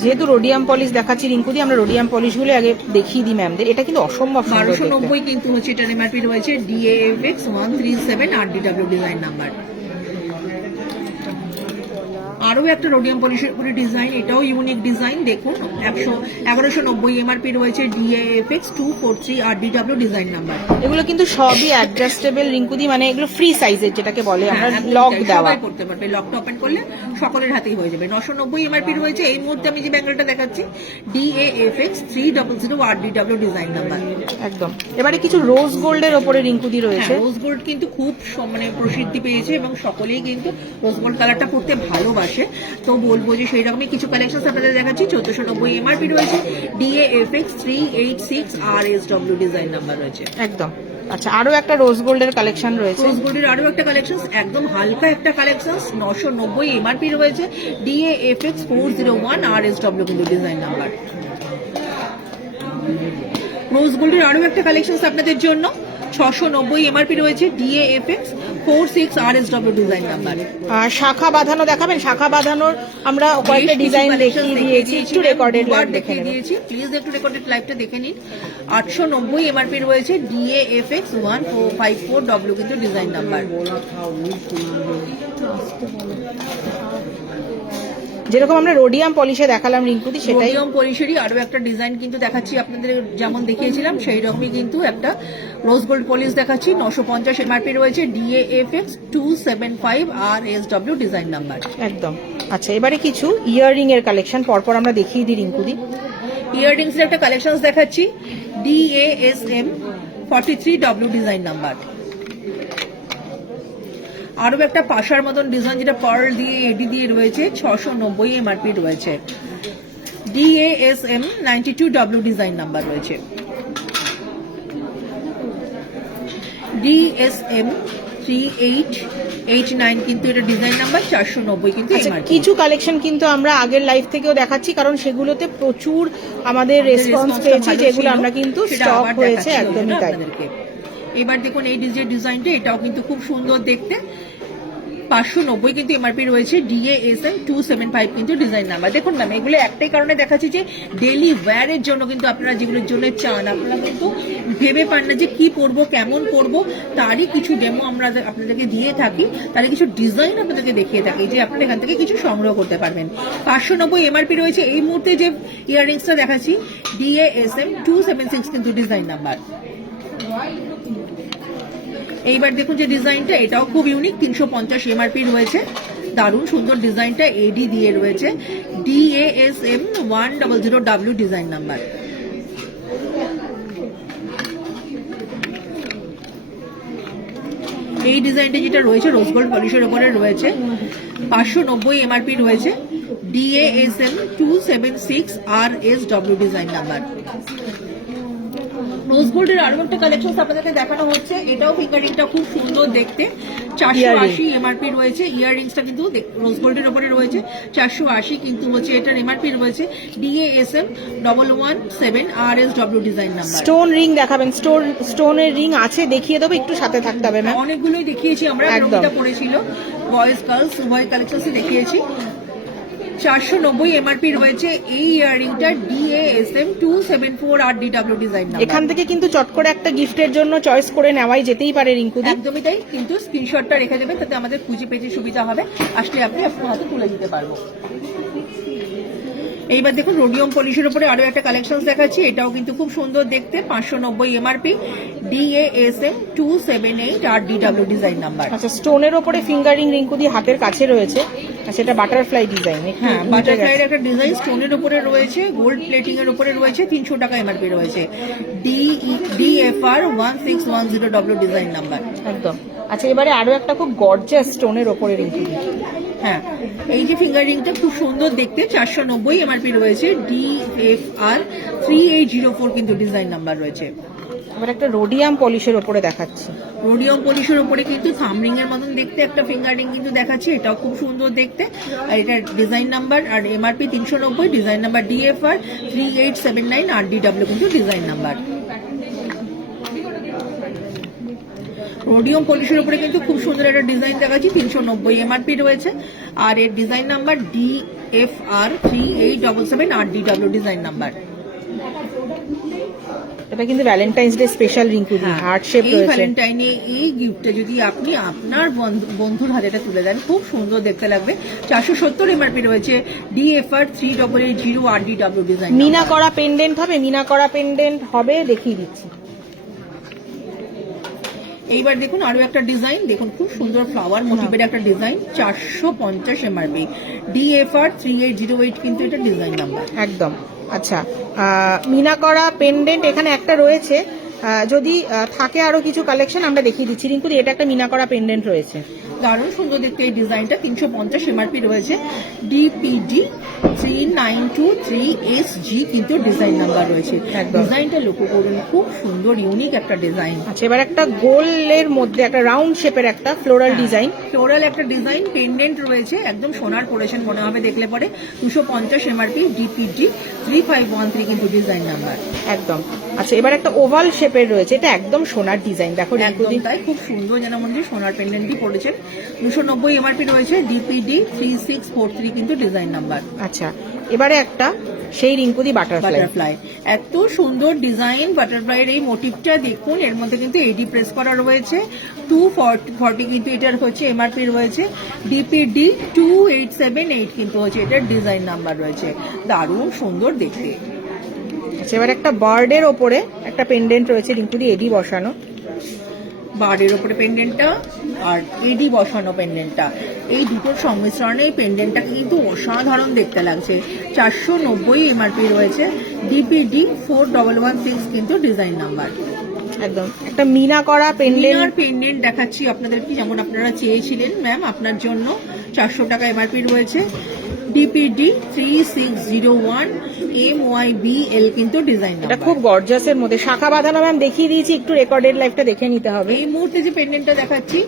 যেহেতু রোডিয়াম পলিশ দেখাচ্ছি রিঙ্কুদি, আমরা রোডিয়াম পলিশ গুলো আগে দেখিয়ে দিই ম্যামদের। এটা কিন্তু অসম্ভব সুন্দর দেখতে। 1290 কিন্তু হচ্ছে এটার এমআরপি রয়েছে, DAFX 137 RDW ডিজাইন নাম্বার। আরো একটা রোডিয়াম পলিশের উপরে ডিজাইন, এটাও ইউনিক ডিজাইন। দেখুন 1190 এমআরপি রয়েছে, DAFX 243 RDW ডিজাইন নাম্বার। এগুলো কিন্তু সবই অ্যাডজাস্টেবল রিঙ্কুদি, মানে এগুলো ফ্রি সাইজের, যেটাকে বলে আমরা লক দেওয়া। সবাই করতে পারবে, লকটা ওপেন করলে সকলের হাতেই হয়ে যাবে। 990 এমআরপি রয়েছে। এই মুহূর্তে আমি যে ব্যাঙ্গেলটা দেখাচ্ছি, DAFX 300 RDW ডিজাইন নাম্বার। একদম। এবারে কিছু রোজ গোল্ডের ওপরে রিঙ্কুদি রয়েছে। রোজ গোল্ড কিন্তু খুব মানে প্রসিদ্ধি পেয়েছে এবং সকলেই কিন্তু রোজ গোল্ড কালারটা পড়তে ভালোবাসে। তো বলবো যে সেই রকমই কিছু কালেকশন আপনাদের দেখাচ্ছি। 1490 এমআরপি রয়েছে, DAFX 386 RSW ডিজাইন নাম্বার রয়েছে। একদম। আচ্ছা, আরো একটা রোজ গোল্ডের কালেকশন রয়েছে। রোজ গোল্ডের আরো একটা কালেকশন, একদম হালকা একটা কালেকশন। 990 এমআরপি রয়েছে, DAFX 401 RSW কিন্তু ডিজাইন নাম্বার। রোজ গোল্ডের আরো একটা কালেকশন আপনাদের জন্য, 690 এমআরপি রয়েছে, DAFX 46 RSW ডিজাইন নাম্বার। আর শাখা বাঁধানো দেখাবেন? শাখা বাঁধানোর আমরা কয়েকটা ডিজাইন দেখিয়ে দিয়েছি, একটু রেকর্ডেড লাইভ দেখে নেবেন। প্লিজ একটু রেকর্ডেড লাইভটা দেখে নিন। 890 এমআরপি রয়েছে, DAFX 1454W কিন্তু ডিজাইন নাম্বার। যেরকম আমরা রোডিয়াম পলিশে দেখালাম রিঙ্কুদি, সেটাই রোডিয়াম পলিশেরই আরো একটা ডিজাইন কিন্তু দেখাচ্ছি আপনাদের, যেমন দেখিয়েছিলাম সেই রকমই কিন্তু একটা রোজ গোল্ড পলিশ দেখাচ্ছি। 950 এমআরপি রয়েছে, DAFX 275 RSW ডিজাইন নাম্বার। একদম। আচ্ছা, এবারে কিছু ইয়াররিং এর কালেকশন পরপর আমরা দেখিয়ে দিই রিঙ্কুদি। ইয়াররিংস এর একটা কালেকশন দেখাচ্ছি, DASM 43W ডিজাইন নাম্বার। আরো একটা পাশার মতন ডিজাইন, যেটা পার্ল দিয়ে এডি দিয়ে রয়েছে, 690 এমআরপি রয়েছে, DASM 92W ডিজাইন নাম্বার রয়েছে। DSM 3889 কিন্তু এটা ডিজাইন নাম্বার, 490 কিন্তু আচ্ছা, এমআরপি। কিছু কালেকশন কিন্তু আমরা আগের লাইভ থেকেও দেখাচ্ছি, কারণ সেগুলোতে প্রচুর আমাদের রেসপন্স পেয়েছি, যেগুলো আমরা কিন্তু স্টক হয়েছে। একদমই তাই। এবার দেখুন এই ডিজাইনটা, এটাও কিন্তু খুব সুন্দর দেখতে। 590 কিন্তু এমআরপি রয়েছে, DASM 275 কিন্তু ডিজাইন নাম্বার। দেখুন ম্যাম, এগুলো একটাই কারণে দেখাচ্ছি যে ডেইলি ওয়্যারের জন্য কিন্তু আপনারা যেগুলোর জন্য চান, আপনারা কিন্তু ভেবে পান না যে কি পরবো, কেমন পরবো, তারই কিছু ডেমো আমরা আপনাদেরকে দিয়ে থাকি, তারই কিছু ডিজাইন আপনাদেরকে দেখিয়ে থাকি, যে আপনারা এখান থেকে কিছু সংগ্রহ করতে পারবেন। 590 এমআরপি রয়েছে। এই মুহূর্তে যে ইয়াররিংসটা দেখাচ্ছি, DASM 276 কিন্তু ডিজাইন নাম্বার। এইবার দেখুন যে ডিজাইনটা, এটাও খুব ইউনিক, 350 এমআরপি রয়েছে। দারুণ সুন্দর ডিজাইনটা, এডি দিয়ে রয়েছে, DASM 100W ডিজাইন নাম্বার। এই ডিজাইনটা যেটা রয়েছে রোজ গোল্ড পলিশের উপরে রয়েছে, 590 এমআরপি রয়েছে, DASM 276 RSW ডিজাইন নাম্বার। রোজ গোল্ডের আরো একটা কালেকশন আপনাদেরকে দেখানো হচ্ছে, এটাও ফিঙ্গারিংটা খুব সুন্দর দেখতে। 480 এমআরপি রয়েছে, ইয়াররিংসটা কিন্তু রোজ গোল্ডের উপরে রয়েছে, 480 কিন্তু হচ্ছে এটার এমআরপি রয়েছে, DASM 117 RSW design number. Stone ring দেখাবেন? স্টোনের রিং আছে, দেখিয়ে দেবো, একটু সাথে থাকতে হবে ম্যাম। অনেকগুলোই দেখিয়েছি আমরা, রবিটা পড়েছিল, বয়েজ গার্লস উভয় কালেকশনসই দেখিয়েছি। 490 এমআরপি রয়েছে এই ইয়াররিংটা, DASM 274 RDW ডিজাইন নাম্বার। এখান থেকে কিন্তু চট করে একটা গিফটের জন্য চয়েস করে নেওয়াই যেতেই পারে রিঙ্কুদি। একদমই তাই, কিন্তু স্ক্রিনশটটা রেখে দেবেন, তাতে আমাদের খুঁজে পেতে সুবিধা হবে, আসলে আপনি আপনার হাতে তুলে দিতে পারবো। এইবার দেখুন রোডিয়াম পলিশের উপরে আরো একটা কালেকশন দেখাচ্ছি, এটাও কিন্তু খুব সুন্দর দেখতে। 590 MRP, DASM 278 RDW design number. আচ্ছা, স্টোনের ওপরে ফিঙ্গারিং রিঙ্কুদি হাতের কাছে রয়েছে, আচ্ছা, এটা বাটারফ্লাই ডিজাইন। হ্যাঁ, বাটারফ্লাইয়ের একটা ডিজাইন স্টোনের উপরে রয়েছে, গোল্ড প্লেটিং এর উপরে রয়েছে, 300 টাকা এমআরপি রয়েছে। DFR 1610W design number. একদম। আচ্ছা, এবারে আরো একটা খুব গর্জিয়াস স্টোনের ওপরে রিঙ্কু। হ্যাঁ, এই যে ফিঙ্গার রিংটা খুব সুন্দর দেখতে, 490 এমআরপি রয়েছে। DFR 3804 কিন্তু ডিজাইন নাম্বার রয়েছে। এবার একটা রোডিয়াম পলিশের ওপরে দেখাচ্ছি। রোডিয়াম পলিশের উপরে কিন্তু থামরিং এর মতন দেখতে একটা ফিঙ্গার রিং কিন্তু দেখাচ্ছি, এটাও খুব সুন্দর দেখতে। আর এটা ডিজাইন নাম্বার আর MRP 390, design number DFR 3879 RDW কিন্তু ডিজাইন নাম্বার। রোডিয়াম পলিশের উপরে কিন্তু খুব সুন্দর একটা ডিজাইন দেখাচ্ছি, 390 এমআরপি রয়েছে। আর এর design number DFR 3877 RDW design number. এটা কিন্তু Valentine's day special Rinku, heart shape এই রয়েছে। ভ্যালেন্টাইনে এই গিফটটা যদি আপনি আপনার বন্ধুর হাতে এটা তুলে দেন, খুব সুন্দর দেখতে লাগবে। 470 এমআরপি রয়েছে। DFR 3880 RDW design. মিনা করা পেন্ডেন্ট হবে, মিনা করা পেন্ডেন্ট হবে, দেখিয়ে দিচ্ছি। এইবার দেখুন আরো একটা ডিজাইন, দেখুন খুব সুন্দর ফ্লাওয়ার মোটিভের একটা ডিজাইন, 450 এমআরপি। DFR 3808 কিন্তু এটা ডিজাইন নাম্বার। একদম। আচ্ছা, মিনা করা পেন্ডেন্ট এখানে একটা রয়েছে, যদি থাকে আরো কিছু কালেকশন আমরা দেখিয়ে দিচ্ছি। রিঙ্কু, এটা একটা মিনা করা পেন্ডেন্ট রয়েছে, দারুণ সুন্দর দেখতে এই ডিজাইনটা, 350 এমআরপি রয়েছে। DPD 3923SG কিন্তু ডিজাইন নাম্বার রয়েছে। ডিজাইনটা লক্ষ্য করুন, খুব সুন্দর ইউনিক একটা ডিজাইন। আচ্ছা, এবার একটা গোলের মধ্যে একটা রাউন্ড শেপের একটা ফ্লোরাল ডিজাইন। ফ্লোরাল একটা ডিজাইন, পেন্ডেন্ট রয়েছে, একদম সোনার পড়েছেন মনে হবে দেখলে পরে। 250 এমআরপি। DPD 3513 কিন্তু ডিজাইন নাম্বার। একদম। আচ্ছা, এবার একটা ওভাল শেপের রয়েছে, এটা একদম সোনার ডিজাইন। দেখো একদম তাই, খুব সুন্দর, যেন মনে হয় সোনার পেন্ডেন্টই পড়েছেন। 290 এমআরপি রয়েছে। DPD 3643 কিন্তু ডিজাইন নাম্বার। আচ্ছা, এবারে একটা সেই রিঙ্কুদি বাটারফ্লাই, এত সুন্দর ডিজাইন বাটারফ্লাইয়ের এই মোটিভটা দেখুন। এর মধ্যে কিন্তু এডি প্রেস করা রয়েছে, 240 কিন্তু এটার হচ্ছে এমআরপি রয়েছে। DPD 2878 কিন্তু হচ্ছে এটার ডিজাইন নাম্বার রয়েছে। দারুণ সুন্দর দেখতে। আচ্ছা, এবার একটা বার্ডের ওপরে একটা পেন্ডেন্ট রয়েছে রিঙ্কুদি, এডি বসানো। বার্ডের ওপরে পেন্ডেন্টটা আর এডি বসানো পেন্ডেন্টটা, এই দুটোর সংমিশ্রণে এই পেন্ডেন্টটা কিন্তু অসাধারণ দেখতে লাগছে। 490 এমআরপি রয়েছে। DPD 4116 কিন্তু ডিজাইন নাম্বার। একদম একটা মিনা করা পেন্ডেন্ট দেখাচ্ছি আপনাদেরকে, যেমন আপনারা চেয়েছিলেন ম্যাম, আপনার জন্য 400 টাকা এমআরপি রয়েছে। DPD 3601 MYBL কিন্তু ডিজাইন। এটা খুব গর্জাসের মধ্যে শাখা বাঁধানো ম্যাম দেখিয়ে দিয়েছি, একটু রেকর্ডেড লাইফটা দেখে নিতে হবে। এই মুহূর্তে যে পেন্ডেন্টটা দেখাচ্ছি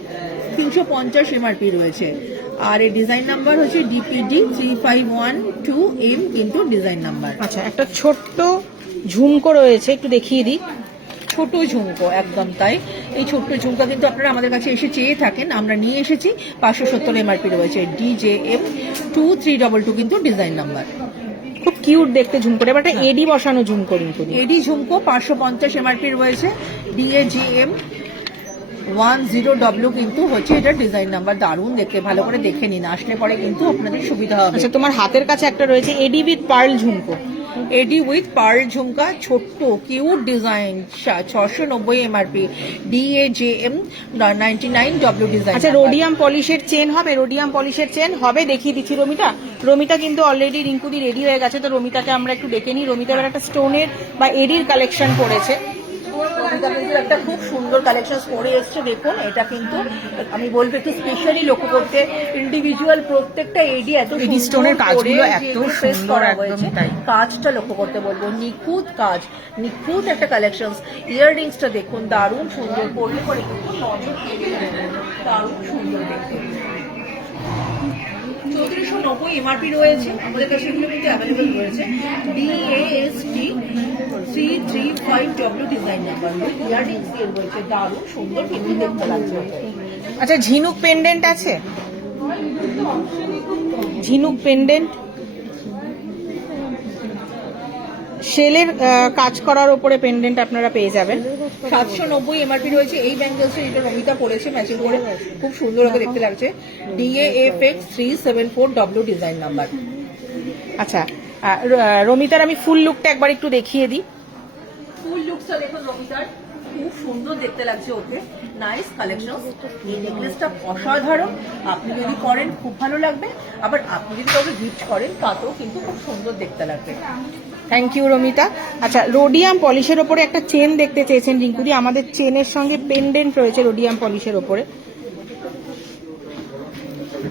350 এমআরপি রয়েছে। আর এই ডিজাইন নাম্বার হচ্ছে DPD 3512M কিন্তু ডিজাইন নাম্বার। আচ্ছা, একটা ছোট্ট ঝুমকো রয়েছে, একটু দেখিয়ে দিই। ছোট ঝুমকো, একদম তাই। এই ছোট্ট ঝুমকা কিন্তু আপনারা আমাদের কাছে এসে চেয়ে থাকেন, আমরা নিয়ে এসেছি। 570 এমআরপি রয়েছে। DJM 2322 কিন্তু ডিজাইন নাম্বার। খুব কিউট দেখতে ঝুমকোটা। এবার একটা এডি বসানো ঝুমকো রিঙ্কু, এডি ঝুমকো 550 এমআরপি রয়েছে। DAGM 10W কিন্তু হচ্ছে এটা ডিজাইন নাম্বার। দারুণ দেখতে, ভালো করে দেখে নিন, আসলে পরে কিন্তু আপনাদের সুবিধা হবে। আচ্ছা, তোমার হাতের কাছে একটা রয়েছে এডি উইথ পার্ল ঝুমকো। এডি উইথ পার্ল ঝুমকা, ছোট্ট cute design, 690 MRP. DAJM 99W design. আচ্ছা, রোডিয়াম পলিশের চেন হবে, রোডিয়াম পলিশের চেন হবে, দেখিয়ে দিচ্ছি। রমিতা কিন্তু অলরেডি রিঙ্কুদি রেডি হয়ে গেছে, তো রমিতাকে আমরা একটু ডেকে নিই। রমিতা এবার একটা স্টোনের বা এডির কালেকশন করেছে। রমিতা কিন্তু একটা খুব সুন্দর কালেকশন করে এসছে, দেখুন। এটা কিন্তু আমি বলবো একটু স্পেশালি লক্ষ্য করতে, ইন্ডিভিজুয়াল প্রত্যেকটা এডি এত এডি স্টোনের কাজগুলো এত সুন্দর, একদম তাই। কাজটা লক্ষ্য করতে বলবো, নিখুঁত কাজ, নিখুঁত একটা কালেকশন। ইয়াররিংসটা দেখুন, দারুণ সুন্দর, পরলে পরে কিন্তু নজর কেড়ে নেবে, দারুণ সুন্দর দেখতে। 3490 এমআরপি রয়েছে, আমাদের কাছে এগুলো কিন্তু অ্যাভেলেবল রয়েছে। DAST 335W design number. Earrings দিয়ে রয়েছে, দারুণ সুন্দর কিন্তু দেখতে লাগছে। আচ্ছা, ঝিনুক পেন্ডেন্ট আছে, ঝিনুক পেন্ডেন্ট শেলের কাজ করার উপরে পেন্ডেন্ট আপনারা পেয়ে যাবেন। 790 এমআরপি রয়েছে। এই ব্যাঙ্গেলসটা যেটা রমিতা পড়েছে ম্যাচিং করে, খুব সুন্দর করে দেখতে লাগছে। DAFX 374W design number. আচ্ছা, রমিতার আমি ফুল লুকটা একবার একটু দেখিয়ে দিই। ফুল লুকসটা দেখুন রমিতার, খুব সুন্দর দেখতে লাগছে ওকে, নাইস কালেকশন। এই নেকলেসটা অসাধারণ, আপনি যদি করেন খুব ভালো লাগবে, আবার আপনি যদি কাউকে গিফট করেন তাতেও কিন্তু খুব সুন্দর দেখতে লাগবে। Thank you Ramita. আচ্ছা, রোডিয়াম পলিশের ওপরে একটা চেন দেখতে চেয়েছেন রিঙ্কুদি, আমাদের চেনের সঙ্গে পেন্ডেন্ট রয়েছে রোডিয়াম পলিশের ওপরে।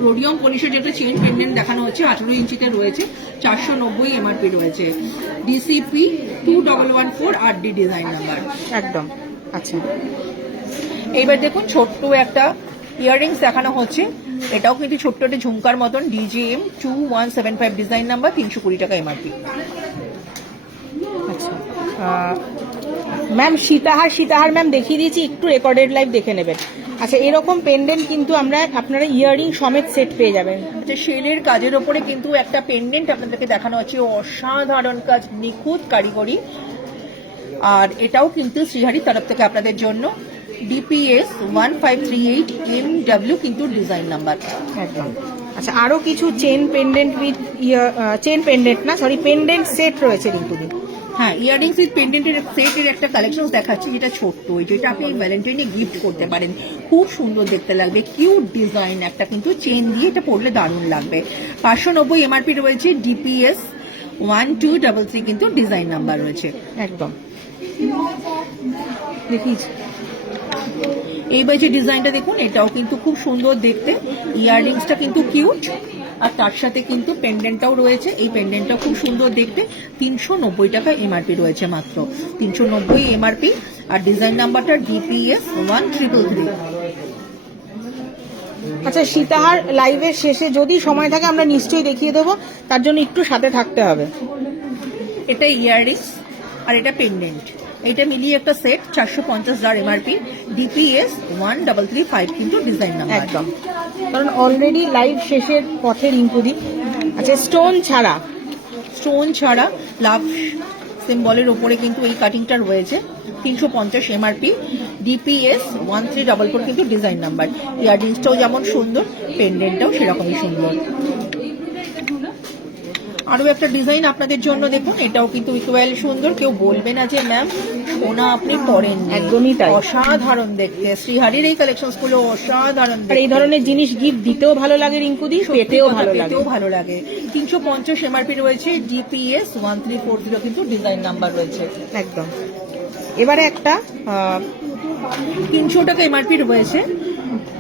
রোডিয়াম পলিশের যেটা চেন পেন্ডেন্ট দেখানো হচ্ছে 18 ইঞ্চিতে রয়েছে, 490 এমআরপি রয়েছে, ডিসিপি 2114 RD ডিজাইন নাম্বার একদম। আচ্ছা, এইবার দেখুন ছোট্ট একটা ইয়াররিংস দেখানো হচ্ছে, এটাও কিন্তু ছোট্ট একটা ঝুমকার মতন, DJM 2175 ডিজাইন নাম্বার, 320 টাকা এমআরপি। আচ্ছা ম্যাম, সীতাহার ম্যাম দেখিয়ে দিয়েছি, একটু রেকর্ডেড লাইভ দেখে নেবেন। আচ্ছা, এরকম পেন্ডেন্ট কিন্তু আপনারা ইয়াররিং সমেত সেট পেয়ে যাবেন। আচ্ছা, শেলের কাজের ওপরে কিন্তু একটা পেন্ডেন্ট আপনাদেরকে দেখানো হচ্ছে, অসাধারণ কাজ, নিখুঁত কারিগরি, আর এটাও কিন্তু শ্রীহারির তরফ থেকে আপনাদের জন্য, DPS 1538 MW কিন্তু ডিজাইন নাম্বার। একদম। আচ্ছা, আরো কিছু chain pendant with pendant set রয়েছে কিন্তু। হ্যাঁ, ইয়াররিংস উইথ পেন্ডেন্টের সেটের একটা কালেকশন দেখাচ্ছি, যেটা ছোট্ট, যেটা আপনি ভ্যালেন্টাইনে গিফট করতে পারেন, খুব সুন্দর দেখতে লাগবে, কিউট ডিজাইন একটা কিন্তু চেন দিয়ে, এটা পরলে দারুণ লাগবে। 590 এমআরপি রয়েছে, DPS 1233 কিন্তু ডিজাইন নাম্বার রয়েছে। একদম দেখিয়েছি। এইবার যে ডিজাইনটা দেখুন, এটাও কিন্তু খুব সুন্দর দেখতে, ইয়াররিংসটা কিন্তু কিউট, আর তার সাথে কিন্তু পেন্ডেন্টটাও রয়েছে, এই পেন্ডেন্টটাও খুব সুন্দর দেখতে, 390 টাকা এমআরপি রয়েছে, মাত্র 390 এমআরপি, আর ডিজাইন নাম্বারটা DPS 1333। আচ্ছা, সীতাহার লাইভের শেষে যদি সময় থাকে আমরা নিশ্চয়ই দেখিয়ে দেবো, তার জন্য একটু সাথে থাকতে হবে। এটা ইয়াররিংস আর এটা পেন্ডেন্ট, এটা মিলিয়ে একটা সেট, 450 এমআরপি, DPS 1335 কিন্তু ডিজাইন নাম্বার। একদম, কারণ অলরেডি লাইভ শেষের পথে রিঙ্কুদি। আচ্ছা, স্টোন ছাড়া লাভ সিম্বলের ওপরে কিন্তু এই কাটিংটা রয়েছে, 350 এমআরপি, DPS 1344 কিন্তু ডিজাইন নাম্বার। ইয়াররিংসটাও যেমন সুন্দর, পেন্ডেন্টটাও সেরকমই সুন্দর। আরো একটা ডিজাইন আপনাদের জন্য দেখুন, এটাও কিন্তু ইকুয়াল সুন্দর, কেউ বলবে না যে ম্যাম সোনা আপনি পরেন, একদমই তাই, অসাধারণ দেখতে, শ্রীহারির এই কালেকশন গুলো অসাধারণ, আর এই ধরনের জিনিস গিফট দিতেও ভালো লাগে রিঙ্কুদি, পেতেও ভালো লাগে। 350 এমআরপি রয়েছে, DPS 1340 কিন্তু ডিজাইন নাম্বার রয়েছে। একদম। এবারে একটা 300 টাকা এমআরপি রয়েছে,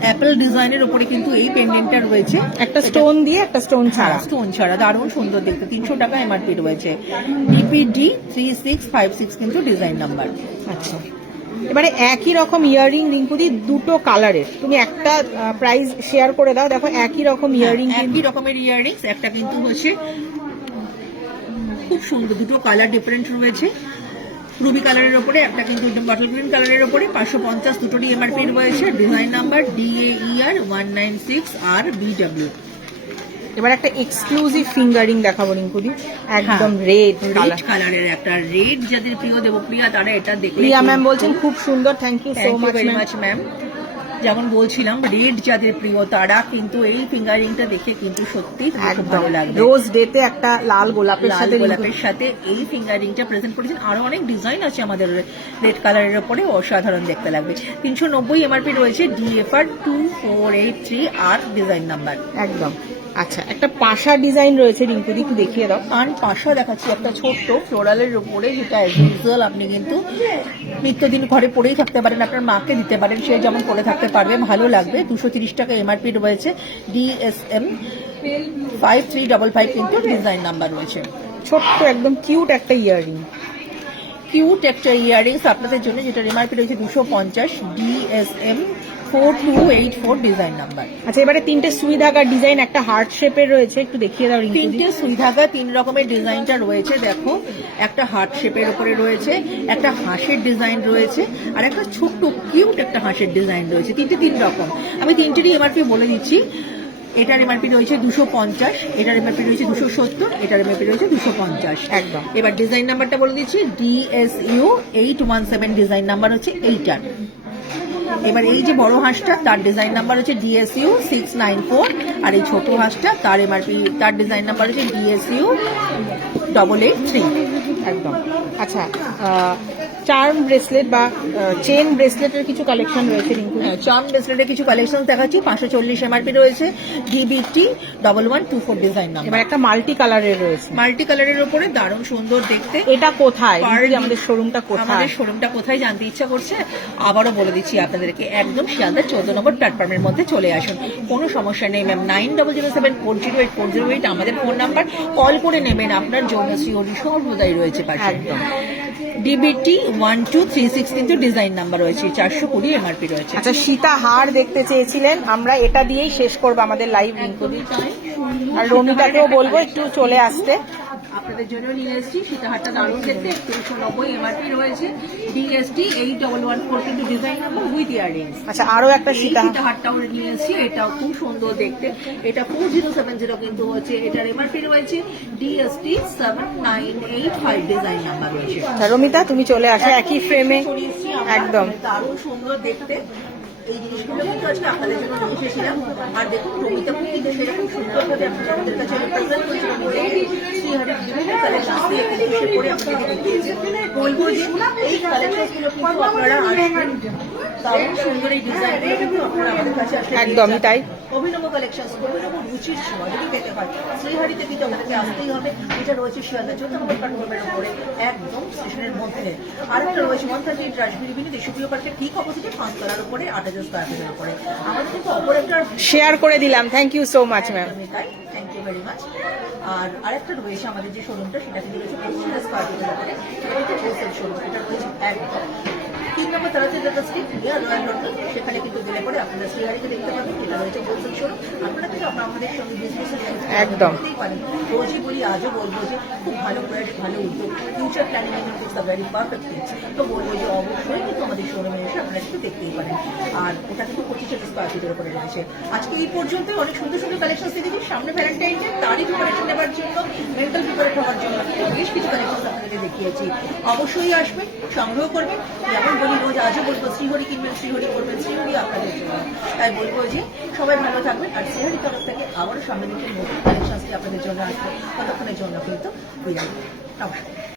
অ্যাপেল ডিজাইনের উপরে কিন্তু এই পেন্ডেন্টটা রয়েছে, একটা স্টোন দিয়ে একটা স্টোন ছাড়া দারুণ সুন্দর দেখতে, 300 টাকা এমআরপি রয়েছে, DPD 3656 কিন্তু ডিজাইন নাম্বার। আচ্ছা, এবারে একই রকম ইয়াররিং রিঙ্কুদি, দুটো কালারের, তুমি একটা প্রাইস শেয়ার করে দাও। দেখো একই রকম ইয়াররিং, একই রকমের ইয়াররিংস, একটা কিন্তু হচ্ছে খুব সুন্দর, দুটো কালার ডিফারেন্ট রয়েছে, রুবি কালারের ওপরে, একটা কিন্তু বটল গ্রিন কালারের ওপরে, 550 দুটোরই এমআরপি রয়েছে, ডিজাইন নাম্বার DAER 196RBW। এবার একটা এক্সক্লুসিভ ফিঙ্গারিং দেখাবো রিঙ্কুদি, একদম রেড কালারের একটা, রেড যাদের প্রিয় দেবপ্রিয়া তারা এটা দেখলে, প্রিয়া ম্যাম বলছেন খুব সুন্দর, thank you so much ma'am. যেমন বলছিলাম, রেড যাদের প্রিয় তারা কিন্তু এই ফিঙ্গারিংটা দেখে কিন্তু সত্যি ভালো লাগবে। রোজ ডেতে একটা লাল গোলাপের সাথে এই ফিঙ্গারিংটা প্রেজেন্ট করেছেন, আরো অনেক ডিজাইন আছে আমাদের রেড কালারের উপরে, অসাধারণ দেখতে লাগবে। 390 এমআরপি রয়েছে, DFR 2483R ডিজাইন নাম্বার। একদম। আচ্ছা, একটা পাশা ডিজাইন রয়েছে রিঙ্কুদি, একটু দেখিয়ে দাও। আর পাশা দেখাচ্ছি একটা ছোট্ট ফ্লোরালের উপরে, যেটা অ্যাজ ইউজুয়াল আপনি কিন্তু নিত্যদিন ঘরে পরেই থাকতে পারেন, আপনার মাকে দিতে পারেন, সে যেমন পরে থাকতে পারবে, ভালো লাগবে। 230 টাকা এমআরপি রয়েছে, DSM 5355 কিন্তু ডিজাইন নাম্বার রয়েছে। ছোট্ট একদম কিউট একটা ইয়াররিংস আপনাদের জন্য, যেটা এমআরপি রয়েছে 250, DSM 4284 ডিজাইন নাম্বার। আচ্ছা, এবারে তিনটে সুই ধাগার ডিজাইন, একটা হার্ট শেপের রয়েছে, একটু দেখিয়ে দাও। তিনটে সুই ধাগা, 3 রকমের ডিজাইনটা রয়েছে, দেখো একটা হার্ট শেপের উপরে রয়েছে, একটা হাঁসের ডিজাইন রয়েছে, আর একটা ছোট্ট কিউট একটা হাঁসের ডিজাইন রয়েছে, 3 রকম। আমি 3টেরই এমআরপি বলে দিচ্ছি, এটার এমআরপি রয়েছে 250, এটার এমআরপি রয়েছে 270, এটার এমআরপি রয়েছে 250। একদম। এবার ডিজাইন নাম্বারটা বলে দিচ্ছি, DSU 817 ডিজাইন নাম্বার হচ্ছে এইটার। এবার এই যে বড় হাঁসটা, তার ডিজাইন নাম্বার হচ্ছে DSU 694, আর এই ছোট হাঁসটা তার এমআরপি, তার ডিজাইন নাম্বার হচ্ছে DSU 883। একদম। আচ্ছা, চার্ম ব্রেসলেট বা চেন ব্রেসলেটের কিছু কালেকশন রয়েছে রিঙ্কু। হ্যাঁ, চার্ম ব্রেসলেটের কিছু কালেকশন দেখাচ্ছি। 540 এমআরপি রয়েছে, DBT 1124 ডিজাইন নাম্বার। এবার একটা মাল্টি কালারের রয়েছে, মাল্টি কালারের উপরে দারুণ সুন্দর দেখতে। এটা কোথায় Pearl- আমাদের শোরুমটা কোথায়? আমাদের শোরুমটা কোথায় জানতে ইচ্ছা করছে? আবারও বলে দিচ্ছি আপনাদেরকে, একদম শিয়ালদা 14 নম্বর প্ল্যাটফর্মের মধ্যে চলে আসুন, কোনো সমস্যা নেই ম্যাম। 9007408408 আমাদের ফোন নাম্বার, কল করে নেবেন, আপনার জন্য সিওরি সর্বদাই রয়েছে পাশে। একদম। DBT 1236 কিন্তু ডিজাইন নাম্বার রয়েছে, 420 এমআরপি রয়েছে। আচ্ছা, সীতা হার দেখতে চেয়েছিলেন, আমরা এটা দিয়েই শেষ করবো আমাদের লাইভ রিঙ্কু। আর রমিতাকেও বলবো একটু চলে আসতে। আপনাদের জন্য নিয়ে এসেছি সীতাহারটা, দারুণ দেখতে, 3190 এমআরপি রয়েছে, DST 8114 কিন্তু ডিজাইন নাম্বার উইথ ইয়াররিংস। আচ্ছা, আরো একটা সীতা সীতাহারটাও নিয়ে এসেছি, এটাও খুব সুন্দর দেখতে, এটা 4070 কিন্তু হচ্ছে, এটার এমআরপি রয়েছে, DST 7985 ডিজাইন নাম্বার রয়েছে। আচ্ছা, রমিতা তুমি চলে আসো একই ফ্রেমে। একদম দারুণ সুন্দর দেখতে এই জিনিসগুলো কিন্তু আজকে আপনাদের জন্য নিয়ে এসেছিলাম। আর দেখুন রমিতাকে কিন্তু সেরকম সুন্দরভাবে আপনারা আমাদের কাছে রিপ্রেজেন্ট করেছিলেন, শ্রীহারের বিভিন্ন কালেকশন দিয়ে কিন্তু সে করে আপনাদেরকে দেখিয়েছে। বলবো যে এই কালেকশনগুলো কিন্তু আপনারা আসবেন, দারুণ সুন্দর এই ডিজাইনগুলো কিন্তু আপনারা আমাদের কাছে আসলে একদমই তাই। অভিনব কালেকশন, অভিনব রুচির ছোঁয়া যদি পেতে হয় শ্রীহারিতে কিন্তু আমাদেরকে আসতেই হবে। এটা রয়েছে শিয়ালদা 14 নম্বর প্ল্যাটফর্মের উপরে, একদম স্টেশনের মধ্যে। আরেকটা রয়েছে 138 রাজগিরি বিনি দেশপ্রিয় পার্কের ঠিক অপোজিটে 5 তলার উপরে 8000 স্কয়ার ফিটের উপরে। আমাদের কিন্তু অপর একটা শেয়ার করে দিলাম, thank you so much ma'am. Thank you very much. আর আরেকটা রয়েছে আমাদের যে শোরুমটা, সেটা কিন্তু রয়েছে 25 স্কয়ার ফিটের উপরে, এটা কিন্তু হোলসেল শোরুম। এটা রয়েছে একদম 3 নম্বর তারাতে যেটা স্ট্রিট নিয়ার রয়্যাল হোটেল, সেখানে কিন্তু গেলে পরে আপনারা শ্রীহারিকে দেখতে পাবেন, এটা রয়েছে হোলসেল শোরুম। আপনারা কিন্তু আমাদের সঙ্গে বিজনেসের একদম পারেন। রোজই বলি, আজও বলবো যে খুব ভালো প্রোডাক্ট, ভালো উদ্যোগ, future planning it's a very perfect things. তো বলবো যে অবশ্যই কিন্তু আমাদের শোরুমে এসে আপনারা একটু দেখতেই পারেন। আর ওটা কিন্তু 25 স্কয়ার ফিটের উপরে রয়েছে। আজকে এই পর্যন্ত অনেক সুন্দর সুন্দর কালেকশন দেখেছি। সামনে ভ্যালেন্টাইন ডে, তারই প্রিপারেশন নেবার জন্য, মেন্টাল প্রিপারেট হওয়ার জন্য বেশ কিছু কালেকশন আপনাদেরকে দেখিয়েছি। অবশ্যই আসবেন, সংগ্রহ করবেন। যেমন বলি রোজ, আজও বলবো শ্রীহরি কিনবেন, শ্রীহরি করবেন, শ্রীহরি আপনাদের জন্য। তাই বলবো যে সবাই ভালো থাকবেন। আর শ্রীহরি তরফ থেকে আবারও সামনে দিকে নতুন কালেকশন আপনাদের জন্য আসবে, ততক্ষণের জন্য কিন্তু বিদায়। নমস্কার।